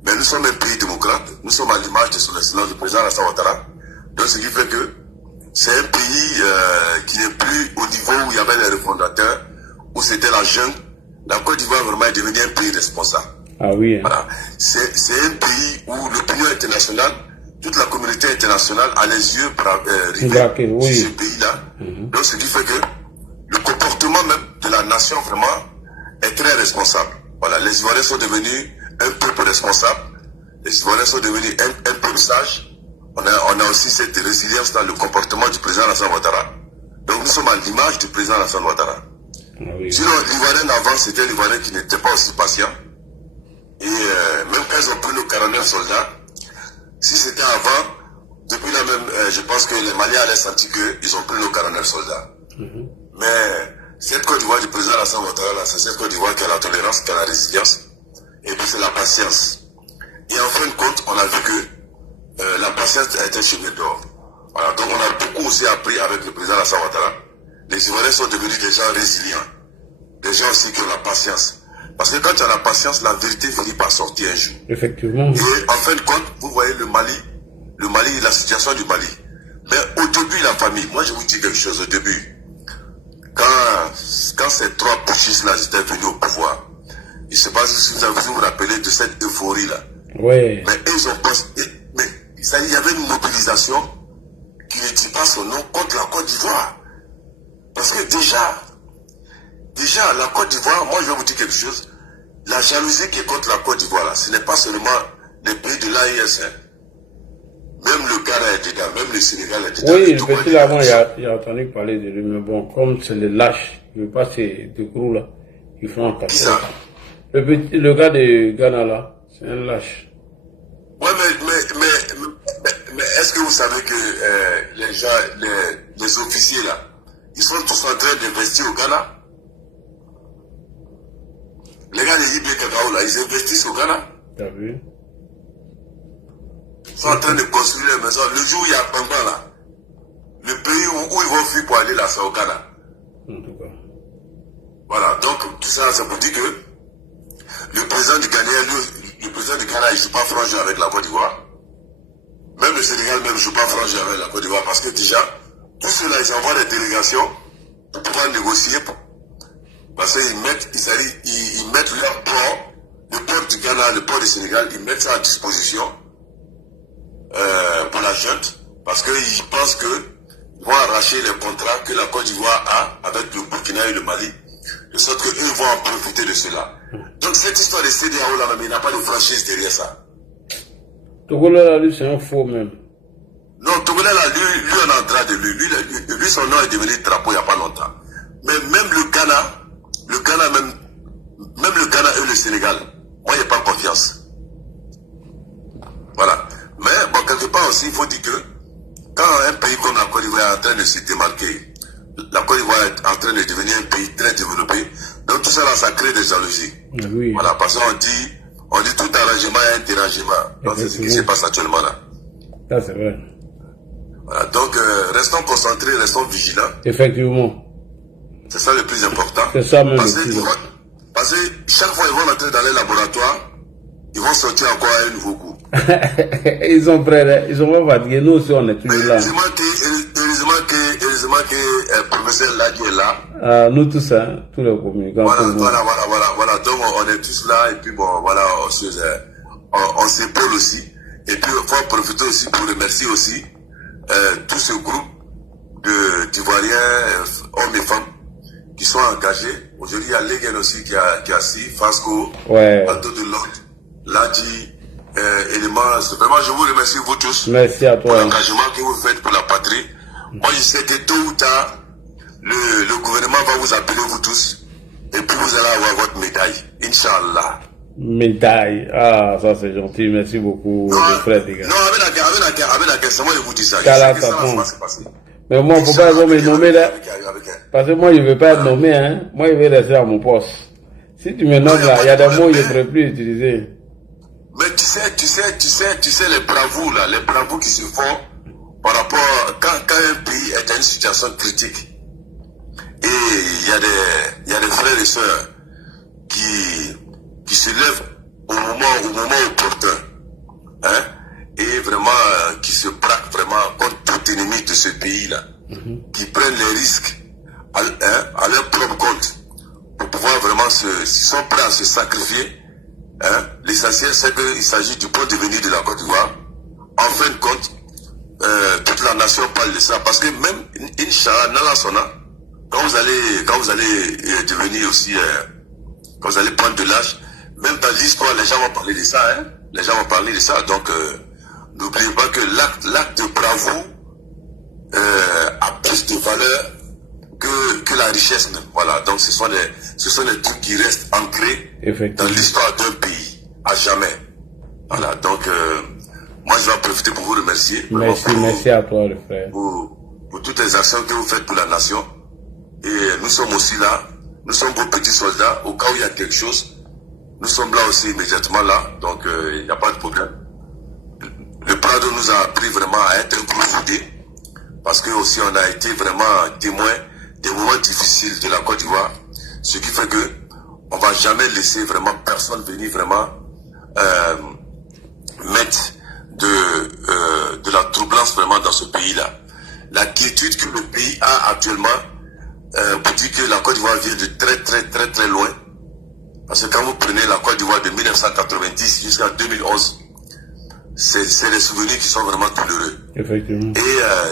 Mais nous sommes un pays démocrate, nous sommes à l'image de son excellence, le président Alassane Ouattara. Donc ce qui fait que c'est un pays qui n'est plus au niveau où il y avait les refondateurs, où c'était la jungle. La Côte d'Ivoire vraiment est devenue un pays responsable. Voilà. C'est un pays où l'opinion internationale, toute la communauté internationale a les yeux rivés sur ce pays-là. Donc ce qui fait que le comportement même de la nation vraiment est très responsable. Voilà, les Ivoiriens sont devenus un peuple responsable. Les Ivoiriens sont devenus un peuple sage. On a aussi cette résilience dans le comportement du président Alassane Ouattara. Donc nous sommes à l'image du président Alassane Ouattara. Sinon, l'Ivoirien d'avant, c'était l'Ivoirien qui n'était pas aussi patient. Et même quand ils ont pris nos 49 soldats, si c'était avant, depuis là même, je pense que les Maliens allaient sentir qu'ils ont pris nos 49 soldats. Mais cette Côte d'Ivoire du président Alassane Ouattara, c'est cette Côte d'Ivoire qui a la tolérance, qui a la résilience, et puis c'est la patience. Et en fin de compte, on a vu que la patience a été chemin d'or. Voilà, donc on a beaucoup aussi appris avec le président Alassane Ouattara. Les Ivoiriens sont devenus des gens résilients, des gens aussi qui ont la patience. Parce que quand tu as la patience, la vérité finit par sortir un jour. Effectivement. Et en fin de compte, vous voyez le Mali, la situation du Mali. Mais au début, la famille, moi je vous dis quelque chose au début. Quand ces trois putschistes-là étaient venus au pouvoir, je ne sais pas si vous vous rappelez de cette euphorie-là. Ouais. Mais ils ont pensé, mais il y avait une mobilisation qui ne dit pas son nom contre la Côte d'Ivoire. Parce que déjà, la Côte d'Ivoire, moi je vais vous dire quelque chose, la jalousie qui est contre la Côte d'Ivoire, ce n'est pas seulement les pays de l'AES. Même le Ghana est dedans, même le Sénégal est dedans. Oui, le petit là-bas, il a entendu parler de lui, mais bon, comme c'est les lâches, il ne veut pas ces deux gros là, ils font en 4 Le gars de Ghana là, c'est un lâche. Ouais, mais est-ce que vous savez que les gens, les officiers là, ils sont tous en train d'investir au Ghana? Les gars de Ibé Kakao là, ils investissent au Ghana. T'as vu? Ils sont en train de construire les maisons. Le jour où il y a Bamba là, le pays où ils vont fuir pour aller là, c'est au Ghana. En tout cas. Voilà, donc tout ça, ça vous dit que le président du Ghana, le président du Ghana, il ne joue pas franc-jeu avec la Côte d'Ivoire. Même le Sénégal même ne joue pas franc-jeu avec la Côte d'Ivoire parce que déjà, tous ceux-là, ils envoient des délégations pour pouvoir négocier. Parce qu'ils mettent leur port, le port du Ghana, le port du Sénégal, ils mettent ça à disposition pour la junte parce qu'ils pensent qu'ils vont arracher les contrats que la Côte d'Ivoire a avec le Burkina et le Mali, de sorte qu'eux vont en profiter de cela. Donc cette histoire de CDAO là, mais il n'y a pas de franchise derrière ça. Togolais là, lui, c'est un faux même. Non, Togolais là, lui on est en train de lui, son nom est devenu drapeau il n'y a pas longtemps. Mais même le Ghana, même le Ghana et le Sénégal, moi il n'y a pas confiance. Voilà. Mais bon, quelque part aussi, il faut dire que quand un pays comme la Côte d'Ivoire est en train de se démarquer, la Côte d'Ivoire est en train de devenir un pays très développé, donc tout ça là, ça crée des jalousies. Oui. Voilà, parce qu'on dit tout arrangement est un dérangement. Donc c'est ce qui se passe actuellement là. Ça c'est vrai. Voilà, donc restons concentrés, restons vigilants. Effectivement. C'est ça le plus important. C'est ça même parce que chaque fois ils vont entrer dans les laboratoires, ils vont sortir encore un nouveau coup. Ils sont prêts, ils sont pas fatigués. Nous aussi on est toujours là. Heureusement que le professeur Ladi est là. Nous tous, hein, tous les communicants. Voilà. Donc on est tous là et puis bon, voilà, on s'épaule aussi. Et puis il faut profiter aussi pour remercier aussi tout ce groupe d'Ivoiriens, hommes et femmes, qui sont engagés. Aujourd'hui, il y a Legen aussi qui a assis, Fasco, Aldo de Londres, Ladi, Élément. Vraiment, je vous remercie vous tous. Merci à toi. Pour l'engagement que vous faites pour la patrie. Moi, je sais que tôt ou tard, le gouvernement va vous appeler vous tous. Et puis vous allez avoir votre médaille. Inch'Allah. Médaille. Ah, ça c'est gentil. Merci beaucoup, frère, les gars. Non, avec la question, moi je vous dis ça. Mais moi, il ne faut pas me nommer là. Parce que moi, je ne veux pas être nommé. Hein. Moi, je vais rester à mon poste. Si tu me nommes là, il y a des mots que je ne pourrais plus utiliser. Mais tu sais les bravos là, les bravos qui se font par rapport quand un pays est dans une situation critique. Et il y a des frères et sœurs qui se lèvent au moment opportun. Hein? Et vraiment qui se braquent vraiment contre tout ennemi de ce pays-là. Qui prennent les risques à leur propre compte pour pouvoir vraiment s'ils sont prêts à se sacrifier. Hein? L'essentiel c'est qu'il s'agit du bon devenir de la Côte d'Ivoire. En fin de compte, toute la nation parle de ça. Parce que même Inch'Allah, Nala Sona, quand vous allez devenir aussi, quand vous allez prendre de l'âge, même dans l'histoire, les gens vont parler de ça. Hein? Les gens vont parler de ça. Donc, n'oubliez pas que l'acte de bravoure a plus de valeur que la richesse même. Voilà. Donc, ce sont les trucs qui restent ancrés dans l'histoire d'un pays, à jamais. Voilà. Donc, moi, je vais en profiter pour vous remercier. Merci à toi, le frère. Pour toutes les actions que vous faites pour la nation. Et nous sommes aussi là. Nous sommes vos petits soldats. Au cas où il y a quelque chose, nous sommes là aussi immédiatement là. Donc, il n'y a pas de problème. Le Prado nous a appris vraiment à être un groupe soudé. parce que aussi on a été vraiment témoin des moments difficiles de la Côte d'Ivoire, ce qui fait que on va jamais laisser vraiment personne venir vraiment mettre de la troublance vraiment dans ce pays-là. La quiétude que le pays a actuellement pour dire que la Côte d'Ivoire vient de très loin. Parce que quand vous prenez la Côte d'Ivoire de 1990 jusqu'à 2011, c'est des souvenirs qui sont vraiment douloureux. Effectivement. Et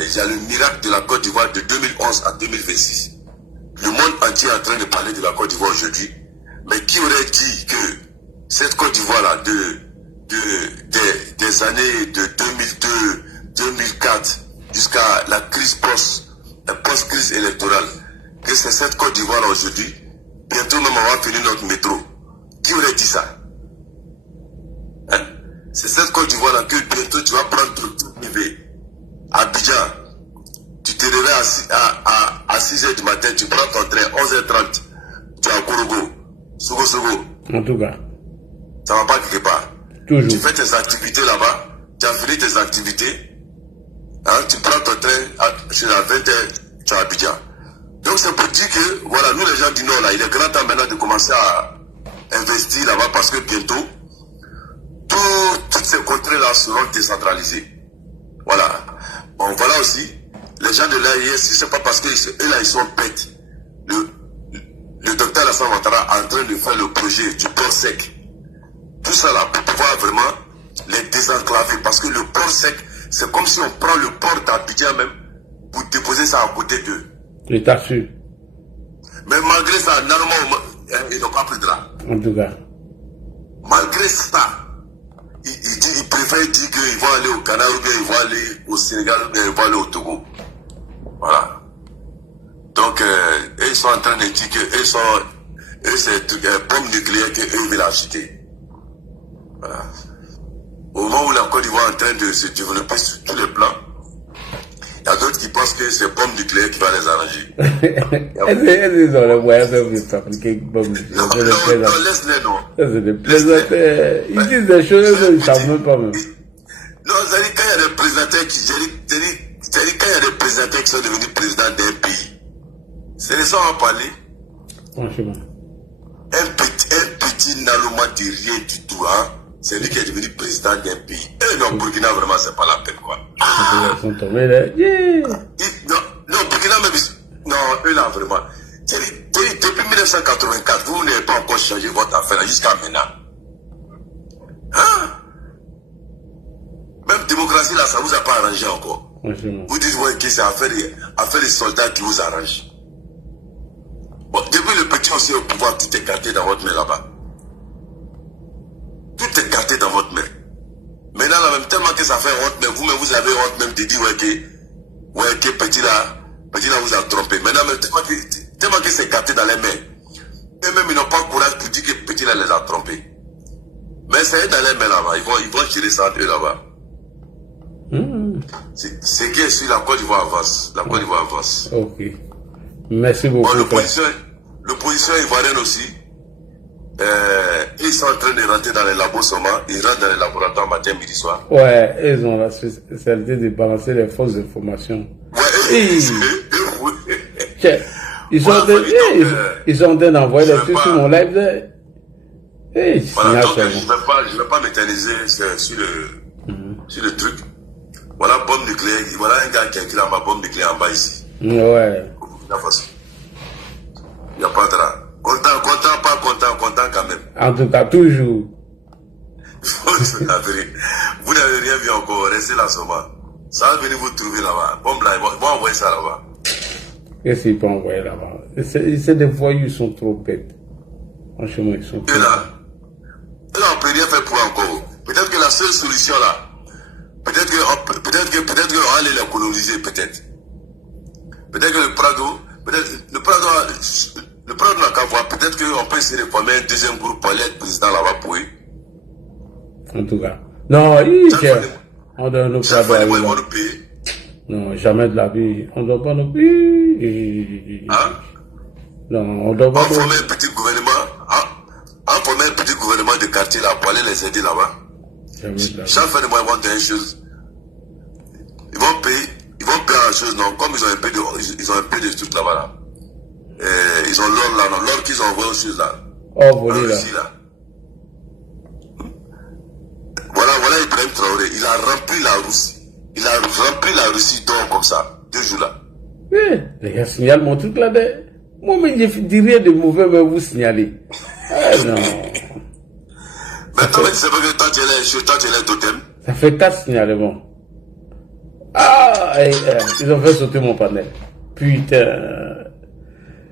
il y a le miracle de la Côte d'Ivoire de 2011 à 2026. Le monde entier est en train de parler de la Côte d'Ivoire aujourd'hui. Mais qui aurait dit que cette Côte d'Ivoire-là, des années de 2002, 2004, jusqu'à la crise post-crise électorale, que c'est cette Côte d'Ivoire-là aujourd'hui, bientôt même on va finir notre métro. Qui aurait dit ça? Hein? C'est cette Côte d'Ivoire-là que bientôt tu vas prendre ton privé. À Abidjan, tu te réveilles à 6h du matin, tu prends ton train, 11h30, tu es à Kourogo, Sogo. En tout cas. Ça ne va pas quelque part. Toujours. Tu fais tes activités là-bas, tu as fini tes activités, hein, tu prends ton train, c'est à 20h, tu es à Abidjan. Donc c'est pour dire que, voilà, nous les gens du Nord, là, il est grand temps maintenant de commencer à investir là-bas parce que bientôt, toutes ces contrées-là seront décentralisées. Voilà. Bon, voilà aussi, les gens de l'AIS, c'est pas parce qu'eux là, ils sont bêtes. Le docteur Alassane Ouattara est en train de faire le projet du port sec. Tout ça là, pour pouvoir vraiment les désenclaver. Parce que le port sec, c'est comme si on prend le port d'Abidjan même pour déposer ça à côté d'eux. L'État sûr. Mais malgré ça, normalement, ils n'ont pas pris de là. En tout cas. Malgré ça, ils préfèrent dire qu'ils vont aller au Ghana ou bien ils vont aller au Sénégal ou bien ils vont aller au Togo. Voilà. Donc, ils sont en train de dire que c'est une bombe nucléaire qu'eux veulent acheter. Voilà. Au moment où la Côte d'Ivoire est en train de se développer sur tous les plans, il y a d'autres qui pensent que c'est bombe nucléaire qui va les arranger. Est-ce qu'ils ont le moyen de fabriquer une bombe nucléaire? Non, laisse-les, non. C'est des plaisanteries. Ils disent des choses qu'ils ne savent même pas même. Non, c'est-à-dire quand il y a des présidents qui sont devenus présidents d'un pays, c'est les gens à parler. Franchement. Un petit naloma de rien du tout, hein. C'est lui qui est devenu président d'un pays. Et non, Burkina, vraiment, c'est pas la peine, quoi. Ils sont tombés là. Yeah. Non, Burkina, même, non, eux là, vraiment. Depuis 1984, vous n'avez pas encore changé votre affaire jusqu'à maintenant. Hein? Même démocratie, là, ça vous a pas arrangé encore. Vous dites, ouais, que c'est affaire des soldats qui vous arrangent. Bon, depuis le petit aussi au pouvoir, tout est gâté dans votre main là-bas. Tout est gâté dans votre main. Maintenant, là, même tellement que ça fait honte, mais vous-même, vous avez honte même de dire, ouais, que petit là vous a trompé. Maintenant, même, tellement que c'est gâté dans les mains. Eux-mêmes, ils n'ont pas le courage pour dire que petit là les a trompés. Mais c'est dans les mains là-bas. Ils vont gérer ça eux là-bas. C'est qui est sur la Côte d'Ivoire avance. La Côte d'Ivoire avance. Ok. Merci beaucoup. Bon, l'opposition ivoirienne aussi. Ils sont en train de rentrer dans les labos seulement. Ils rentrent dans les laboratoires matin, midi, soir. Ouais, ils ont la spécialité de balancer les fausses informations. Ouais, ils sont en train d'envoyer des trucs sur mon live. Voilà, donc je ne vais pas m'éterniser sur le truc. Voilà, bombe nucléaire. Voilà un gars qui a ma bombe nucléaire en bas ici. Ouais. Il n'y a pas de là. Content quand même. En tout cas, toujours. Vous n'avez rien vu encore, restez là seulement. Ça va venir vous trouver là-bas. Bon, là, ils vont envoyer ça là-bas. Qu'est-ce qu'ils peuvent envoyer là-bas? C'est des voyous, ils sont trop bêtes. Franchement, ils sont trop bêtes. Et là, on ne peut rien faire pour encore. Peut-être que la seule solution là, peut-être qu'on va aller la coloniser, peut-être. Peut-être que le Prado n'a qu'à voir, peut-être qu'on peut essayer de former un deuxième groupe pour aller être président là-bas pour eux. En tout cas. Non, on doit nous payer. Non, jamais de la vie. On ne doit pas nous payer. Hein? Non, on doit pas nous former un petit gouvernement. On former un petit gouvernement de quartier là pour aller les aider là-bas. Chaque fin de mois, ils vont donner une chose. Ils vont rompu la chose, non. Comme ils ont un peu de trucs là-bas, là. Ils ont l'or là, non. L'or qu'ils ont envoyé aux choses là. Oh, volé là. Voilà Ibrahim Traoré. Il a rempli la Russie. Il a rempli la Russie d'or comme ça. 2 jours là. Oui, les gars signalent mon truc là. Moi, mais je dis rien de mauvais, mais vous signalez. Ah non. Maintenant, c'est vrai que tant tu es là, totem. Ça fait 4 signalements. Ah, ils ont fait sauter mon panel. Putain.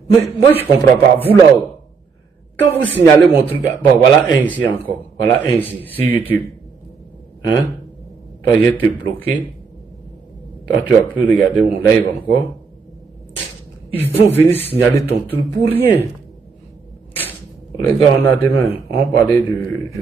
Mais moi, je comprends pas. Vous là-haut, quand vous signalez mon truc, bon, voilà un ici encore. Voilà un ici, sur YouTube. Hein? Toi, j'ai été bloqué. Toi, tu as pu regarder mon live encore. Ils vont venir signaler ton truc pour rien. Les gars, on a demain. On va parler du